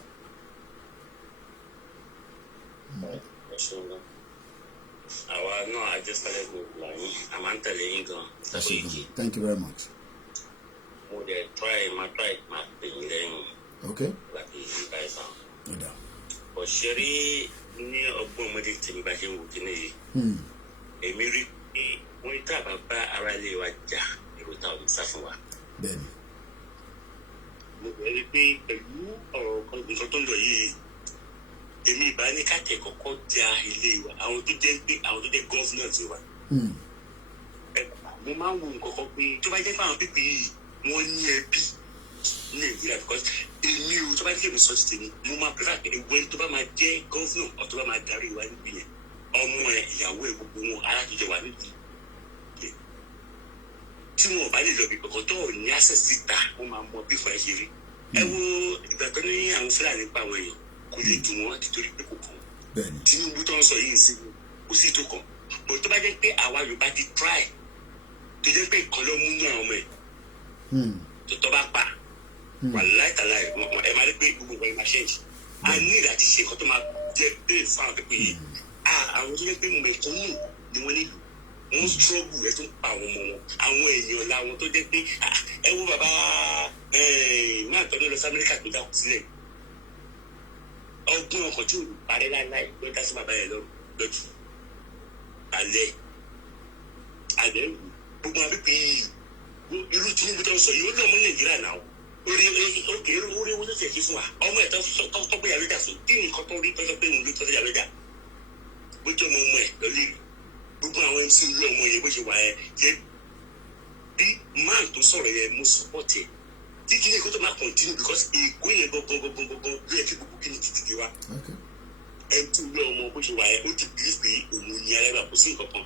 àwa náà àjẹsálẹ̀ gbogbo àyín a máa ń tẹ̀lé yín gan. Thank you very much. mo dẹ̀ try máa pè yín lẹ́yìn. Okay. láti ìgbà ìsàn. ọ̀ṣẹ́rí ní ọgbọ́n ọmọdé tèmi bá ṣe ń wò kíní yìí. èmi rí pé wọ́n ní tàbá bá ara ilé wa jà èrò ta òun sá fún wa. bẹ́ẹ̀ni. mo bẹ̀rẹ̀ pé pẹ̀lú ọ̀rọ̀ kan nǹkan tó ń lọ yìí èmi ìbá ní káàkiri kọ́kọ́ ja ilé wa àwọn tó jẹ́ gọ́fúnà ti wa. mo máa ń wo nǹkan kan pé tó bá jẹ́ pé àwọn pípé yìí wọ́n ní ẹbí ní Nàìjíríà because èmi ò tó bá jẹ́ èmi sọ ti tèmi mo máa pẹ́fà pé ìwé tó bá máa jẹ́ gọ́fúnà ọ̀ tó bá máa darí wa níbi yẹn ọmọ ẹ̀ ìyàwó ẹ̀ gbogbo wọn alájọjọ wà níbi yẹn tí wọn ò bá lè lọ bí kankan tó ní access síta wọn máa mọ bí ìfọ̀ ẹ̀ ṣe rí. ẹ wo ìgbà tó ní àwọn Fúlàní pa àwọn èèyàn kò lè dùn wọn nítorí pé kò kàn Tinubu tó ń sọ yìí sí kò sí tó kàn bó tó bá jẹ́ pé àwa Yorùbá ti try tó jẹ́ pé ìkan ló mú náà ọmọ ẹ̀ tó bá pa wà láìtàlá ẹ̀ máa rí pé gbogbo nǹkan ẹ̀ máa ṣẹ́yìn a ní ìdájí ṣe nǹkan tó máa jẹ́ bẹ́ẹ̀ fún àwọn pípé yìí àwọn tó jẹ́ pé mẹ̀kúnnù ni wọ́n nílò wọ́n struggle ẹ̀ tó ń pa àwọn ọmọ wọn àwọn èèyàn làwọn tó jẹ́ pé ẹ wo bàbá máa tọ́jú lọ sí Amẹ́ríkà tó dákú sílẹ̀ ọgbọ́n ọkọ̀ tí ò ní parẹ́ láíláí ló dá sí bàbá yẹn lọ́jọ́ alẹ́ gbogbo àwọn pípé yìí irú Tinubu tó ń sọ yìí ó ní ọmọ Nàìjíríà náà orí owó tó tẹ̀ sí fún wa ọmọ ẹ̀ tó gbé yàrá ìjà fún kí nǹkan tó rí tọ́jọ́ pé òun ló tọ́jú yàrá ìjà bó jẹ́ ọmọ ẹ̀ lọ́lẹ́ gbogbo àwọn MC ilé ọmọ yẹn bó ṣe wà ẹ́ jẹ́ bí máà tó sọ̀rọ̀ yẹn mo support ẹ̀ tí kí ni kó tó máa continue because èkó yẹn gangan ló yẹ kí gbogbo kí ni títí di wa MC ilé ọmọ bó ṣe wà ẹ́ ó ti bìrì pé òun ní ara kò sí nǹkan kan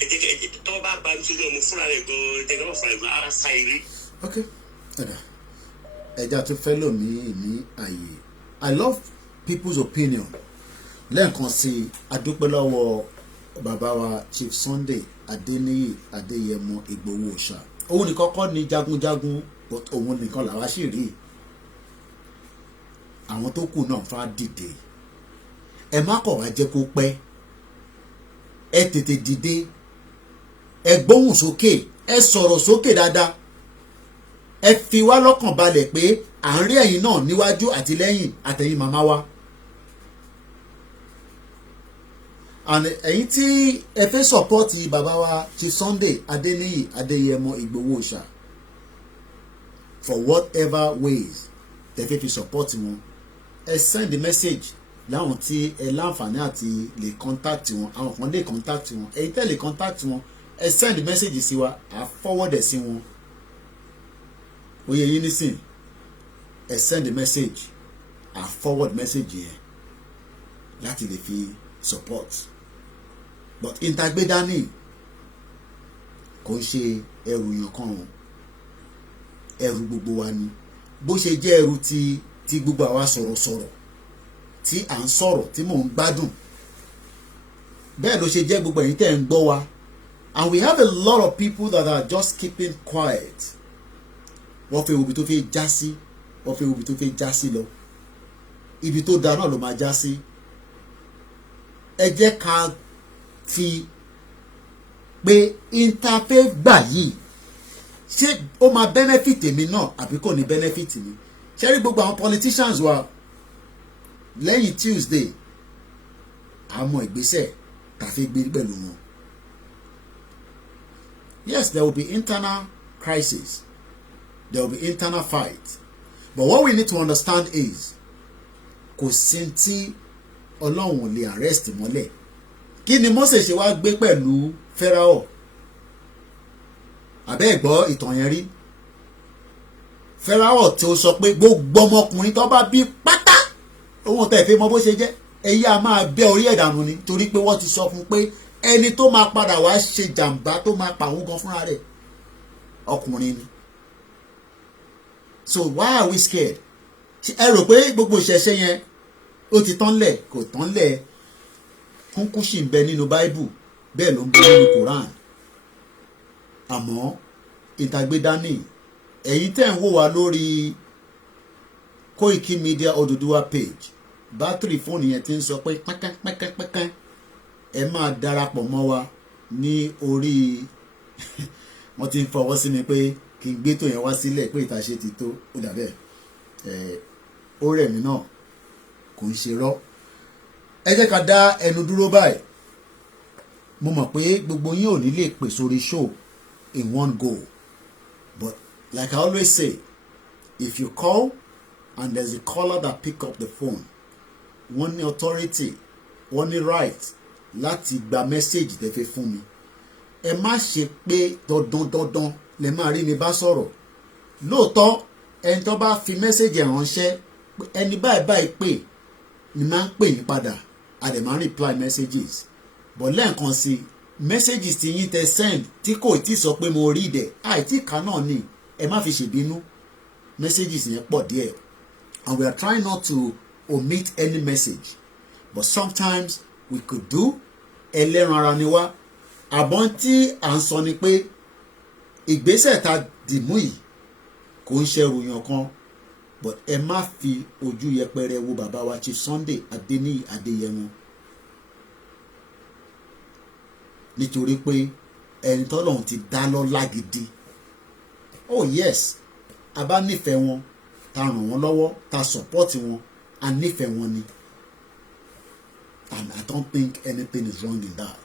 ẹ̀jẹ̀ tọ́ bá ba MC ilé ọmọ fúnra rẹ̀ gan-an ẹ̀jẹ̀ fúnra rẹ̀ gan-an ara sa eré. ẹja tó fẹ́ lòmí ní àyè I love people's opinion lẹ́ẹ̀kan sí adúpẹ́ lọ́wọ́ bàbá wa Chief Sunday Adéníyì Adéyẹmọ Ìgbòho Òòṣà òun nìkan kọ́ ni jagunjagun but òun nìkan làwa sì rí àwọn tó kù náà fà dìde ẹ má kọ̀ wá jẹ́ kó pẹ́ ẹ tètè dìde ẹ gbóhùn sókè ẹ sọ̀rọ̀ sókè dáadáa ẹ fi wá lọ́kàn balẹ̀ pé à ń rí ẹ̀yin náà níwájú àti lẹ́yìn àtẹ̀yìn màmá wa. And ẹ̀yin tí ẹ fẹ́ sọ̀pọ́tì bàbá wa Chief Sunday Adéníyì Adéyẹmọ Ìgbòho Òòṣà for whatever ways tẹ fẹ́ fi sọ̀pọ́tì wọn ẹ send the message láwọn tí ẹ láǹfààní àti lè contact wọn àwọn kan lè contact wọn ẹ̀yin tẹ́ lè contact wọn ẹ send the message sí wa à forward ẹ̀ sí wọn oyè yín nísìn ẹ send the message à forward message yẹn láti lè fi support but ìtagbédání kò ń ṣe ẹrù yàn kan o ẹrù gbogbo wa ni bó ṣe jẹ́ ẹrù ti gbogbo àwa sọ̀rọ̀sọ̀rọ̀ tí à ń sọ̀rọ̀ tí mò ń gbádùn bẹ́ẹ̀ ló ṣe jẹ́ gbogbo ẹ̀yin tẹ́ ń gbọ́ wa and we have a lot of people that are just keeping quiet wọ́n fẹ́ ibi tó fẹ́ já sí wọ́n fẹ́ ibi tó fẹ́ já sí lọ ibi tó da náà ló máa já sí ẹ jẹ́ ká fi pé interfaith gbà yìí ṣé ó máa benefit èmi náà àbí kò ní benefit mi ṣé rí gbogbo àwọn politicians wa lẹ́yìn Tuesday àmọ́ ìgbésẹ̀ tàfi gbé pẹ̀lú wọn. Yes, there will be internal crisis, there will be internal fight, but what we need to understand is kò sí tí Ọlọ́run lè arrest mọ́lẹ̀ kí ni Mósè ṣe wá gbé pẹ̀lú Fáráò àbẹ́ ẹ̀gbọ́ ìtàn yẹn rí Fáráò tí ó sọ pé gbogbo ọmọkùnrin tó bá bí pátá òun tẹ̀ fẹ́ mọ bó ṣe jẹ́ ẹ̀yí a máa bẹ́ orí ẹ̀dànù ni torí pé wọ́n ti sọ fún pé ẹni tó máa padà wá ṣe jàǹbá tó máa pa òun gan fúnra rẹ̀ ọkùnrin ni. So why are we scared? ẹ rò pé gbogbo ìṣẹ̀ṣẹ̀ yẹn ó ti tán lẹ̀ kò tán lẹ̀ kúnkún sì ń bẹ nínú Bible bẹ́ẹ̀ ló ń bẹ nínú Quran àmọ́ ìtàgbédání ẹ̀yin tẹ́ ń wò wá lórí Koiki Media Oduduwa page bátìrì fóònù yẹn ti ń sọ pé pẹ́kẹ́pẹ́kẹ́pẹ́kẹ́ ẹ máa darapọ̀ mọ́ wa ní orí wọ́n ti ń fọwọ́ sí mi pé kí n gbé tó yẹn wá sílẹ̀ pé ìtàṣe ti tó ó dàbẹ́ ó rẹ̀ mí náà kò ń ṣe rọ́ ẹ jẹ́ ká dá ẹnu dúró báyìí mo mọ̀ pé gbogbo yín ò ní lè pè sórí show in one go but like I always say if you call and there's a caller that pick up the phone wọ́n ní authority wọ́n ní right láti gba message tẹ́ fẹ́ fún mi ẹ má ṣe pé dandan lẹ máa rí mi bá sọ̀rọ̀ lóòótọ́ ẹni tó bá fi message ránṣẹ́ ẹni báyìí pè ni máa ń pè yín padà a dẹ̀ máa ń reply messages but lẹ́ẹ̀kan sí messages tí yín tẹ send tí kò tí sọ pé mo rí dẹ̀ àìtí kan náà ni ẹ má fi ṣèbínú messages yẹn pọ̀ díẹ̀ and we are trying not to omit any message but sometimes we could do ẹlẹ́ran ara ni wá àbọ̀n tí à ń sọ ni pé ìgbésẹ̀ ta dìmú yìí kò ń ṣe ròyìn kan but ẹ má fi ojú yẹpẹrẹ wo bàbá wa Chief Sunday Adéníyì Adéyẹmọ nítorí pé ẹni tọ́lọ́run ti dá lọ́lá gidi oh yes a bá nífẹ̀ẹ́ wọn ta ràn wọ́n lọ́wọ́ ta support wọn a nífẹ̀ẹ́ wọn ni and I don't think anything is wrong in that.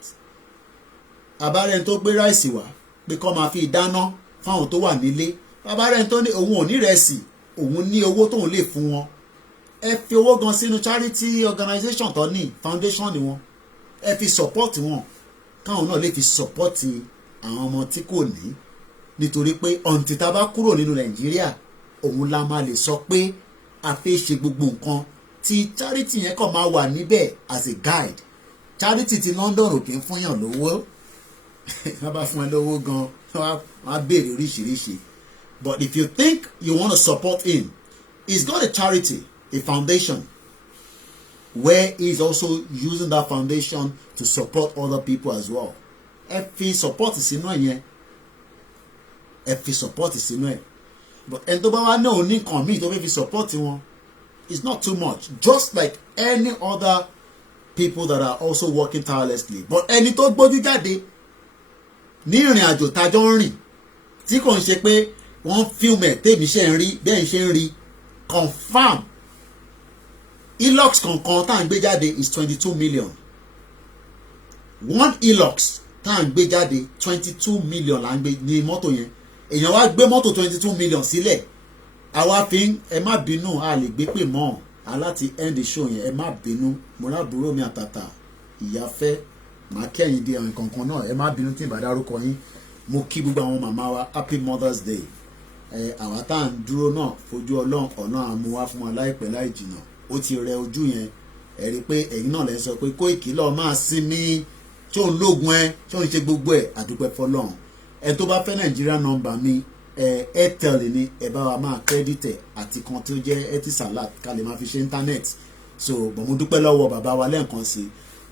Àbárẹ̀ tó gbé ráìsì wá pé kó máa fi dáná fáwọn tó wà nílé àbárẹ̀ tó ní òun ò ní rẹsì òun ní owó tóun lè fún wọn ẹ fi owó gan sínú charity organization tó ní foundation ni wọn ẹ fi support wọn káwọn náà lè fi support àwọn ọmọ tí kò ní nítorí pé ọ̀ǹtí tá a bá kúrò nínú Nàìjíríà òun la máa lè sọ pé a fẹ́ ṣe gbogbo nǹkan tí charity yẹn kàn máa wà níbẹ̀ as a guide charity ti London ò kí ń fúnyàn lówó wọ́n bá fún ẹ lówó gan wọ́n á béèrè oríṣiríṣi but if you think you want to support him he's got a charity a foundation where he's also using that foundation to support other people as well. Ẹ fi support sínú ẹ̀ yẹn, ẹ fi support sínú ẹ̀, but ẹni tó bá wá náà ní nǹkan míì tó fẹ́ fi support wọn, it's not too much, just like any other people that are also working tirelessly. But ẹni tó gbójú jáde ní ìrìn àjò tájọ́ ń rìn tí kò ń ṣe pé wọ́n film ẹ̀ tèmi ṣe ń rí bẹ́ẹ̀ ṣe ń rí confam Hilux kankan tá à ń gbé jáde is 22 million. One Hilux tá à ń gbé jáde 22 million là ń gbé ní mọ́tò yẹn. Èèyàn wá gbé mọ́tò 22 million sílẹ̀. Àwa fi ń ẹ má bínú a lè gbé pè mọ́ aláti end the show yẹn ẹ má bínú mo lábúrò mi àtàtà ìyáfẹ́ màá kẹ́yìn dé àwọn kankan náà ẹ má bínú tí ìbá dárúkọ yín. Mo kí gbogbo àwọn màmá wa happy Mother's Day. Àwa tá à ń dúró náà fojú ọlọ́run ọ̀nà àmúwá fún wa láìpẹ́ láì jìnnà. Ó ti rẹ ojú yẹn ẹ rí i pé ẹ̀yin náà lè sọ pé Koiki lọ́ọ́ máa sinmi tí òun lóògùn ẹ tí òun ṣe gbogbo ẹ̀ àdúpẹ́ fọlọ́run. Ẹ tó bá fẹ́ Nàìjíríà nọ́mbà mi Airtel ni ẹ bá wa máa kírẹ́dìtẹ̀ àti kan tó jẹ́ Etisalat ká lè máa fi ṣe íńtánẹ́ẹ̀tì. So bọ̀ mo dúpẹ́ lọ́wọ́ bàbá wa lẹ́ẹ̀kan sí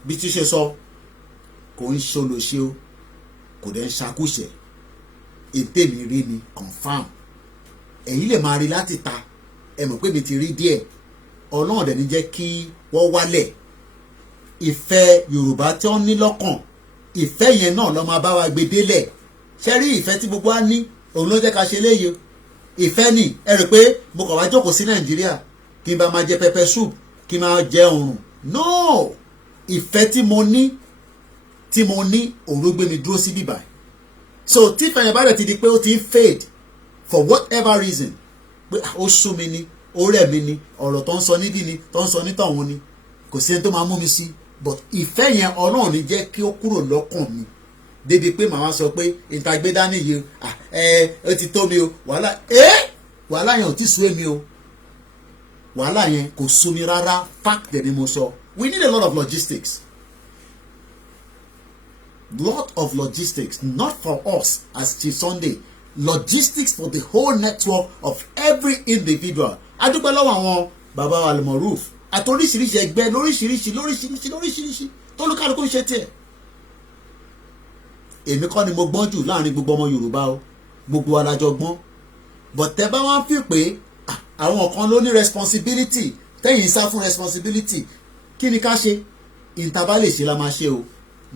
bí tí ṣe sọ kò ń ṣolóṣe o kò dẹ̀ ń ṣakúṣẹ̀ ètè mi rí ni confam ẹ̀yin lè máa rí láti ta ẹ mọ̀ pé mi ti rí díẹ̀ ọlọ́run dẹ̀ ní jẹ́ kí wọ́n wálẹ̀ ìfẹ́ Yorùbá tí wọ́n ní lọ́kàn ìfẹ́ yẹn náà ló máa bá wa gbé délẹ̀ ṣe rí ìfẹ́ tí gbogbo wa ní òun ló jẹ́ ká ṣe léyìí ìfẹ́ ni ẹ rò pé mo kàn wá jókòó sí Nàìjíríà kí n bá máa jẹ pepper soup kí n máa jẹ òrùn no ìfẹ́ tí mo ní òun ló gbé mi dúró sí bíbá so tí ìfẹ́ yẹn bá rẹ̀ ti di pé ó ti ń fade for whatever reason pé ó sú mi ni ó rẹ̀ mi ni ọ̀rọ̀ tó ń sọ níbí ni tó ń sọ nítọ̀hún ni kò sí ẹni tó máa mú mi sí but ìfẹ́ yẹn Ọlọ́run ní jẹ́ kí ó kúrò lọ́kàn mi débi pé màmá sọ pé ìtagbé dání yìí ó ti tó mi o wàhálà yẹn ò tí sú èmi o wàhálà yẹn kò sú mi rárá fact dẹ̀ ni mo sọ we need a lot of logistics not for us as Chief Sunday logistics for the whole network of every individual adúpẹ́ lọ́wọ́ àwọn bàbá wa Al-Maruf àti oríṣiríṣi ẹgbẹ́ lóríṣiríṣi tó lókàlùkù ń ṣe tiẹ̀ èmi kọ́ ni mo gbọ́n jù láàrin gbogbo ọmọ Yorùbá o gbogbo alájọ gbọ́n but tẹ́ bá wá fi pé àwọn kan ló ní responsibility tẹ́yìn sá fún responsibility kí ni ká ṣe ìtàbá lè ṣe la máa ṣe o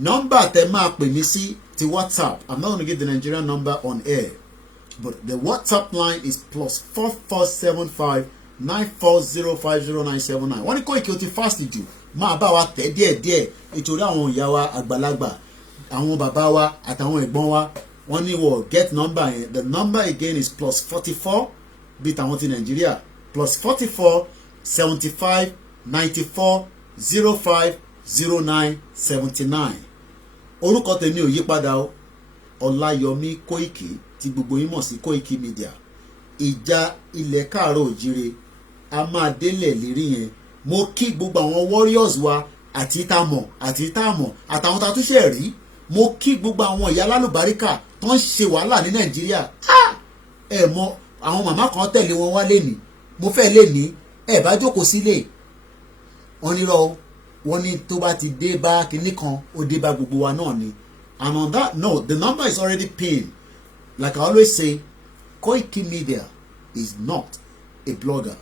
nọ́mbà tẹ́ máa pè mí sí ti WhatsApp I'm not gonna give the Nigerian number on air but the WhatsApp line is +4475 940500979 wọ́n ní Koiki o ti fast jù máa bá wa tẹ̀ díẹ̀díẹ̀ nítorí àwọn ìyá wa àgbàlagbà àwọn bàbá wa àtàwọn ẹ̀gbọ́n wa wọ́n ní wọ́n get number yẹn the number again is +44 bíi tàwọn ti Nàìjíríà +44 75 94 05 0979 orúkọ tèmi ò yípadà o Ọláyọmí Koiki tí gbogbo yín mọ̀ sí Koiki Media ìjà ilẹ̀ káàárọ̀ òjíire a máa délẹ̀ lérí yẹn mo kí gbogbo àwọn warriors wa àti ìtàmọ̀ àtàwọn tá a tún ṣe rí mo kí gbogbo àwọn ìyá lálùbáríkà tó ń ṣe wàhálà ní Nàìjíríà ẹ mọ àwọn màmá kan tẹ̀lé wọn wá lẹ́nìí mo fẹ́ lẹ́nìí ẹ bá jókòó sílé wọn nírọ̀ wọn ní tó bá ti dé bá kinní kan ó dé bá gbogbo wa náà ni and on that note the number is already pinned like I always say Koiki Media is not a blogger.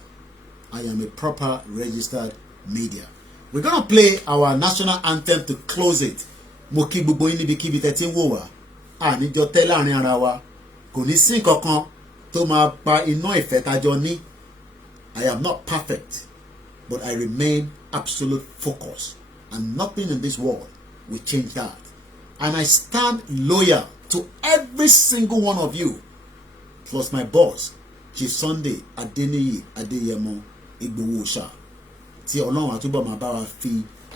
I am a proper registered media. We're gonna play our national anthem to close it. Mo kí gbogbo yín níbikíbi tẹ́ ti ń wò wá. Àníjọ tẹ́ láàrin ara wa. Kò ní sí kankan tó máa pa iná ìfẹ́ tájọ ní. I am not perfect, but I remain absolute focus. And nothing in this world will change that. And I stand loyal to every single one of you. Plus my boss, Chief Sunday Adeniyi Adeyemo Igbowo-Òòṣà tí Ọlọ́run àtúbọ̀ máa bá wa fi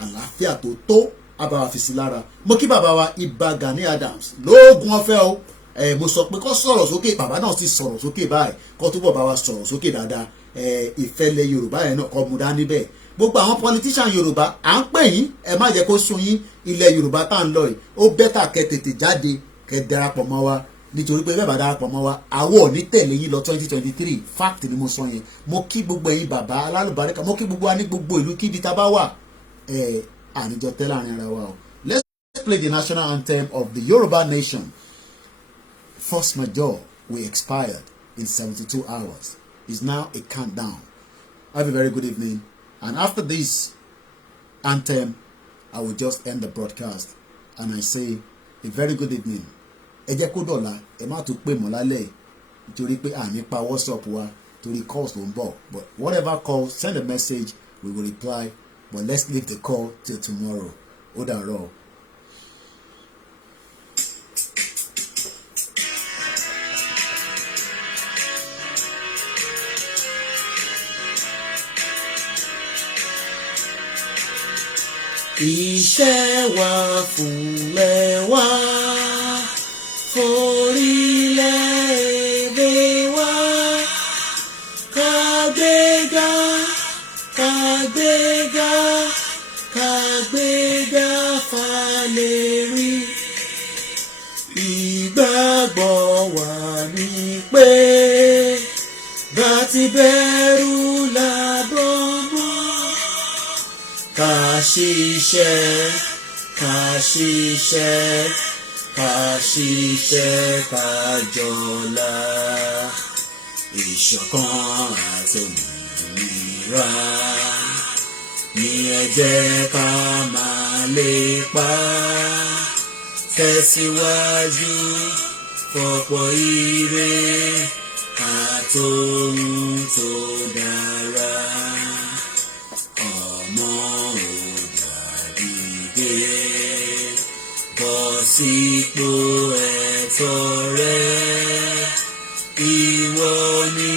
àlàáfíà tó á bá wa fi sí lára. Mo kí bàbá wa Ìbà Gani Adams lóògùn ọ̀fẹ́ o mo sọ pé kó sọ̀rọ̀ sókè bàbá náà sì sọ̀rọ̀ sókè báyìí kó túbọ̀ bá wa sọ̀rọ̀ sókè dáadáa ìfẹ́lẹ̀ Yorùbá yẹn náà kọ́ mu dání bẹ́ẹ̀ gbogbo àwọn politician Yorùbá à ń pè yín ẹ má jẹ́ kó sún yín ilẹ̀ Yorùbá tá à ń lọ yìí ó bẹ́tà kẹ́ tètè jáde kẹ́ darapọ̀ mọ́ wa nítorí pé bẹ́ẹ̀ bá darapọ̀ mọ́ wa àwọ̀ ní tẹ̀lé yín lọ 2023 fact ni mo sọ yẹn. Mo kí gbogbo ẹ̀yin bàbá alálùbáríkà, mo kí gbogbo wa ní gbogbo ìlú kíbi tá a bá wà àníjọ tẹ́lẹ̀ àárín ara wa o. Let's play the national anthem of the Yoruba nation. Force majeure will expire in 72 hours. It's now a countdown. Have a very good evening. And after this anthem, I will just end the broadcast. And I say a very good evening. Ẹ jẹ́ kó dọ̀la, ẹ má tún pè mọ́ lálẹ́ nítorí pé àní pa WhatsApp wa torí calls tó ń bọ̀. But whatever call, send a message, we will reply. But let's leave the call till tomorrow. Ó dàárọ̀. Iṣẹ́ wa fúnlẹ̀ wa, forílẹ̀-èdè wa, kàgbéga, kàgbéga, kàgbéga fàlérí. Ìgbàgbọ́ wa ni pé bá ti bẹ̀rù làbọ̀ mọ́. Ká ṣiṣẹ́, ká ṣiṣẹ́, ká ṣiṣẹ́, ká jọlá. Ìṣọ̀kan àti òmìnira ni ẹ jẹ́ ká máa lépa. Tẹ̀síwájú fọ̀pọ̀ ire àtòhun tó dára. Bọ́ sípò ẹ̀tọ́ rẹ, ìwọ ni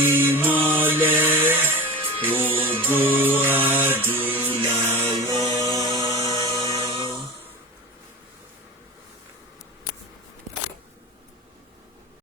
ìmọ́lẹ̀ ògo àdúrà.